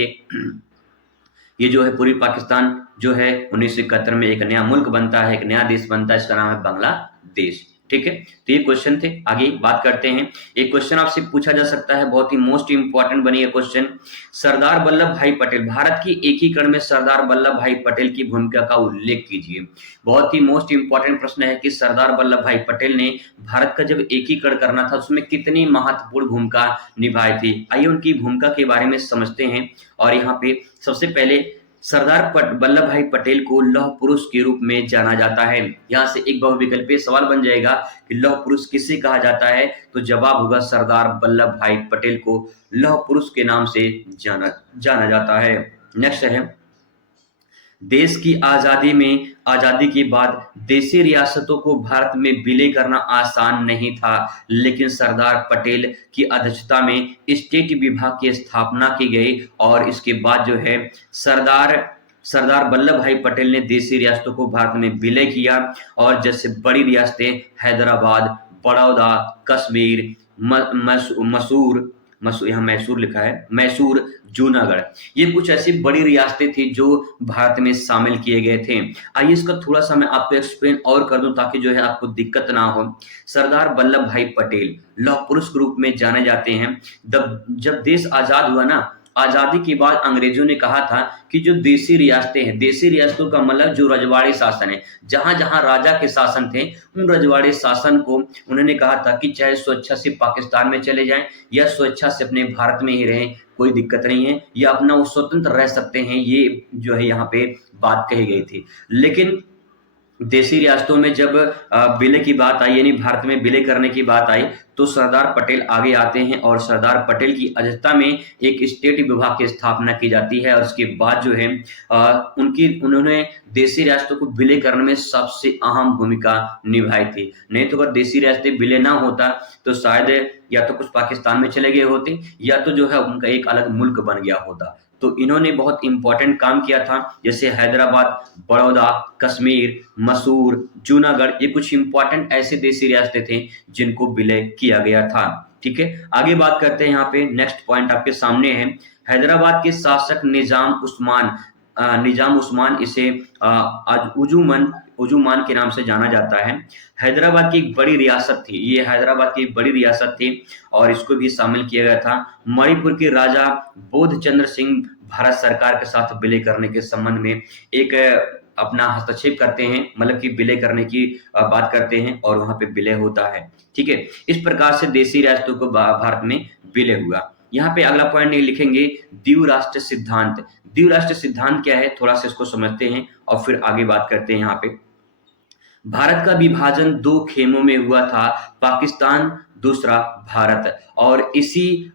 ये जो है पूर्वी पाकिस्तान जो है 1971 में एक नया मुल्क बनता है, एक नया देश बनता है, इसका नाम है बांग्लादेश। ठीक है, तो ये क्वेश्चन थे। आगे बात करते हैं। एक क्वेश्चन आपसे पूछा जा सकता है, बहुत ही मोस्ट इंपॉर्टेंट बनी है क्वेश्चन। सरदार वल्लभ भाई पटेल, भारत की एकीकरण में सरदार वल्लभ भाई पटेल की भूमिका का उल्लेख कीजिए। बहुत ही मोस्ट इंपॉर्टेंट प्रश्न है कि सरदार वल्लभ भाई पटेल ने भारत का जब एकीकरण करना था उसमें कितनी महत्वपूर्ण भूमिका निभाई थी। आइए उनकी भूमिका के बारे में समझते हैं। और यहाँ पे सबसे पहले सरदार वल्लभ भाई पटेल को लौह पुरुष के रूप में जाना जाता है। यहाँ से एक बहुविकल्पीय सवाल बन जाएगा कि लौह पुरुष किसे कहा जाता है, तो जवाब होगा सरदार वल्लभ भाई पटेल को लौह पुरुष के नाम से जाना जाता है। नेक्स्ट है, देश की आजादी के बाद देशी रियासतों को भारत में विलय करना आसान नहीं था, लेकिन सरदार पटेल की अध्यक्षता में स्टेट विभाग की स्थापना की गई, और इसके बाद जो है सरदार वल्लभ भाई पटेल ने देशी रियासतों को भारत में विलय किया। और जैसे बड़ी रियासतें हैदराबाद, बड़ौदा, कश्मीर, यहाँ मैसूर लिखा है, मैसूर, जूनागढ़, ये कुछ ऐसी बड़ी रियासतें थी जो भारत में शामिल किए गए थे। आइए इसका थोड़ा सा मैं आपको एक्सप्लेन और कर दूं ताकि जो है आपको दिक्कत ना हो। सरदार वल्लभ भाई पटेल लौह पुरुष के रूप में जाने जाते हैं। जब देश आजाद हुआ ना, आजादी के बाद अंग्रेजों ने कहा था कि जो देशी रियासतें हैं, देशी रियासतों का मतलब जो रजवाड़ी शासन है, जहां जहां राजा के शासन थे, उन रजवाड़ी शासन को उन्होंने कहा था कि चाहे स्वेच्छा से पाकिस्तान में चले जाएं या स्वेच्छा से अपने भारत में ही रहें, कोई दिक्कत नहीं है, या अपना वो स्वतंत्र रह सकते हैं। ये जो है यहाँ पे बात कही गई थी। लेकिन देशी रियासतों में जब विलय की बात आई, यानी भारत में विलय करने की बात आई, तो सरदार पटेल आगे आते हैं और सरदार पटेल की अध्यक्षता में एक स्टेट विभाग की स्थापना की जाती है। और उसके बाद जो है उन्होंने देशी रियासतों को विलय करने में सबसे अहम भूमिका निभाई थी। नहीं तो अगर देशी रियासतें विलय ना होता तो शायद या तो कुछ पाकिस्तान में चले गए होते, या तो जो है उनका एक अलग मुल्क बन गया होता। तो इन्होंने बहुत इंपॉर्टेंट काम किया था, जैसे हैदराबाद, बड़ौदा, कश्मीर, मैसूर, जूनागढ़, ये कुछ इंपॉर्टेंट ऐसे देशी रियासतें थे जिनको विलय किया गया था। ठीक है, आगे बात करते हैं। यहाँ पे नेक्स्ट पॉइंट आपके सामने है। हैदराबाद के शासक निजाम उस्मान, इसे आज उजुमान के नाम से जाना जाता है। हैदराबाद की एक बड़ी रियासत थी, ये हैदराबाद की एक बड़ी रियासत थी, और इसको भी शामिल किया गया था। मणिपुर के राजा बोधचंद्र सिंह भारत सरकार के साथ विलय करने के संबंध में एक अपना हस्तक्षेप करते हैं, मतलब कि विलय करने की बात करते हैं, और वहां पे विलय होता है। ठीक है, इस प्रकार से देशी रियासतों को भारत में विलय हुआ। यहाँ पे अगला पॉइंट लिखेंगे, द्विराष्ट्र सिद्धांत। द्विराष्ट्र सिद्धांत क्या है, थोड़ा सा इसको समझते हैं और फिर आगे बात करते हैं। यहाँ पे भारत का विभाजन दो खेमों में हुआ था, पाकिस्तान, दूसरा भारत, और इसी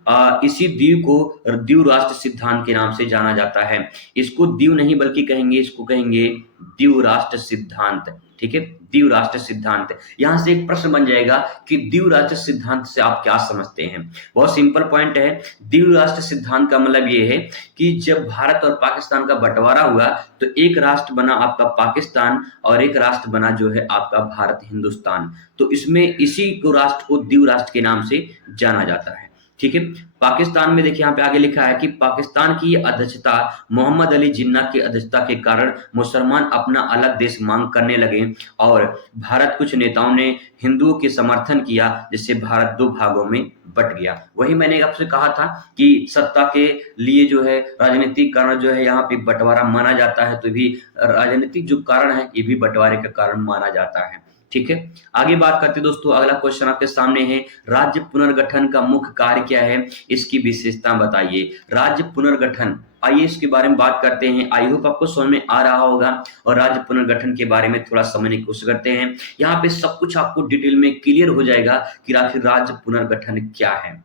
द्वीप को द्विराष्ट्र सिद्धांत के नाम से जाना जाता है। इसको द्वीप नहीं बल्कि इसको कहेंगे द्विराष्ट्र सिद्धांत। ठीक है, द्विराष्ट्र सिद्धांत। यहां से एक प्रश्न बन जाएगा कि द्विराष्ट्र सिद्धांत से आप क्या समझते हैं। बहुत सिंपल पॉइंट है। द्विराष्ट्र सिद्धांत का मतलब ये है कि जब भारत और पाकिस्तान का बंटवारा हुआ तो एक राष्ट्र बना आपका पाकिस्तान, और एक राष्ट्र बना जो है आपका भारत, हिंदुस्तान। तो इसमें इसी को राष्ट्र को द्विराष्ट्र के नाम से जाना जाता है। ठीक है, पाकिस्तान में देखिए यहाँ पे आगे लिखा है कि पाकिस्तान की अध्यक्षता मोहम्मद अली जिन्ना की अध्यक्षता के कारण मुसलमान अपना अलग देश मांग करने लगे, और भारत कुछ नेताओं ने हिंदुओं के समर्थन किया, जिससे भारत दो भागों में बट गया। वही मैंने आपसे कहा था कि सत्ता के लिए जो है राजनीतिक कारण जो है यहाँ पे बंटवारा माना जाता है, तो भी राजनीतिक जो कारण है ये भी बंटवारे का कारण माना जाता है। ठीक है, आगे बात करते दोस्तों। अगला क्वेश्चन आपके सामने है, राज्य पुनर्गठन का मुख्य कार्य क्या है, इसकी विशेषता बताइए। राज्य पुनर्गठन, आइए इसके बारे में बात करते हैं। आई होप आपको समझ में आ रहा होगा, और राज्य पुनर्गठन के बारे में थोड़ा समझने की कोशिश करते हैं। यहाँ पे सब कुछ आपको डिटेल में क्लियर हो जाएगा कि आखिर राज्य पुनर्गठन क्या है।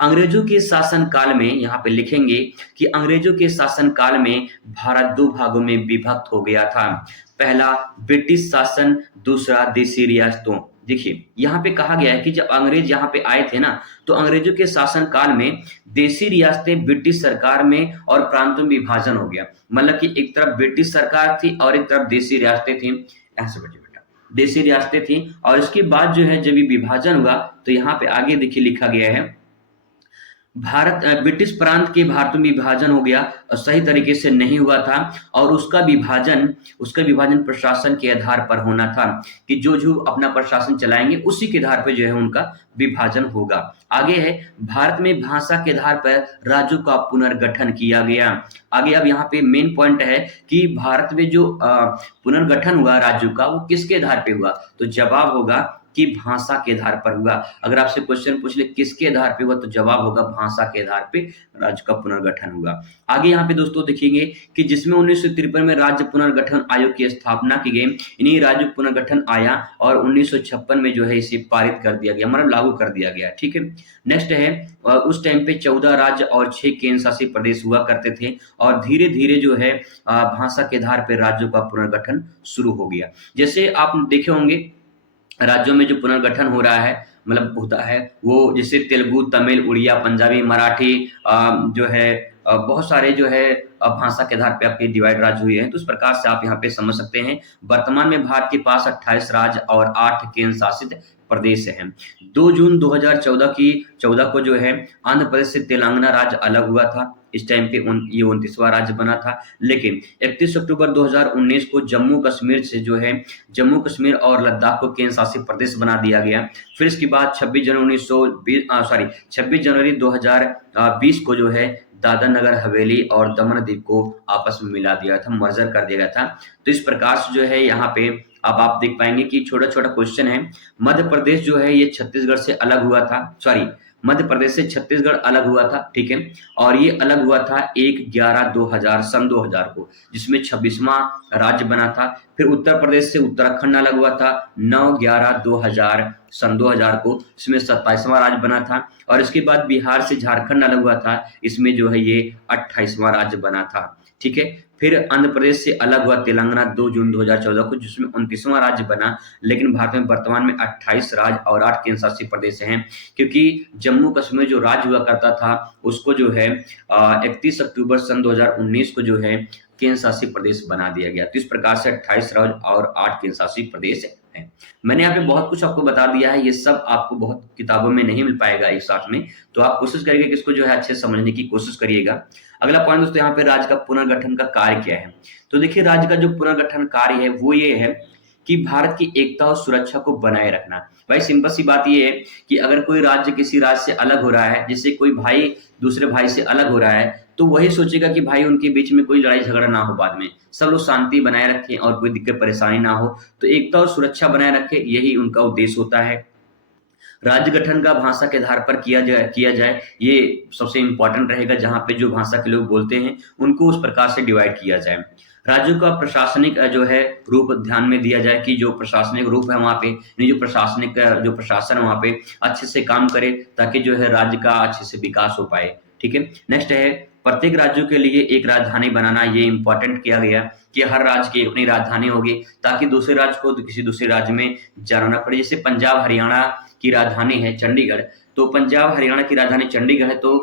अंग्रेजों के शासन काल में, यहाँ पे लिखेंगे कि अंग्रेजों के शासन काल में भारत दो भागों में विभक्त हो गया था। पहला ब्रिटिश शासन, दूसरा देसी रियासतों। देखिए यहाँ पे कहा गया है कि जब अंग्रेज यहाँ पे आए थे ना, तो अंग्रेजों के शासन काल में देसी रियासतें ब्रिटिश सरकार में और प्रांतों में विभाजन हो गया। मतलब कि एक तरफ ब्रिटिश सरकार थी और एक तरफ देसी रियासतें थी। ऐसे बैठिए बेटा, देसी रियासतें थी। और इसके बाद जो है जब ये विभाजन हुआ तो यहाँ पे आगे देखिए लिखा गया है, ब्रिटिश प्रांत के भारत में विभाजन हो गया और सही तरीके से नहीं हुआ था। और उसका विभाजन प्रशासन के आधार पर होना था कि जो अपना प्रशासन चलाएंगे उसी के आधार पर जो है उनका विभाजन होगा। आगे है, भारत में भाषा के आधार पर राज्यों का पुनर्गठन किया गया। आगे अब यहाँ पे मेन पॉइंट है कि भारत में जो पुनर्गठन हुआ राज्यों का, वो किसके आधार पे हुआ? तो जवाब होगा कि भाषा के आधार पर हुआ। अगर आपसे क्वेश्चन पूछ ले किसके आधार पे हुआ, तो जवाब होगा भाषा के आधार पे राज्य का पुनर्गठन हुआ। आगे यहाँ पे दोस्तों देखेंगे कि जिसमें 1953 में राज्य पुनर्गठन आयोग की स्थापना की गई, इन्हीं राज्य पुनर्गठन आया और 1956 में जो है इसे पारित कर दिया गया, मतलब लागू कर दिया गया। ठीक है, नेक्स्ट है, उस टाइम पे 14 राज्य और 6 केंद्र शासित प्रदेश हुआ करते थे और धीरे धीरे जो है भाषा के आधार पर राज्यों का पुनर्गठन शुरू हो गया। जैसे आप देखे होंगे राज्यों में जो पुनर्गठन हो रहा है, मतलब होता है वो, जैसे तेलुगु, तमिल, उड़िया, पंजाबी, मराठी, जो है बहुत सारे जो है भाषा के आधार पे आपके डिवाइड राज्य हुए हैं। तो इस प्रकार से आप यहाँ पे समझ सकते हैं। वर्तमान में भारत के पास 28 राज्य और 8 केंद्र शासित प्रदेश हैं। 2 जून 2014 को जो है आंध्र प्रदेश से तेलंगाना राज्य अलग हुआ था। इस टाइम पे ये 29वां राज्य बना था। लेकिन 31 अक्टूबर 2019 को जम्मू कश्मीर और लद्दाख को केंद्र शासित प्रदेश बना दिया गया। फिर इसके बाद 26 जनवरी 2020 को जो है दादरा नगर हवेली और दमन द्वीप को आपस में मिला दिया था, मर्जर कर दिया गया था। तो इस प्रकार से जो है यहाँ पे अब आप देख पाएंगे कि छोटा छोटा क्वेश्चन है। मध्य प्रदेश जो है ये छत्तीसगढ़ से अलग हुआ था, मध्य प्रदेश से छत्तीसगढ़ अलग हुआ था। ठीक है, और ये अलग हुआ था 1/11/2000 सन 2000 को, जिसमें 26वां राज्य बना था। फिर उत्तर प्रदेश से उत्तराखंड अलग हुआ था 9/11/2000 सन 2000 को, इसमें 27वां राज्य बना था। और इसके बाद बिहार से झारखंड अलग हुआ था, इसमें जो है ये 28वां राज्य बना था। ठीक है, फिर आंध्र प्रदेश से अलग हुआ तेलंगाना 2 जून 2014 को, जिसमें 29वां राज्य बना। लेकिन भारत में वर्तमान में 28 राज्य और 8 केंद्र शासित प्रदेश हैं, क्योंकि जम्मू कश्मीर जो राज्य हुआ करता था उसको जो है 31 अक्टूबर सन 2019 को जो है केंद्र शासित प्रदेश बना दिया गया। तो इस प्रकार से 28 राज्य और 8 केंद्र शासित प्रदेश है। मैंने यहाँ पे बहुत कुछ आपको बता दिया है, ये सब आपको बहुत किताबों में नहीं मिल पाएगा एक साथ में, तो आप कोशिश करिएगा कि इसको जो है अच्छे से समझने की कोशिश करिएगा। अगला पॉइंट दोस्तों, यहाँ पे राज्य का पुनर्गठन का कार्य क्या है? तो देखिए राज्य का जो पुनर्गठन कार्य है वो ये है कि भारत की एकता और सुरक्षा को बनाए रखना। भाई सिंपल सी बात ये है कि अगर कोई राज्य किसी राज्य से अलग हो रहा है, जैसे कोई भाई दूसरे भाई से अलग हो रहा है, तो वही सोचेगा कि भाई उनके बीच में कोई लड़ाई झगड़ा ना हो, बाद में सब लोग शांति बनाए रखें और कोई दिक्कत परेशानी ना हो। तो एकता और सुरक्षा बनाए रखें, यही उनका उद्देश्य होता है। राज्य गठन का भाषा के आधार पर किया जाए, ये सबसे इंपॉर्टेंट रहेगा। जहाँ पे जो भाषा के लोग बोलते हैं उनको उस प्रकार से डिवाइड किया जाए। राज्यों का प्रशासनिक जो है रूप ध्यान में दिया जाए कि जो प्रशासनिक रूप है वहाँ पे, जो प्रशासन है वहाँ पे अच्छे से काम करे, ताकि जो है राज्य का अच्छे से विकास हो पाए। ठीक है, नेक्स्ट है प्रत्येक राज्यों के लिए एक राजधानी बनाना। ये इंपॉर्टेंट किया गया कि हर राज्य की अपनी राजधानी होगी, ताकि दूसरे राज्य को किसी दूसरे राज्य में जाना ना पड़े। जैसे पंजाब हरियाणा की राजधानी है चंडीगढ़, तो पंजाब हरियाणा की राजधानी चंडीगढ़ है, तो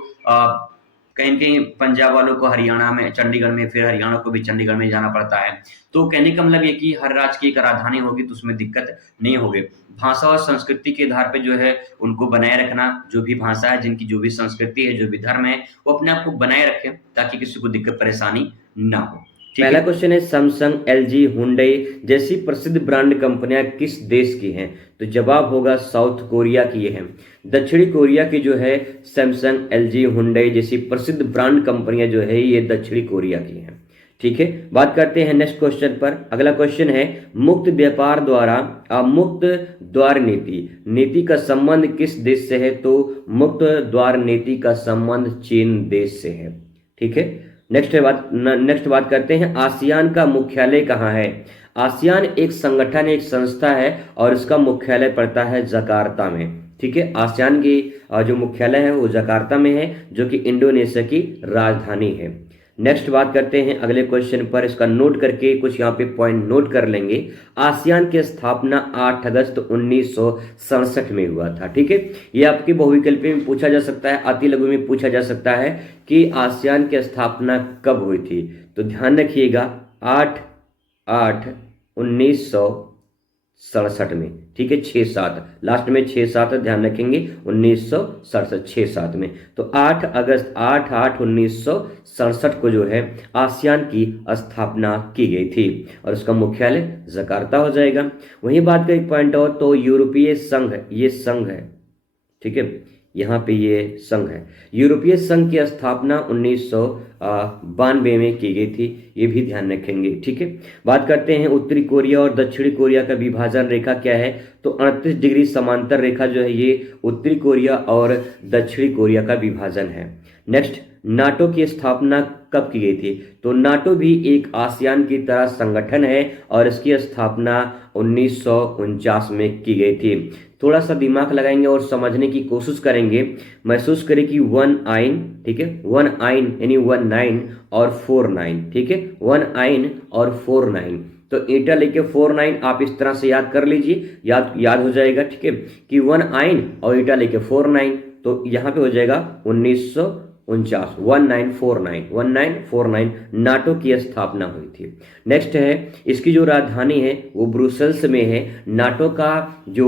कहीं कहीं पंजाब वालों को हरियाणा में चंडीगढ़ में, फिर हरियाणा को भी चंडीगढ़ में जाना पड़ता है। तो कहने का मतलब ये कि हर राज्य की एक राजधानी होगी, तो उसमें दिक्कत नहीं होगी। भाषा और संस्कृति के आधार पे जो है उनको बनाए रखना। जो भी भाषा है, जिनकी जो भी संस्कृति है, जो भी धर्म है, वो अपने आप को बनाए रखें ताकि किसी को दिक्कत परेशानी ना हो। पहला क्वेश्चन है, सैमसंग, एलजी, हुंडई जैसी प्रसिद्ध ब्रांड कंपनियां किस देश की हैं? तो जवाब होगा साउथ कोरिया की है। दक्षिणी कोरिया की जो है सैमसंग, एलजी, हुंडई जैसी प्रसिद्ध ब्रांड कंपनियां जो है ये दक्षिणी कोरिया की हैं। ठीक है, बात करते हैं नेक्स्ट क्वेश्चन पर। अगला क्वेश्चन है, मुक्त व्यापार द्वारा मुक्त द्वार नीति का संबंध किस देश से है? तो मुक्त द्वार नीति का संबंध चीन देश से है। ठीक है, नेक्स्ट बात करते हैं, आसियान का मुख्यालय कहाँ है? आसियान एक संगठन, एक संस्था है और इसका मुख्यालय पड़ता है जकार्ता में। ठीक है। आसियान की जो मुख्यालय है वो जकार्ता में है, जो कि इंडोनेशिया की राजधानी है। नेक्स्ट बात करते हैं अगले क्वेश्चन पर, इसका नोट करके कुछ यहाँ पे पॉइंट नोट कर लेंगे। आसियान की स्थापना 8 अगस्त 1967 में हुआ था, ठीक है। ये आपके बहुविकल्पी में पूछा जा सकता है, अति लघु में पूछा जा सकता है कि आसियान की स्थापना कब हुई थी। तो ध्यान रखिएगा 8/8/1967 में, ठीक है। 6-7 लास्ट में 6-7 ध्यान रखेंगे, 1967 6-7 में। तो 8 अगस्त 8/8/1967 को जो है आसियान की स्थापना की गई थी और उसका मुख्यालय जकार्ता हो जाएगा। वहीं बात का एक पॉइंट और, तो यूरोपीय संघ, ये संघ है, ठीक है, यहाँ पे ये संघ है। यूरोपीय संघ की स्थापना 1992 में की गई थी, ये भी ध्यान रखेंगे, ठीक है। बात करते हैं उत्तरी कोरिया और दक्षिणी कोरिया का विभाजन रेखा क्या है। तो 38 डिग्री समांतर रेखा जो है ये उत्तरी कोरिया और दक्षिणी कोरिया का विभाजन है। नेक्स्ट, नाटो की स्थापना कब की गई थी। तो नाटो भी एक आसियान की तरह संगठन है और इसकी स्थापना 1949 में की गई थी। थोड़ा सा दिमाग लगाएंगे और समझने की कोशिश करेंगे, महसूस करें कि 1 आइन, ठीक है, 1 आइन यानी 19 और 49, ठीक है, 1 आइन और 49। तो ईटा लेके 49 आप इस तरह से याद कर लीजिए, याद हो जाएगा, ठीक है, कि 1 आइन और ईटा लेके 49, तो यहाँ पे हो जाएगा 1949, 1949 नाटो की स्थापना हुई थी। नेक्स्ट है, इसकी जो राजधानी है वो ब्रुसेल्स में है। नाटो का जो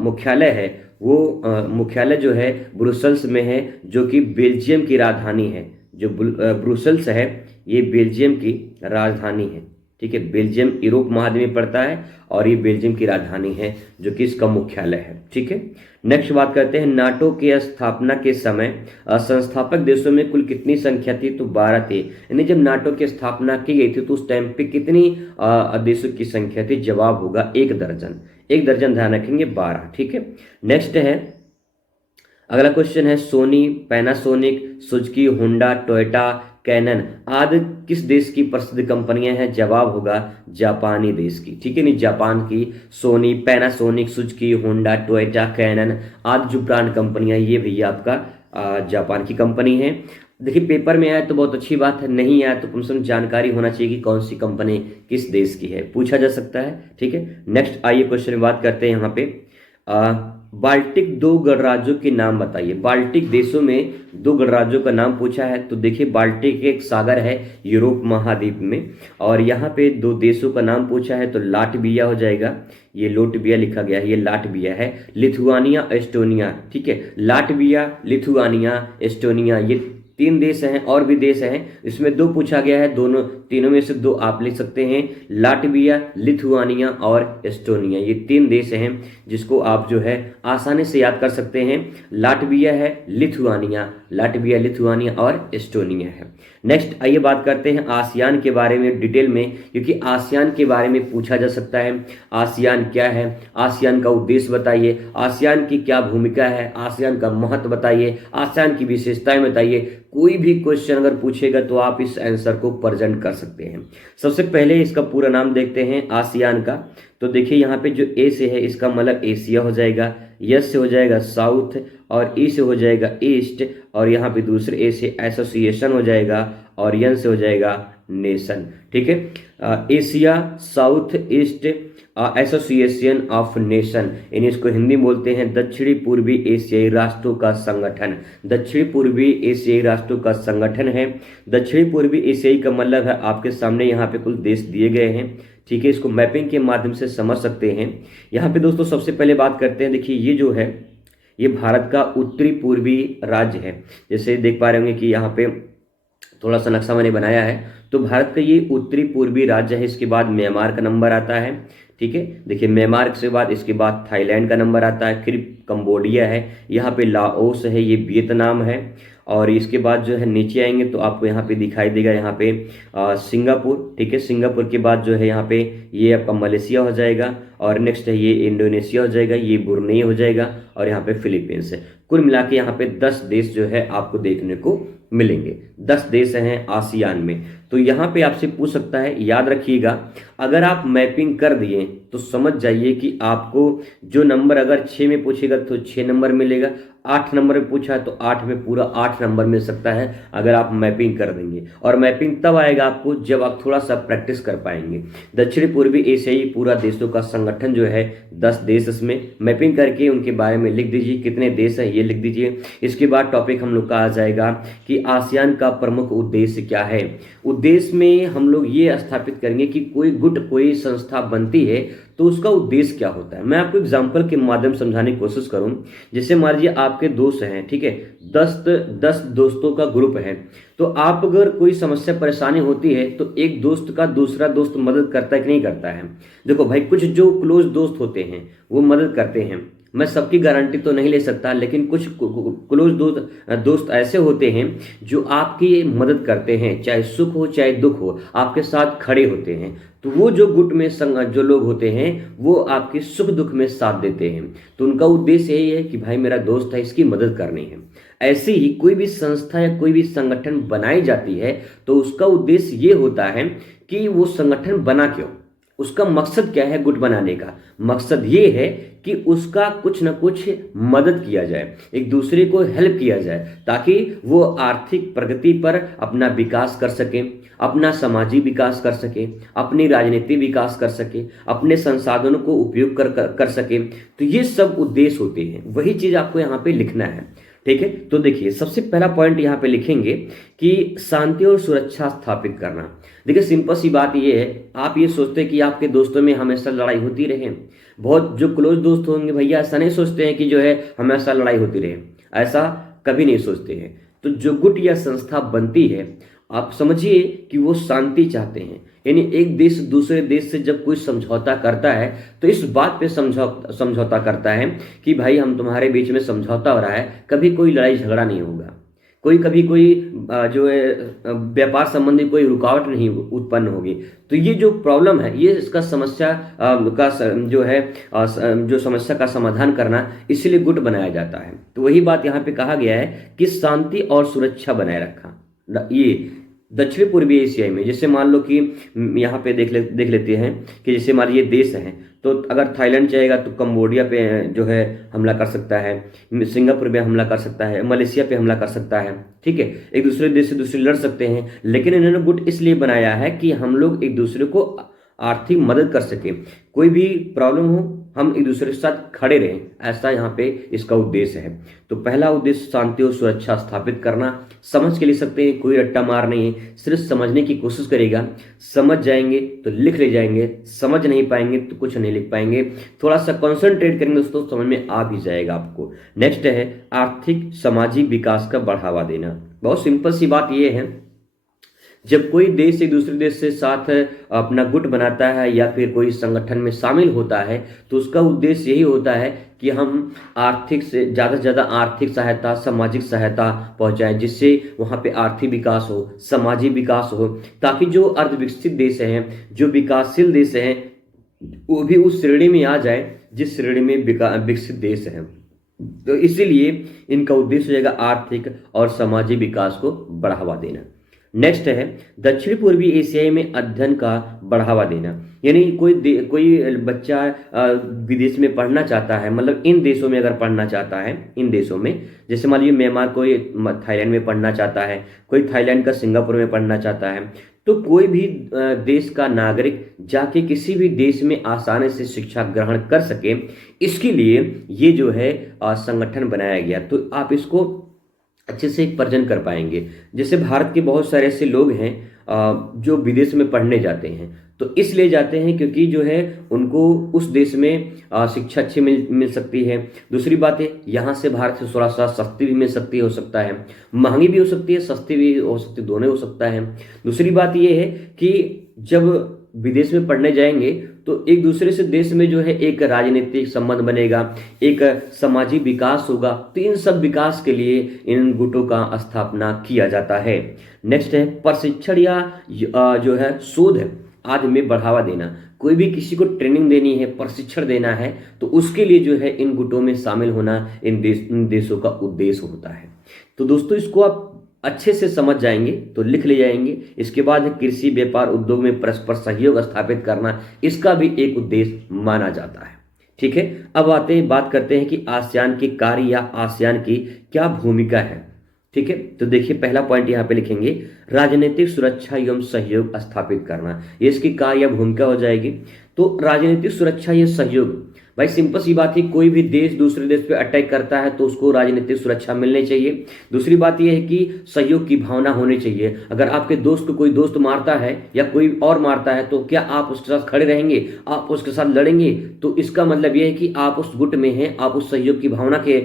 मुख्यालय है वो मुख्यालय जो है ब्रुसेल्स में है, जो कि बेल्जियम की राजधानी है। जो ब्रुसेल्स है ये बेल्जियम की राजधानी है, ठीक है। बेल्जियम यूरोप महाद्वीप में पड़ता है और ये बेल्जियम की राजधानी है, जो कि इसका मुख्यालय है, ठीक है। नेक्स्ट बात करते हैं, नाटो के स्थापना के समय संस्थापक देशों में कुल कितनी संख्या थी। तो 12 थी। यानी जब नाटो की स्थापना की गई थी तो उस टाइम पे कितनी देशों की संख्या थी। जवाब होगा 1 दर्जन। 1 दर्जन ध्यान रखेंगे, 12, ठीक है। नेक्स्ट है, अगला क्वेश्चन है, Sony, Panasonic, Suzuki, Honda, Toyota, Canon आदि किस देश की प्रसिद्ध कंपनियां हैं। जवाब होगा जापानी देश की, ठीक है। नहीं, जापान की Sony, Panasonic, Suzuki, Honda, Toyota, Canon आदि जो ब्रांड कंपनियां, ये भैया आपका जापान की कंपनी है। देखिए पेपर में आया तो बहुत अच्छी बात है, नहीं आया तो कम से कम जानकारी होना चाहिए कि कौन सी कंपनी किस देश की है, पूछा जा सकता है, ठीक है। नेक्स्ट आइए क्वेश्चन में बात करते हैं यहाँ पे, बाल्टिक 2 गणराज्यों के नाम बताइए। बाल्टिक देशों में 2 गणराज्यों का नाम पूछा है। तो देखिए बाल्टिक एक सागर है यूरोप महाद्वीप में, और यहाँ पे 2 देशों का नाम पूछा है। तो लाटविया हो जाएगा, ये लोटविया लिखा गया है, ये लाटविया है। लिथुआनिया, एस्टोनिया, ठीक है। लाटविया, लिथुआनिया, एस्टोनिया, ये 3 देश हैं, और भी देश हैं, इसमें 2 पूछा गया है, तीनों में से 2 आप लिख सकते हैं। लाटविया, लिथुआनिया और एस्टोनिया, ये 3 देश हैं जिसको आप जो है आसानी से याद कर सकते हैं। लाटविया है, लिथुआनिया, लाटविया, लिथुआनिया और एस्टोनिया है। नेक्स्ट आइए बात करते हैं आसियान के बारे में डिटेल में, क्योंकि आसियान के बारे में पूछा जा सकता है। आसियान क्या है, आसियान का उद्देश्य बताइए, आसियान की क्या भूमिका है, आसियान का महत्व बताइए, आसियान की विशेषताएं बताइए। कोई भी क्वेश्चन अगर पूछेगा तो आप इस आंसर को प्रेजेंट कर सकते हैं। सबसे पहले इसका पूरा नाम देखते हैं आसियान का। तो देखिए यहाँ पे जो ए से है इसका मतलब एशिया हो जाएगा, यस से हो जाएगा साउथ, और ई से हो जाएगा ईस्ट, और यहाँ पे दूसरे ए से एसोसिएशन हो जाएगा, और एन से हो जाएगा नेशन, ठीक है। Asia, south east association of nation, यानी इसको हिंदी बोलते हैं दक्षिणी पूर्वी एशियाई राष्ट्रों का संगठन। दक्षिणी पूर्वी एशियाई राष्ट्रों का संगठन है। दक्षिणी पूर्वी एशियाई का मतलब है, आपके सामने यहाँ पे कुल देश दिए गए हैं, ठीक है। इसको मैपिंग के माध्यम से समझ सकते हैं। यहाँ पे दोस्तों सबसे पहले बात करते हैं, देखिए ये जो है ये भारत का उत्तरी पूर्वी राज्य है। जैसे देख पा रहे होंगे कि यहाँ पे थोड़ा सा नक्शा मैंने बनाया है, तो भारत का ये उत्तरी पूर्वी राज्य है। इसके बाद म्यांमार का नंबर आता है, ठीक है। देखिए म्यांमार के बाद इसके बाद थाईलैंड का नंबर आता है, फिर कंबोडिया है, यहाँ पे लाओस है, ये वियतनाम है, और इसके बाद जो है नीचे आएंगे तो आपको यहाँ पे दिखाई देगा यहाँ पे सिंगापुर, ठीक है। सिंगापुर के बाद जो है यहाँ पे ये आपका मलेशिया हो जाएगा, और नेक्स्ट है ये इंडोनेशिया हो जाएगा, ये ब्रुनेई हो जाएगा, और यहाँ पे फिलीपींस है। कुल मिला के यहाँ पे 10 देश जो है आपको देखने को मिलेंगे। 10 देश हैं आसियान में। तो यहाँ पे आपसे पूछ सकता है, याद रखिएगा अगर आप मैपिंग कर दिए तो समझ जाइए कि आपको जो नंबर अगर 6 में पूछेगा तो 6 नंबर मिलेगा, 8 नंबर में पूछा तो 8 में पूरा 8 नंबर मिल सकता है अगर आप मैपिंग कर देंगे। और मैपिंग तब आएगा आपको जब आप थोड़ा सा प्रैक्टिस कर पाएंगे। दक्षिण पूर्वी एशियाई पूरा देशों का संगठन जो है 10 देश, इसमें मैपिंग करके उनके बारे में लिख दीजिए, कितने देश हैं ये लिख दीजिए। इसके बाद टॉपिक हम लोग का आ जाएगा कि आसियान का प्रमुख उद्देश्य क्या है। उद्देश्य में हम लोग ये स्थापित करेंगे कि कोई गुट कोई संस्था बनती है तो उसका उद्देश्य क्या होता है। मैं आपको एग्जाम्पल के माध्यम समझाने की कोशिश करूं। जैसे मान लीजिए आपके दोस्त हैं, ठीक है, 10 दोस्तों का ग्रुप है, तो आप अगर कोई समस्या परेशानी होती है तो एक दोस्त का दूसरा दोस्त मदद करता है कि नहीं करता है। देखो भाई, कुछ जो क्लोज दोस्त होते हैं वो मदद करते हैं, मैं सबकी गारंटी तो नहीं ले सकता, लेकिन कुछ क्लोज दोस्त ऐसे होते हैं जो आपकी मदद करते हैं, चाहे सुख हो चाहे दुख हो, आपके साथ खड़े होते हैं। तो वो जो गुट में जो लोग होते हैं वो आपके सुख दुख में साथ देते हैं। तो उनका उद्देश्य यही है कि भाई मेरा दोस्त है, इसकी मदद करनी है। ऐसे ही कोई भी संस्था या कोई भी संगठन बनाई जाती है तो उसका उद्देश्य ये होता है कि वो संगठन बना क्यों, उसका मकसद क्या है। गुट बनाने का मकसद ये है कि उसका कुछ ना कुछ मदद किया जाए, एक दूसरे को हेल्प किया जाए, ताकि वो आर्थिक प्रगति पर अपना विकास कर सके, अपना सामाजिक विकास कर सके, अपनी राजनीतिक विकास कर सके, अपने संसाधनों को उपयोग कर सके। तो ये सब उद्देश्य होते हैं, वही चीज आपको यहाँ पे लिखना है, ठीक है। तो देखिए सबसे पहला पॉइंट यहाँ पे लिखेंगे कि शांति और सुरक्षा स्थापित करना। देखिए सिंपल सी बात ये है, आप ये सोचते हैं कि आपके दोस्तों में हमेशा लड़ाई होती रहे। बहुत जो क्लोज दोस्त होंगे भैया ऐसा नहीं सोचते हैं कि जो है हमेशा लड़ाई होती रहे, ऐसा कभी नहीं सोचते हैं। तो जो गुट या संस्था बनती है, आप समझिए कि वो शांति चाहते हैं, यानी एक देश दूसरे देश से जब कोई समझौता करता है तो इस बात पे समझौता करता है कि भाई हम तुम्हारे बीच में समझौता हो रहा है, कभी कोई लड़ाई झगड़ा नहीं होगा, कभी कोई जो है व्यापार संबंधी कोई रुकावट नहीं उत्पन्न होगी। तो ये जो प्रॉब्लम है, ये इसका समस्या का जो है जो समस्या का समाधान करना, इसलिए गुट बनाया जाता है। तो वही बात यहाँ पे कहा गया है कि शांति और सुरक्षा बनाए रखा। ये दक्षिण पूर्वी एशिया में, जैसे मान लो कि यहाँ पे देख लेते हैं कि जैसे मान लीजिए देश हैं, तो अगर थाईलैंड चाहेगा तो कंबोडिया पे जो है हमला कर सकता है, सिंगापुर पे हमला कर सकता है, मलेशिया पे हमला कर सकता है, ठीक है। एक दूसरे देश से दूसरे लड़ सकते हैं, लेकिन इन्होंने गुट इसलिए बनाया है कि हम लोग एक दूसरे को आर्थिक मदद कर सके, कोई भी प्रॉब्लम हो हम एक दूसरे के साथ खड़े रहें, ऐसा यहाँ पे इसका उद्देश्य है। तो पहला उद्देश्य शांति और सुरक्षा स्थापित करना। समझ के लिख सकते हैं, कोई रट्टा मार नहीं है, सिर्फ समझने की कोशिश करेगा। समझ जाएंगे तो लिख ले जाएंगे, समझ नहीं पाएंगे तो कुछ नहीं लिख पाएंगे। थोड़ा सा कॉन्सेंट्रेट करेंगे दोस्तों, समझ में आ भी जाएगा आपको। नेक्स्ट है आर्थिक सामाजिक विकास का बढ़ावा देना। बहुत सिंपल सी बात यह है, जब कोई देश एक दूसरे देश से साथ अपना गुट बनाता है या फिर कोई संगठन में शामिल होता है तो उसका उद्देश्य यही होता है कि हम आर्थिक से ज़्यादा आर्थिक सहायता, सामाजिक सहायता पहुंचाएं, जिससे वहाँ पे आर्थिक विकास हो, सामाजिक विकास हो, ताकि जो अर्धविकसित देश हैं, जो विकासशील देश हैं, वो भी उस श्रेणी में आ जाए जिस श्रेणी में विकसित देश हैं। तो इसीलिए इनका उद्देश्य हो जाएगा आर्थिक और सामाजिक विकास को बढ़ावा देना। नेक्स्ट है दक्षिण पूर्वी एशिया में अध्ययन का बढ़ावा देना, यानी कोई बच्चा विदेश में पढ़ना चाहता है, मतलब इन देशों में अगर पढ़ना चाहता है, इन देशों में जैसे मान लीजिए म्यांमार कोई थाईलैंड में पढ़ना चाहता है, कोई थाईलैंड का सिंगापुर में पढ़ना चाहता है, तो कोई भी देश का नागरिक जाके किसी भी देश में आसानी से शिक्षा ग्रहण कर सके, इसके लिए ये जो है संगठन बनाया गया। तो आप इसको अच्छे से प्रेजेंट कर पाएंगे। जैसे भारत के बहुत सारे ऐसे लोग हैं जो विदेश में पढ़ने जाते हैं, तो इसलिए जाते हैं क्योंकि जो है उनको उस देश में शिक्षा अच्छी मिल सकती है। दूसरी बात है, यहाँ से भारत से थोड़ा सा सस्ती भी मिल सकती हो सकता है, महंगी भी हो सकती है, सस्ती भी हो सकती है, दोनों हो सकता है। दूसरी बात ये है कि जब विदेश में पढ़ने जाएंगे तो एक दूसरे से देश में जो है एक राजनीतिक संबंध बनेगा, एक सामाजिक विकास होगा। तो इन सब विकास के लिए इन गुटों का स्थापना किया जाता है। नेक्स्ट है प्रशिक्षण या जो है शोध आदि में बढ़ावा देना। कोई भी किसी को ट्रेनिंग देनी है, प्रशिक्षण देना है, तो उसके लिए जो है इन गुटों में शामिल होना इन देशों का उद्देश्य होता है। तो दोस्तों इसको आप अच्छे से समझ जाएंगे तो लिख ले जाएंगे। इसके बाद है कृषि, व्यापार, उद्योग में परस्पर सहयोग स्थापित करना, इसका भी एक उद्देश्य माना जाता है। ठीक है, अब आते हैं, बात करते हैं कि आसियान के कार्य या आसियान की क्या भूमिका है। ठीक है, तो देखिए पहला पॉइंट यहाँ पे लिखेंगे, राजनीतिक सुरक्षा एवं सहयोग स्थापित करना, ये इसकी कार्य या भूमिका हो जाएगी। तो राजनीतिक सुरक्षा या सहयोग, भाई सिंपल सी बात है, कोई भी देश दूसरे देश पे अटैक करता है तो उसको राजनीतिक सुरक्षा मिलनी चाहिए। दूसरी बात यह है कि सहयोग की भावना होनी चाहिए। अगर आपके दोस्त को कोई दोस्त मारता है या कोई और मारता है तो क्या आप उसके साथ खड़े रहेंगे, आप उसके साथ लड़ेंगे? तो इसका मतलब यह है कि आप उस गुट में हैं, आप उस सहयोग की भावना के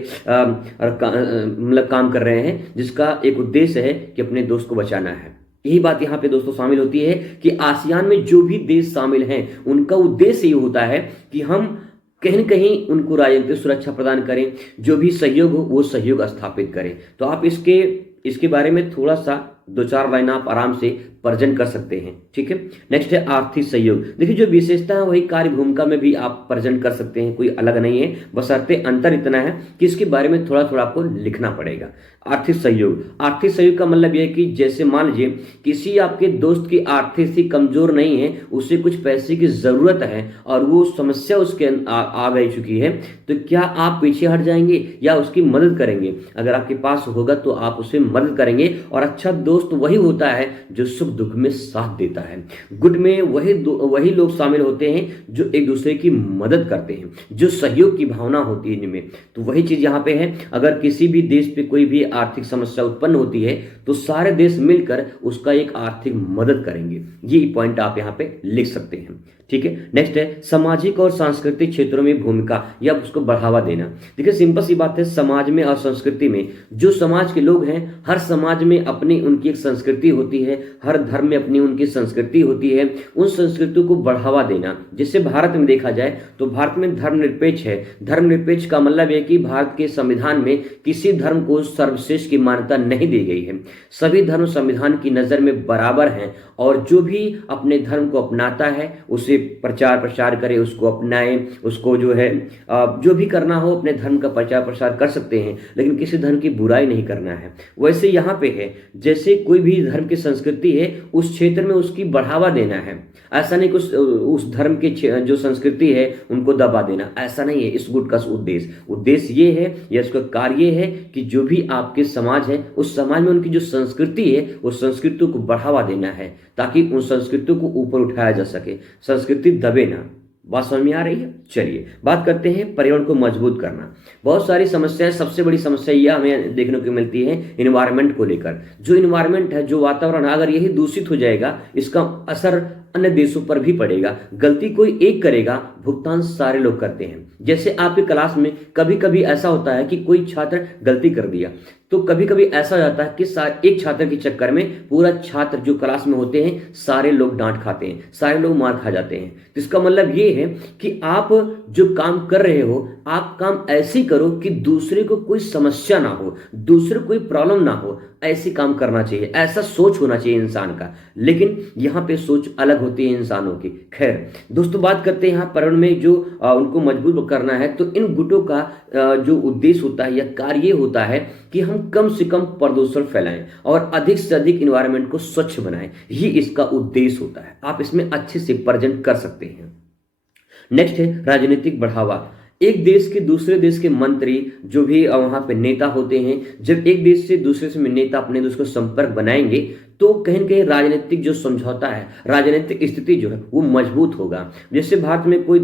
मतलब काम कर रहे हैं, जिसका एक उद्देश्य है कि अपने दोस्त को बचाना है। यही बात यहाँ पे दोस्तों शामिल होती है कि आसियान में जो भी देश शामिल हैं उनका उद्देश्य ये होता है कि हम कहीं न कहीं उनको राजनीतिक सुरक्षा प्रदान करें, जो भी सहयोग हो वो सहयोग स्थापित करें। तो आप इसके बारे में थोड़ा सा 2-4 लाइन आप आराम से प्रेजेंट कर सकते हैं। ठीक है, नेक्स्ट है आर्थिक सहयोग। देखिए जो विशेषता है वही कार्य भूमिका में भी आप प्रेजेंट कर सकते हैं, कोई अलग नहीं है, बशर्ते अंतर इतना है कि इसके बारे में थोड़ा थोड़ा आपको लिखना पड़ेगा। आर्थिक सहयोग, आर्थिक सहयोग का मतलब यह है कि जैसे मान लीजिए किसी आपके दोस्त की आर्थिक स्थिति कमजोर नहीं है, उसे कुछ पैसे की जरूरत है और वो समस्या उसके आ गई चुकी है, तो क्या आप पीछे हट जाएंगे या उसकी मदद करेंगे? अगर आपके पास होगा तो आप उसे मदद करेंगे। और अच्छा दोस्त वही होता है जो सुख दुख में साथ देता है। गुट में वही लोग शामिल होते हैं जो एक दूसरे की मदद करते हैं, जो सहयोग की भावना होती है इनमें। तो वही चीज यहाँ पे है, अगर किसी भी देश पे कोई भी आर्थिक समस्या उत्पन्न होती है तो सारे देश मिलकर उसका एक आर्थिक मदद करेंगे। ये पॉइंट आप यहाँ पे लिख सकते हैं। ठीक है, नेक्स्ट है सामाजिक और सांस्कृतिक क्षेत्रों में भूमिका या उसको बढ़ावा देना। देखिए सिंपल सी बात है, समाज में और संस्कृति में जो समाज के लोग हैं, हर समाज में अपनी उनकी एक संस्कृति होती है, हर धर्म में अपनी उनकी संस्कृति होती है, उन संस्कृतियों को बढ़ावा देना। जैसे भारत में देखा जाए तो भारत में धर्मनिरपेक्ष है। धर्मनिरपेक्ष का मतलब है कि भारत के संविधान में किसी धर्म को सर्वश्रेष्ठ की मान्यता नहीं दी गई है। सभी धर्म संविधान की नजर में बराबर हैं और जो भी अपने धर्म को अपनाता है उसे प्रचार प्रसार करे, उसको अपनाए, उसको जो है जो भी करना हो अपने धर्म का प्रचार प्रसार कर सकते हैं, लेकिन किसी धर्म की बुराई नहीं करना है। वैसे यहाँ पे है, जैसे कोई भी धर्म की संस्कृति है उस क्षेत्र में उसकी बढ़ावा देना है। ऐसा नहीं कुछ उस धर्म के जो संस्कृति है उनको दबा देना, ऐसा नहीं है इस गुट का उद्देश्य ये है या इसका कार्य है कि जो भी आपके समाज है उस समाज में उनकी जो संस्कृति है उस संस्कृति को बढ़ावा देना है, ताकि उन संस्कृतियों को ऊपर उठाया जा सके, संस्कृति दबे ना। बात समझ में आ रही है? चलिए बात करते हैं पर्यावरण को मजबूत करना। बहुत सारी समस्याएं, सबसे बड़ी समस्या यह हमें देखने को मिलती है इन्वायरमेंट को लेकर। जो इन्वायरमेंट है, जो वातावरण है, अगर यही दूषित हो जाएगा इसका असर अन्य देशों पर भी पड़ेगा। गलती कोई एक करेगा, भुगतान सारे लोग करते हैं। जैसे आपकी क्लास में कभी कभी ऐसा होता है कि कोई छात्र गलती कर दिया, तो कभी कभी ऐसा हो जाता है कि एक छात्र के चक्कर में पूरा छात्र जो क्लास में होते हैं सारे लोग डांट खाते हैं, सारे लोग मार खा जाते हैं। तो इसका मतलब ये है कि आप जो काम कर रहे हो, आप काम ऐसे करो कि दूसरे को कोई समस्या ना हो, दूसरे को कोई प्रॉब्लम ना हो, ऐसे काम करना चाहिए, ऐसा सोच होना चाहिए इंसान का। लेकिन यहाँ पे सोच अलग होती है इंसानों की। खैर दोस्तों, बात करते हैं यहाँ पर्यावरण में जो उनको मजबूत करना है, तो इन गुटों का जो उद्देश्य होता है या कार्य होता है कि हम कम से कम प्रदूषण फैलाएं और अधिक से अधिक इन्वायरमेंट को स्वच्छ बनाएं। ये इसका उद्देश्य होता है। आप इसमें अच्छे से प्रेजेंट कर सकते हैं। नेक्स्ट है राजनीतिक बढ़ावा। एक देश के दूसरे देश के मंत्री जो भी वहां पे नेता होते हैं, जब एक देश से दूसरे से नेता अपने देश को संपर्क बनाएंगे तो कहीं न कहीं राजनीतिक जो समझौता है, राजनीतिक स्थिति जो है वो मजबूत होगा। जैसे भारत में कोई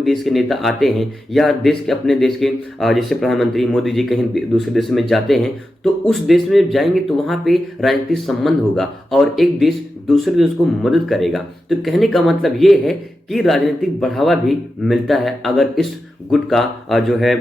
देश के नेता आते हैं या अपने देश के जैसे प्रधानमंत्री मोदी जी कहीं दूसरे देश में जाते हैं, तो उस देश में जाएंगे तो वहां पे राजनीतिक संबंध होगा और एक देश दूसरे देश को मदद करेगा। तो कहने का मतलब ये है कि राजनीतिक बढ़ावा भी मिलता है अगर इस गुट का जो है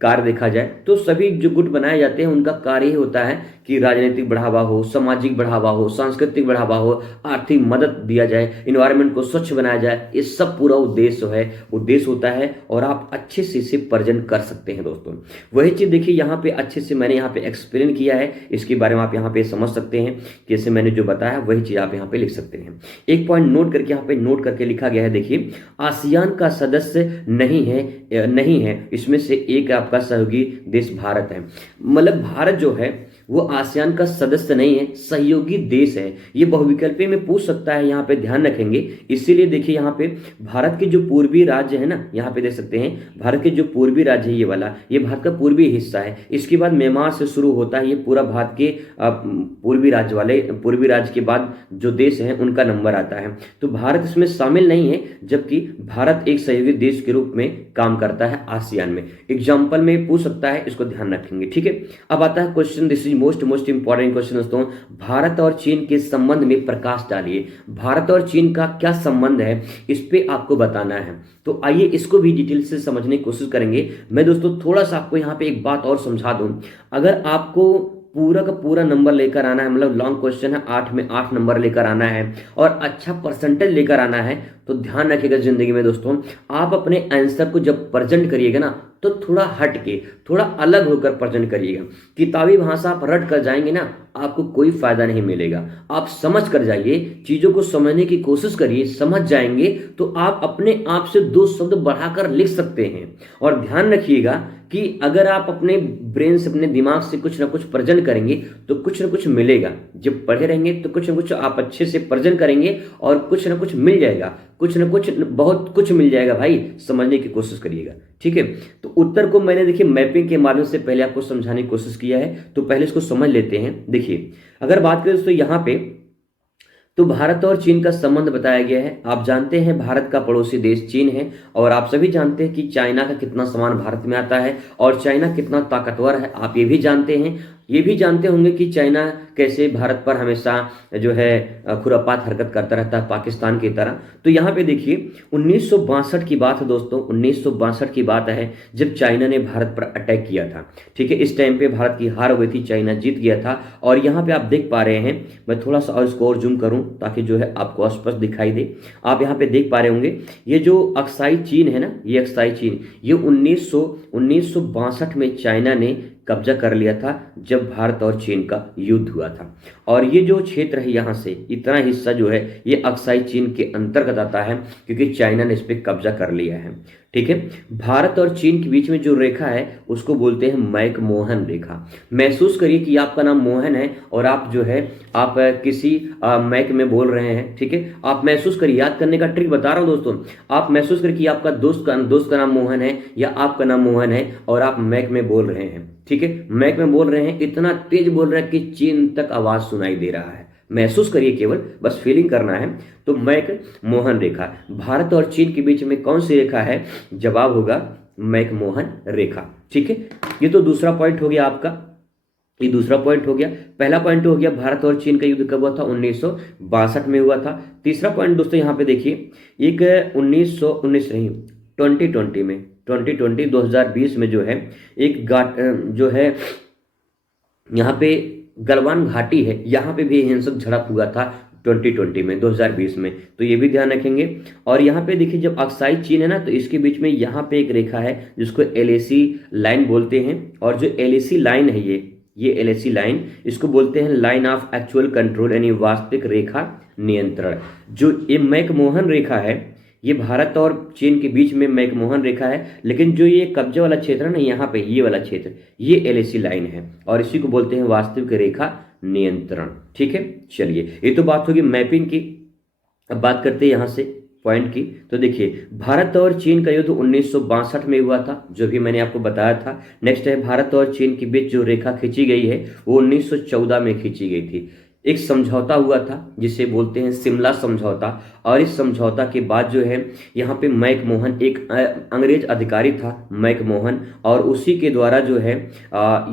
कार्य देखा जाए। तो सभी जो गुट बनाए जाते हैं उनका कार्य ही होता है कि राजनीतिक बढ़ावा हो, सामाजिक बढ़ावा हो, सांस्कृतिक बढ़ावा हो, आर्थिक मदद दिया जाए, इन्वायरमेंट को स्वच्छ बनाया जाए। ये सब पूरा उद्देश्य होता है और आप अच्छे से इसे प्रेजेंट कर सकते हैं दोस्तों। वही चीज देखिए यहाँ पे अच्छे से मैंने यहाँ पे एक्सप्लेन किया है, इसके बारे में आप यहाँ पे समझ सकते हैं। जैसे मैंने जो बताया वही चीज आप यहाँ पे लिख सकते हैं। एक पॉइंट नोट करके यहाँ पे नोट करके लिखा गया है, देखिए आसियान का सदस्य नहीं है, इसमें से एक आपका सहयोगी देश भारत है। मतलब भारत जो है वो आसियान का सदस्य नहीं है, सहयोगी देश है। ये बहुविकल्पी में पूछ सकता है, यहाँ पे ध्यान रखेंगे। इसीलिए देखिए यहाँ पे भारत के जो पूर्वी राज्य है ना, यहाँ पे देख सकते हैं भारत के जो पूर्वी राज्य है ये वाला, ये भारत का पूर्वी हिस्सा है। इसके बाद म्यांमार से शुरू होता है, ये पूरा भारत के पूर्वी राज्य वाले, पूर्वी राज्य के बाद जो देश हैं उनका नंबर आता है। तो भारत इसमें शामिल नहीं है, जबकि भारत एक सहयोगी देश के रूप में काम करता है आसियान में। एग्जाम्पल में पूछ सकता है, इसको ध्यान रखेंगे, ठीक है। अब आता है question, this is most important question दोस्तों। भारत और चीन के संबंध में प्रकाश डालिए। भारत और चीन का क्या संबंध है, इस पे आपको बताना है। तो आइए इसको भी डिटेल से समझने की कोशिश करेंगे। मैं दोस्तों थोड़ा सा आपको यहाँ पे एक बात और समझा दूं। अगर आपको पूरा का पूरा नंबर लेकर आना है, मतलब लॉन्ग क्वेश्चन है, 8 में 8 नंबर लेकर आना है और अच्छा परसेंटेज लेकर आना है, तो ध्यान रखिएगा जिंदगी में दोस्तों, आप अपने आंसर को जब प्रेजेंट करिएगा ना, तो थोड़ा हट के, थोड़ा अलग होकर प्रेजेंट करिएगा। किताबी भाषा आप रट कर जाएंगे ना, आपको कोई फायदा नहीं मिलेगा। आप समझ कर जाइए, चीजों को समझने की कोशिश करिए, समझ जाएंगे तो आप अपने आप से 2 शब्द बढ़ाकर लिख सकते हैं। और ध्यान रखिएगा कि अगर आप अपने ब्रेन से, अपने दिमाग से कुछ ना कुछ प्रेजेंट करेंगे तो कुछ ना कुछ मिलेगा। जब पढ़े रहेंगे तो कुछ ना कुछ आप अच्छे से प्रेजेंट करेंगे और कुछ ना कुछ मिल जाएगा, कुछ ना कुछ, बहुत कुछ मिल जाएगा भाई। समझने की कोशिश करिएगा, ठीक है। तो उत्तर को मैंने देखिए मैपिंग के माध्यम से पहले आपको समझाने की कोशिश किया है, तो पहले इसको समझ लेते हैं। देखिए अगर बात करें दोस्तों यहाँ पे, तो भारत और चीन का संबंध बताया गया है। आप जानते हैं भारत का पड़ोसी देश चीन है, और आप सभी जानते हैं कि चाइना का कितना सामान भारत में आता है और चाइना कितना ताकतवर है, आप ये भी जानते हैं। ये भी जानते होंगे कि चाइना कैसे भारत पर हमेशा जो है खुरापात हरकत करता रहता है, पाकिस्तान की तरह। तो यहाँ पे देखिए 1962 की बात है दोस्तों, 1962 की बात है जब चाइना ने भारत पर अटैक किया था, ठीक है। इस टाइम पे भारत की हार हुई थी, चाइना जीत गया था। और यहाँ पे आप देख पा रहे हैं, मैं थोड़ा सा और इसको और जूम करूँ ताकि जो है आपको स्पष्ट दिखाई दे। आप यहाँ पे देख पा रहे होंगे, ये जो अक्साई चीन है ना, ये अक्साई चीन, ये 1962 में चाइना ने कब्जा कर लिया था, जब भारत और चीन का युद्ध हुआ था। और ये जो क्षेत्र है, यहाँ से इतना हिस्सा जो है, ये अक्साई चीन के अंतर्गत आता है, क्योंकि चाइना ने इस पर कब्जा कर लिया है, ठीक है। भारत और चीन के बीच में जो रेखा है उसको बोलते हैं मैकमोहन रेखा। महसूस करिए कि आपका नाम मोहन है और आप जो है आप किसी मैक में बोल रहे हैं, ठीक है। आप महसूस करिए, याद करने का ट्रिक बता रहा हूं दोस्तों। आप महसूस करिए कि आपका दोस्त का नाम मोहन है या आपका नाम मोहन है और आप मैक में बोल रहे हैं, ठीक है। मैक में बोल रहे हैं, इतना तेज बोल रहे हैं कि चीन तक आवाज सुनाई दे रहा है। महसूस करिए, केवल बस फीलिंग करना है। तो मैक मोहन रेखा, भारत और चीन के बीच में कौन सी रेखा है? जवाब होगा मैक मोहन रेखा, ठीक है। ये तो दूसरा पॉइंट हो गया आपका, ये दूसरा पॉइंट हो गया। पहला पॉइंट हो गया भारत और चीन का युद्ध कब हुआ था? 1962 में हुआ था। तीसरा पॉइंट दोस्तों यहाँ पे देखिए, एक 2020 में 2020 में जो है एक जो है यहाँ पे गलवान घाटी है, यहाँ पे भी हिंसक झड़प हुआ था 2020 में, 2020 में। तो ये भी ध्यान रखेंगे। और यहाँ पे देखिए जब अक्साई चीन है ना, तो इसके बीच में यहाँ पे एक रेखा है जिसको LAC लाइन बोलते हैं। और जो LAC लाइन है, ये LAC लाइन, इसको बोलते हैं लाइन ऑफ एक्चुअल कंट्रोल, यानी वास्तविक रेखा नियंत्रण। जो ये मैकमोहन रेखा है, ये भारत और चीन के बीच में मैकमोहन रेखा है। लेकिन जो ये कब्जे वाला क्षेत्र है ना, यहाँ पे ये वाला क्षेत्र, ये LAC लाइन है और इसी को बोलते हैं वास्तविक रेखा नियंत्रण, ठीक है। चलिए, ये तो बात होगी मैपिंग की। अब बात करते हैं यहाँ से पॉइंट की। तो देखिए भारत और चीन का युद्ध 1962 में हुआ था, जो भी मैंने आपको बताया था। नेक्स्ट है भारत और चीन के बीच जो रेखा खींची गई है वो 1914 में खींची गई थी। एक समझौता हुआ था जिसे बोलते हैं शिमला समझौता। और इस समझौता के बाद जो है यहाँ पे मैकमोहन, एक अंग्रेज अधिकारी था मैकमोहन, और उसी के द्वारा जो है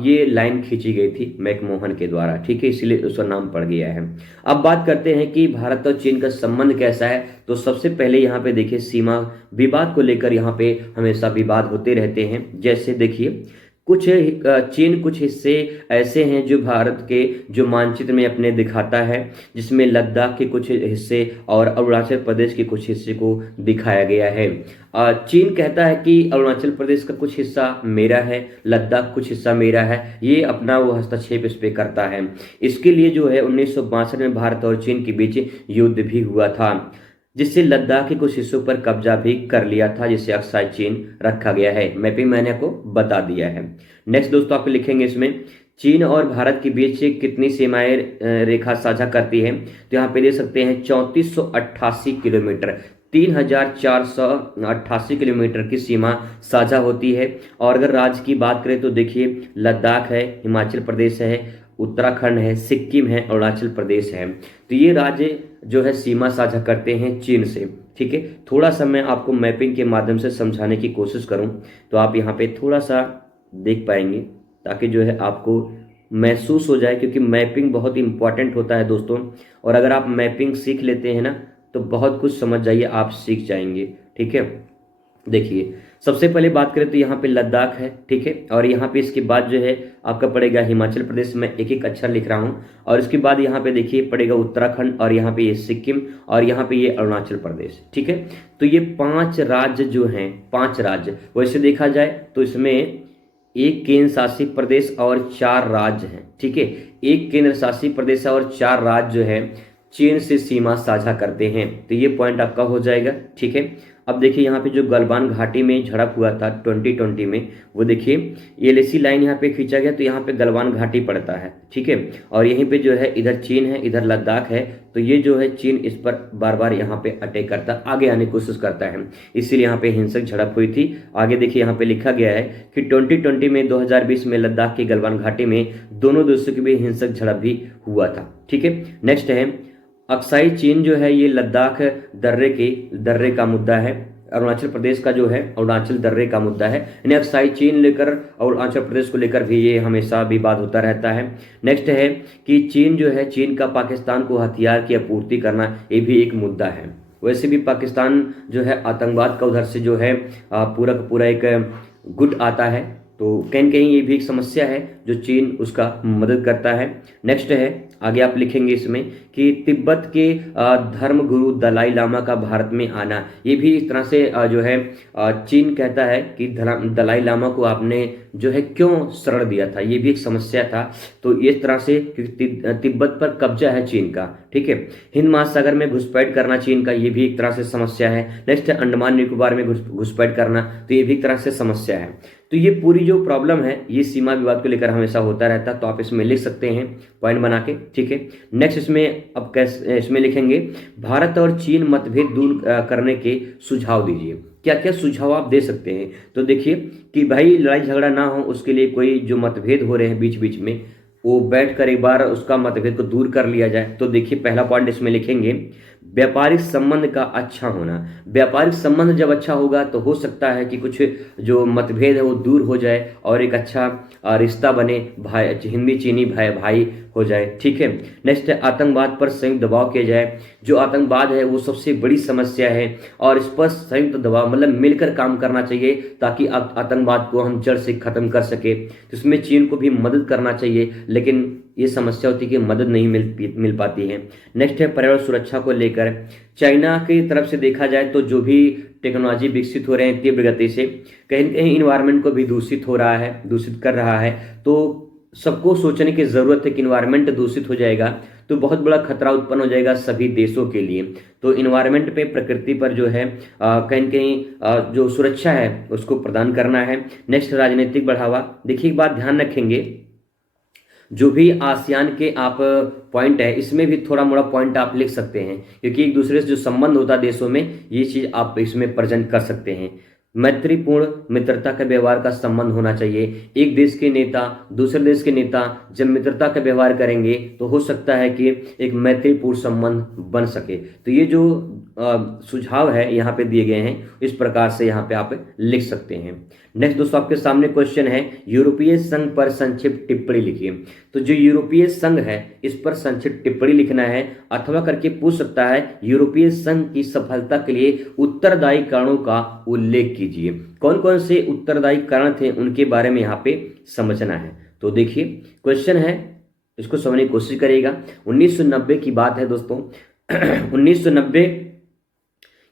ये लाइन खींची गई थी मैकमोहन के द्वारा, ठीक है। इसलिए उसका नाम पड़ गया है। अब बात करते हैं कि भारत और चीन का संबंध कैसा है। तो सबसे पहले यहाँ पे देखिए सीमा विवाद को लेकर यहाँ पे हमेशा विवाद होते रहते हैं। जैसे देखिए चीन कुछ हिस्से ऐसे हैं जो भारत के जो मानचित्र में अपने दिखाता है, जिसमें लद्दाख के कुछ हिस्से और अरुणाचल प्रदेश के कुछ हिस्से को दिखाया गया है। चीन कहता है कि अरुणाचल प्रदेश का कुछ हिस्सा मेरा है, लद्दाख कुछ हिस्सा मेरा है। ये अपना वो हस्तक्षेप इस पे करता है। इसके लिए जो है 1962 में भारत और चीन के बीच युद्ध भी हुआ था, जिससे लद्दाख के कुछ हिस्सों पर कब्जा भी कर लिया था, जिसे अक्साई चीन रखा गया है। मैपिंग मैंने आपको बता दिया है। नेक्स्ट दोस्तों आप लिखेंगे इसमें, चीन और भारत के बीच कितनी सीमाएं रेखा साझा करती है? तो यहाँ पे दे सकते हैं 3488 किलोमीटर, 3488 किलोमीटर की सीमा साझा होती है। और अगर राज्य की बात करें तो देखिए, लद्दाख है, हिमाचल प्रदेश है, उत्तराखंड है, सिक्किम है, अरुणाचल प्रदेश है। तो ये राज्य जो है सीमा साझा करते हैं चीन से। ठीक है, थोड़ा सा मैं आपको मैपिंग के माध्यम से समझाने की कोशिश करूं तो आप यहाँ पे थोड़ा सा देख पाएंगे, ताकि जो है आपको महसूस हो जाए, क्योंकि मैपिंग बहुत इंपॉर्टेंट होता है दोस्तों। और अगर आप मैपिंग सीख लेते हैं ना तो बहुत कुछ समझ जाइए, आप सीख जाएंगे। ठीक है, देखिए सबसे पहले बात करें तो यहाँ पे लद्दाख है। ठीक है, और यहाँ पे इसके बाद जो है आपका पड़ेगा हिमाचल प्रदेश, मैं एक एक अक्षर लिख रहा हूँ। और इसके बाद यहाँ पे देखिए पड़ेगा उत्तराखंड, और यहाँ पे ये सिक्किम, और यहाँ पे ये अरुणाचल प्रदेश। ठीक है, तो ये 5 राज्य जो हैं, 5 राज्य वैसे देखा जाए तो इसमें एक केंद्र शासित प्रदेश और 4 राज्य हैं। ठीक है, एक केंद्र शासित प्रदेश और 4 राज्य जो है चीन से सीमा साझा करते हैं। तो ये पॉइंट आपका हो जाएगा। ठीक है, अब देखिए यहाँ पे जो गलवान घाटी में झड़प हुआ था 2020 में, वो देखिए ये एलएसी लाइन यहाँ पे खींचा गया, तो यहाँ पे गलवान घाटी पड़ता है। ठीक है, और यहीं पे जो है इधर चीन है, इधर लद्दाख है। तो ये जो है चीन इस पर बार बार यहाँ पे अटैक करता, आगे आने की कोशिश करता है, इसीलिए यहाँ पे हिंसक झड़प हुई थी। आगे देखिए यहाँ पे लिखा गया है कि 2020 में 2020 में लद्दाख की गलवान घाटी में दोनों देशों के बीच हिंसक झड़प भी हुआ था। ठीक है, नेक्स्ट है अक्साई चीन जो है, ये लद्दाख दर्रे का मुद्दा है। अरुणाचल प्रदेश का जो है अरुणाचल दर्रे का मुद्दा है, यानी अक्साई चीन लेकर और अरुणाचल प्रदेश को लेकर भी ये हमेशा विवाद होता रहता है। नेक्स्ट है कि चीन जो है, चीन का पाकिस्तान को हथियार की आपूर्ति करना, ये भी एक मुद्दा है। वैसे भी पाकिस्तान जो है आतंकवाद का उधर से जो है पूरा का पूरा एक गुट आता है, तो कहीं न कहीं ये भी एक समस्या है जो चीन उसका मदद करता है। नेक्स्ट है, आगे आप लिखेंगे इसमें कि तिब्बत के धर्म गुरु दलाई लामा का भारत में आना, ये भी इस तरह से जो है चीन कहता है कि दलाई लामा को आपने जो है क्यों शरण दिया था, ये भी एक समस्या था। तो इस तरह से तिब्बत पर कब्जा है चीन का। ठीक है, हिंद महासागर में घुसपैठ करना चीन का, ये भी एक तरह से समस्या है। नेक्स्ट है अंडमान निकोबार में घुसपैठ करना, तो ये भी एक तरह से समस्या है। तो ये पूरी जो प्रॉब्लम है ये सीमा विवाद को लेकर हमेशा होता रहता है, तो आप इसमें लिख सकते हैं पॉइंट बना के। ठीक है, नेक्स्ट इसमें अब कैसे इसमें लिखेंगे, भारत और चीन मतभेद दूर करने के सुझाव दीजिए। क्या क्या सुझाव आप दे सकते हैं? तो देखिए कि भाई लड़ाई झगड़ा ना हो, उसके लिए कोई जो मतभेद हो रहे हैं बीच बीच में, वो बैठकर एक बार उसका मतभेद को दूर कर लिया जाए। तो देखिए पहला पॉइंट इसमें लिखेंगे, व्यापारिक संबंध का अच्छा होना। व्यापारिक संबंध जब अच्छा होगा तो हो सकता है कि कुछ जो मतभेद है वो दूर हो जाए और एक अच्छा रिश्ता बने, भाई हिंदी चीनी भाई हो जाए। ठीक है, नेक्स्ट है आतंकवाद पर संयुक्त दबाव किया जाए। जो आतंकवाद है वो सबसे बड़ी समस्या है और इस पर संयुक्त दबाव मतलब मिलकर काम करना चाहिए, ताकि आतंकवाद को हम जड़ से खत्म कर सके। तो इसमें चीन को भी मदद करना चाहिए, लेकिन ये समस्या होती है कि मदद नहीं मिल पाती है। नेक्स्ट है पर्यावरण सुरक्षा को लेकर, चाइना की तरफ से देखा जाए तो जो भी टेक्नोलॉजी विकसित हो रहे हैं तीव्र गति से, कहीं न कहीं इन्वायरमेंट को भी दूषित हो रहा है, दूषित कर रहा है। तो सबको सोचने की जरूरत है कि इन्वायरमेंट दूषित हो जाएगा तो बहुत बड़ा खतरा उत्पन्न हो जाएगा सभी देशों के लिए। तो इन्वायरमेंट पे, प्रकृति पर जो है कहीं न कहीं जो सुरक्षा है उसको प्रदान करना है। नेक्स्ट राजनीतिक बढ़ावा। देखिए एक बात ध्यान रखेंगे, जो भी आसियान के आप पॉइंट है इसमें भी थोड़ा मोड़ा पॉइंट आप लिख सकते हैं, क्योंकि एक दूसरे से जो संबंध होता है देशों में, ये चीज आप इसमें प्रेजेंट कर सकते हैं। मैत्रीपूर्ण मित्रता का व्यवहार का संबंध होना चाहिए। एक देश के नेता दूसरे देश के नेता जब मित्रता का व्यवहार करेंगे तो हो सकता है कि एक मैत्रीपूर्ण संबंध बन सके। तो ये जो सुझाव है यहाँ पे दिए गए हैं, इस प्रकार से यहाँ पे आप लिख सकते हैं। नेक्स्ट दोस्तों आपके सामने क्वेश्चन है, यूरोपीय संघ पर संक्षिप्त टिप्पणी लिखिए। तो जो यूरोपीय संघ है इस पर संक्षिप्त टिप्पणी लिखना है, अथवा करके पूछ सकता है यूरोपीय संघ की सफलता के लिए उत्तरदायी कारणों का उल्लेख कीजिए। कौन कौन से उत्तरदायी कारण थे उनके बारे में यहाँ पे समझना है। तो देखिए क्वेश्चन है, इसको समझने की कोशिश करिएगा। 1990 की बात है दोस्तों। 1990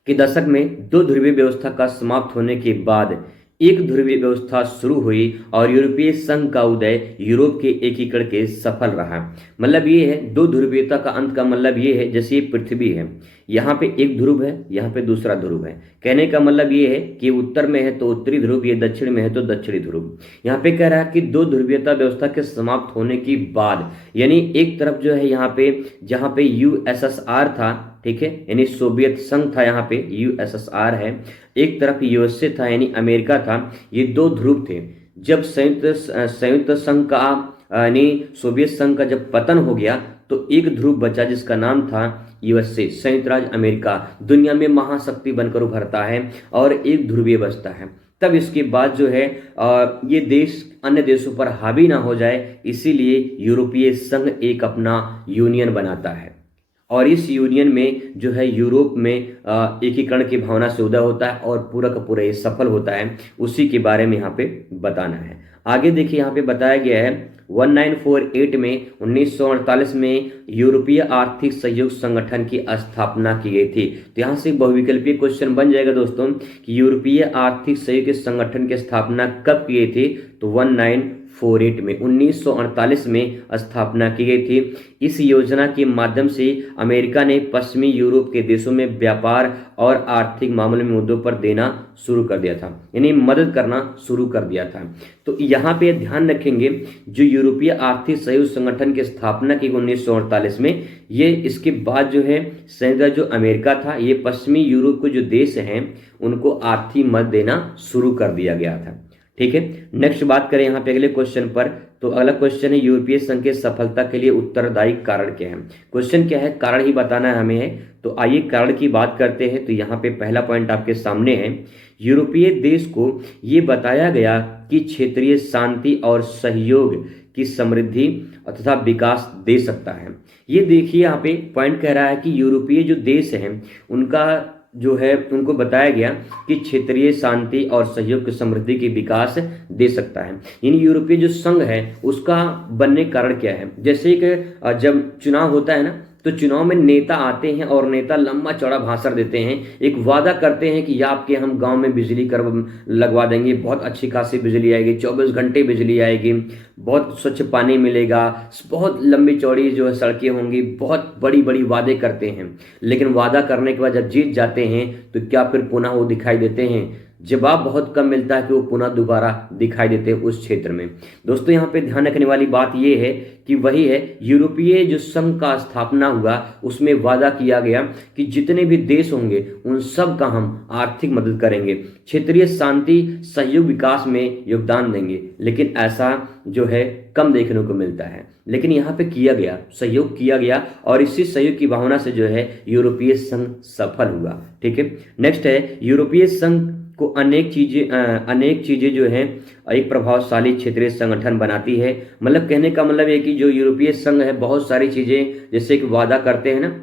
के दशक में दो ध्रुवीय व्यवस्था का समाप्त होने के बाद एक ध्रुवीय व्यवस्था शुरू हुई और यूरोपीय संघ का उदय यूरोप के एकीकरण के सफल रहा। मतलब ये है, दो ध्रुवीयता का अंत का मतलब ये है, जैसे ये पृथ्वी है, यहाँ पे एक ध्रुव है, यहाँ पे दूसरा ध्रुव है। कहने का मतलब ये है कि उत्तर में है तो उत्तरी ध्रुव, ये दक्षिण में है तो दक्षिणी ध्रुव। यहाँ पे कह रहा है कि दो ध्रुवीयता व्यवस्था के समाप्त होने के बाद, यानी एक तरफ जो है यहाँ पे, जहाँ पे यूएसएसआर था, ठीक है, यानी सोवियत संघ था, यहाँ पे यूएसएसआर है, एक तरफ यूएसए था यानी अमेरिका था, ये दो ध्रुव थे। जब संयुक्त संघ का यानी सोवियत संघ का जब पतन हो गया तो एक ध्रुव बचा जिसका नाम था यूएसए, संयुक्त राज्य अमेरिका, दुनिया में महाशक्ति बनकर उभरता है और एक ध्रुवीय बचता है। तब इसके बाद जो है ये देश अन्य देशों पर हावी ना हो जाए, इसीलिए यूरोपीय संघ एक अपना यूनियन बनाता है और इस यूनियन में जो है यूरोप में एकीकरण की भावना से उदय होता है और पूरा का पूरा ये सफल होता है। उसी के बारे में यहाँ पे बताना है। आगे देखिए, यहाँ पे बताया गया है 1948 में 1948 में यूरोपीय आर्थिक सहयोग संगठन की स्थापना की गई थी। तो यहाँ से बहुविकल्पीय क्वेश्चन बन जाएगा दोस्तों कि यूरोपीय आर्थिक सहयोग संगठन की स्थापना कब की गई थी, तो 1948 में 1948 में स्थापना की गई थी। इस योजना के माध्यम से अमेरिका ने पश्चिमी यूरोप के देशों में व्यापार और आर्थिक मामलों में मुद्दों पर देना शुरू कर दिया था, यानी मदद करना शुरू कर दिया था। तो यहाँ पे ध्यान रखेंगे, जो यूरोपीय आर्थिक सहयोग संगठन की स्थापना की 1948 में, ये इसके बाद जो है संयुक्त जो अमेरिका था, ये पश्चिमी यूरोप के जो देश हैं उनको आर्थिक मदद देना शुरू कर दिया गया था। ठीक है, नेक्स्ट बात करें यहाँ पे अगले क्वेश्चन पर। तो अगला क्वेश्चन है यूरोपीय संघ की सफलता के लिए उत्तरदायी कारण क्या है। क्वेश्चन क्या है, कारण ही बताना है हमें है। तो आइए कारण की बात करते हैं। तो यहाँ पे पहला पॉइंट आपके सामने है, यूरोपीय देश को ये बताया गया कि क्षेत्रीय शांति और सहयोग की समृद्धि तथा विकास दे सकता है। ये देखिए यहाँ पे पॉइंट कह रहा है कि यूरोपीय जो देश हैं उनका जो है उनको बताया गया कि क्षेत्रीय शांति और सहयोग की समृद्धि की विकास दे सकता है। यानी यूरोपीय जो संघ है उसका बनने का कारण क्या है, जैसे कि जब चुनाव होता है ना, तो चुनाव में नेता आते हैं और नेता लंबा चौड़ा भाषण देते हैं, एक वादा करते हैं कि आपके हम गांव में बिजली कर लगवा देंगे, बहुत अच्छी खासी बिजली आएगी, 24 घंटे बिजली आएगी, बहुत स्वच्छ पानी मिलेगा, बहुत लंबी चौड़ी जो है सड़कें होंगी, बहुत बड़ी बड़ी वादे करते हैं। लेकिन वादा करने के बाद जब जीत जाते हैं तो क्या फिर पुनः वो दिखाई देते हैं? जवाब बहुत कम मिलता है कि वो पुनः दोबारा दिखाई देते हैं उस क्षेत्र में। दोस्तों यहाँ पे ध्यान रखने वाली बात ये है कि वही है, यूरोपीय जो संघ का स्थापना हुआ उसमें वादा किया गया कि जितने भी देश होंगे उन सब का हम आर्थिक मदद करेंगे, क्षेत्रीय शांति सहयोग विकास में योगदान देंगे। लेकिन ऐसा जो है कम देखने को मिलता है, लेकिन यहाँ पे किया गया, सहयोग किया गया और इसी सहयोग की भावना से जो है यूरोपीय संघ सफल हुआ। ठीक है, नेक्स्ट है, यूरोपीय संघ को अनेक चीजें जो हैं एक प्रभावशाली क्षेत्रीय संगठन बनाती है। मतलब कहने का मतलब है कि जो यूरोपीय संघ है बहुत सारी चीजें जैसे कि वादा करते हैं ना,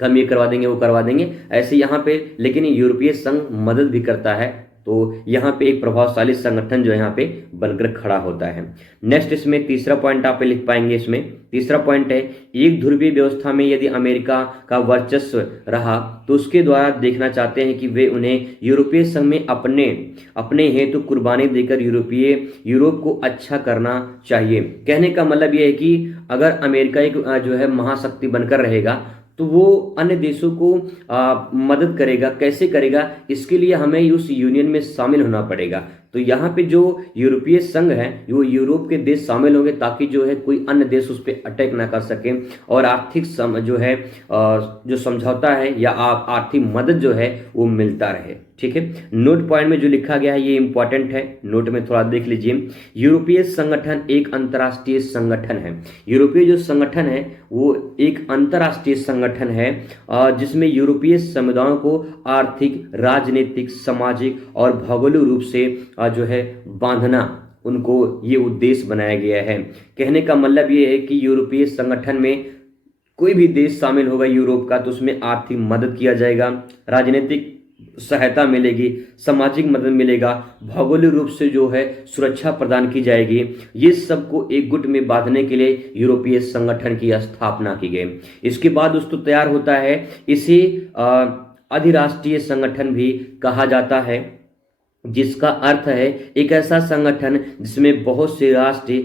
हम ये करवा देंगे वो करवा देंगे, ऐसे यहाँ पे, लेकिन यूरोपीय संघ मदद भी करता है। तो यहाँ पे एक प्रभावशाली संगठन जो यहाँ पे बनकर खड़ा होता है। नेक्स्ट इसमें तीसरा पॉइंट आप लिख पाएंगे। इसमें तीसरा पॉइंट है, एक ध्रुवीय व्यवस्था में यदि अमेरिका का वर्चस्व रहा तो उसके द्वारा देखना चाहते हैं कि वे उन्हें यूरोपीय संघ में अपने हेतु कुर्बानी देकर यूरोप को अच्छा करना चाहिए। कहने का मतलब यह है कि अगर अमेरिका एक जो है महाशक्ति बनकर रहेगा तो वो अन्य देशों को मदद करेगा। कैसे करेगा? इसके लिए हमें उस यूनियन में शामिल होना पड़ेगा। तो यहाँ पे जो यूरोपीय संघ है वो यूरोप के देश शामिल होंगे ताकि जो है कोई अन्य देश उस पर अटैक ना कर सके और आर्थिक जो है जो समझौता है या आर्थिक मदद जो है वो मिलता रहे। ठीक है, नोट पॉइंट में जो लिखा गया है ये इंपॉर्टेंट है, नोट में थोड़ा देख लीजिए। यूरोपीय संगठन एक अंतर्राष्ट्रीय संगठन है। यूरोपीय जो संगठन है वो एक अंतर्राष्ट्रीय संगठन है जिसमें यूरोपीय समुदायों को आर्थिक, राजनीतिक, सामाजिक और भौगोलिक रूप से जो है बांधना, उनको ये उद्देश्य बनाया गया है। कहने का मतलब ये है कि यूरोपीय संगठन में कोई भी देश शामिल होगा यूरोप का तो उसमें आर्थिक मदद किया जाएगा, राजनीतिक सहायता मिलेगी, सामाजिक मदद मिलेगा, भौगोलिक रूप से जो है सुरक्षा प्रदान की जाएगी। ये सबको एक गुट में बांधने के लिए यूरोपीय संगठन की स्थापना की गई। इसके बाद दोस्तों तैयार होता है, इसे अधिराष्ट्रीय संगठन भी कहा जाता है। जिसका अर्थ है एक ऐसा संगठन जिसमें बहुत से राष्ट्रीय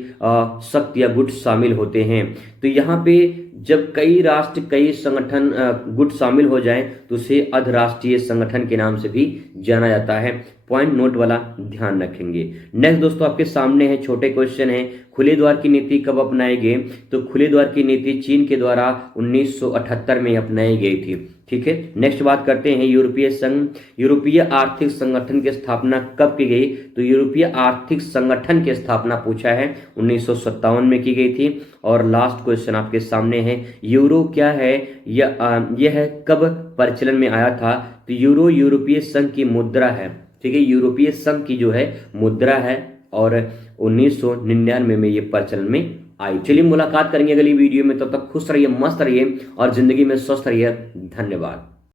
शक्ति या गुट शामिल होते हैं। तो यहाँ पे जब कई राष्ट्र कई संगठन गुट शामिल हो जाएं तो उसे अधराष्ट्रीय संगठन के नाम से भी जाना जाता है। पॉइंट नोट वाला ध्यान रखेंगे। नेक्स्ट दोस्तों आपके सामने है, छोटे क्वेश्चन है, खुले द्वार की नीति कब अपनाई गई? तो खुले द्वार की नीति चीन के द्वारा 1978 में अपनाई गई थी। ठीक है, नेक्स्ट बात करते हैं यूरोपीय संघ, यूरोपीय आर्थिक संगठन की स्थापना कब की गई? तो यूरोपीय आर्थिक संगठन की स्थापना पूछा है 1957 में की गई थी। और लास्ट क्वेश्चन आपके सामने है, यूरो क्या है? यह कब प्रचलन में आया था? तो यूरो यूरोपीय संघ की मुद्रा है। ठीक है, यूरोपीय संघ की जो है मुद्रा है और 1999 में ये प्रचलन में आई। चलिए मुलाकात करेंगे अगली वीडियो में, तब तक खुश रहिए, मस्त रहिए और जिंदगी में स्वस्थ रहिए। धन्यवाद।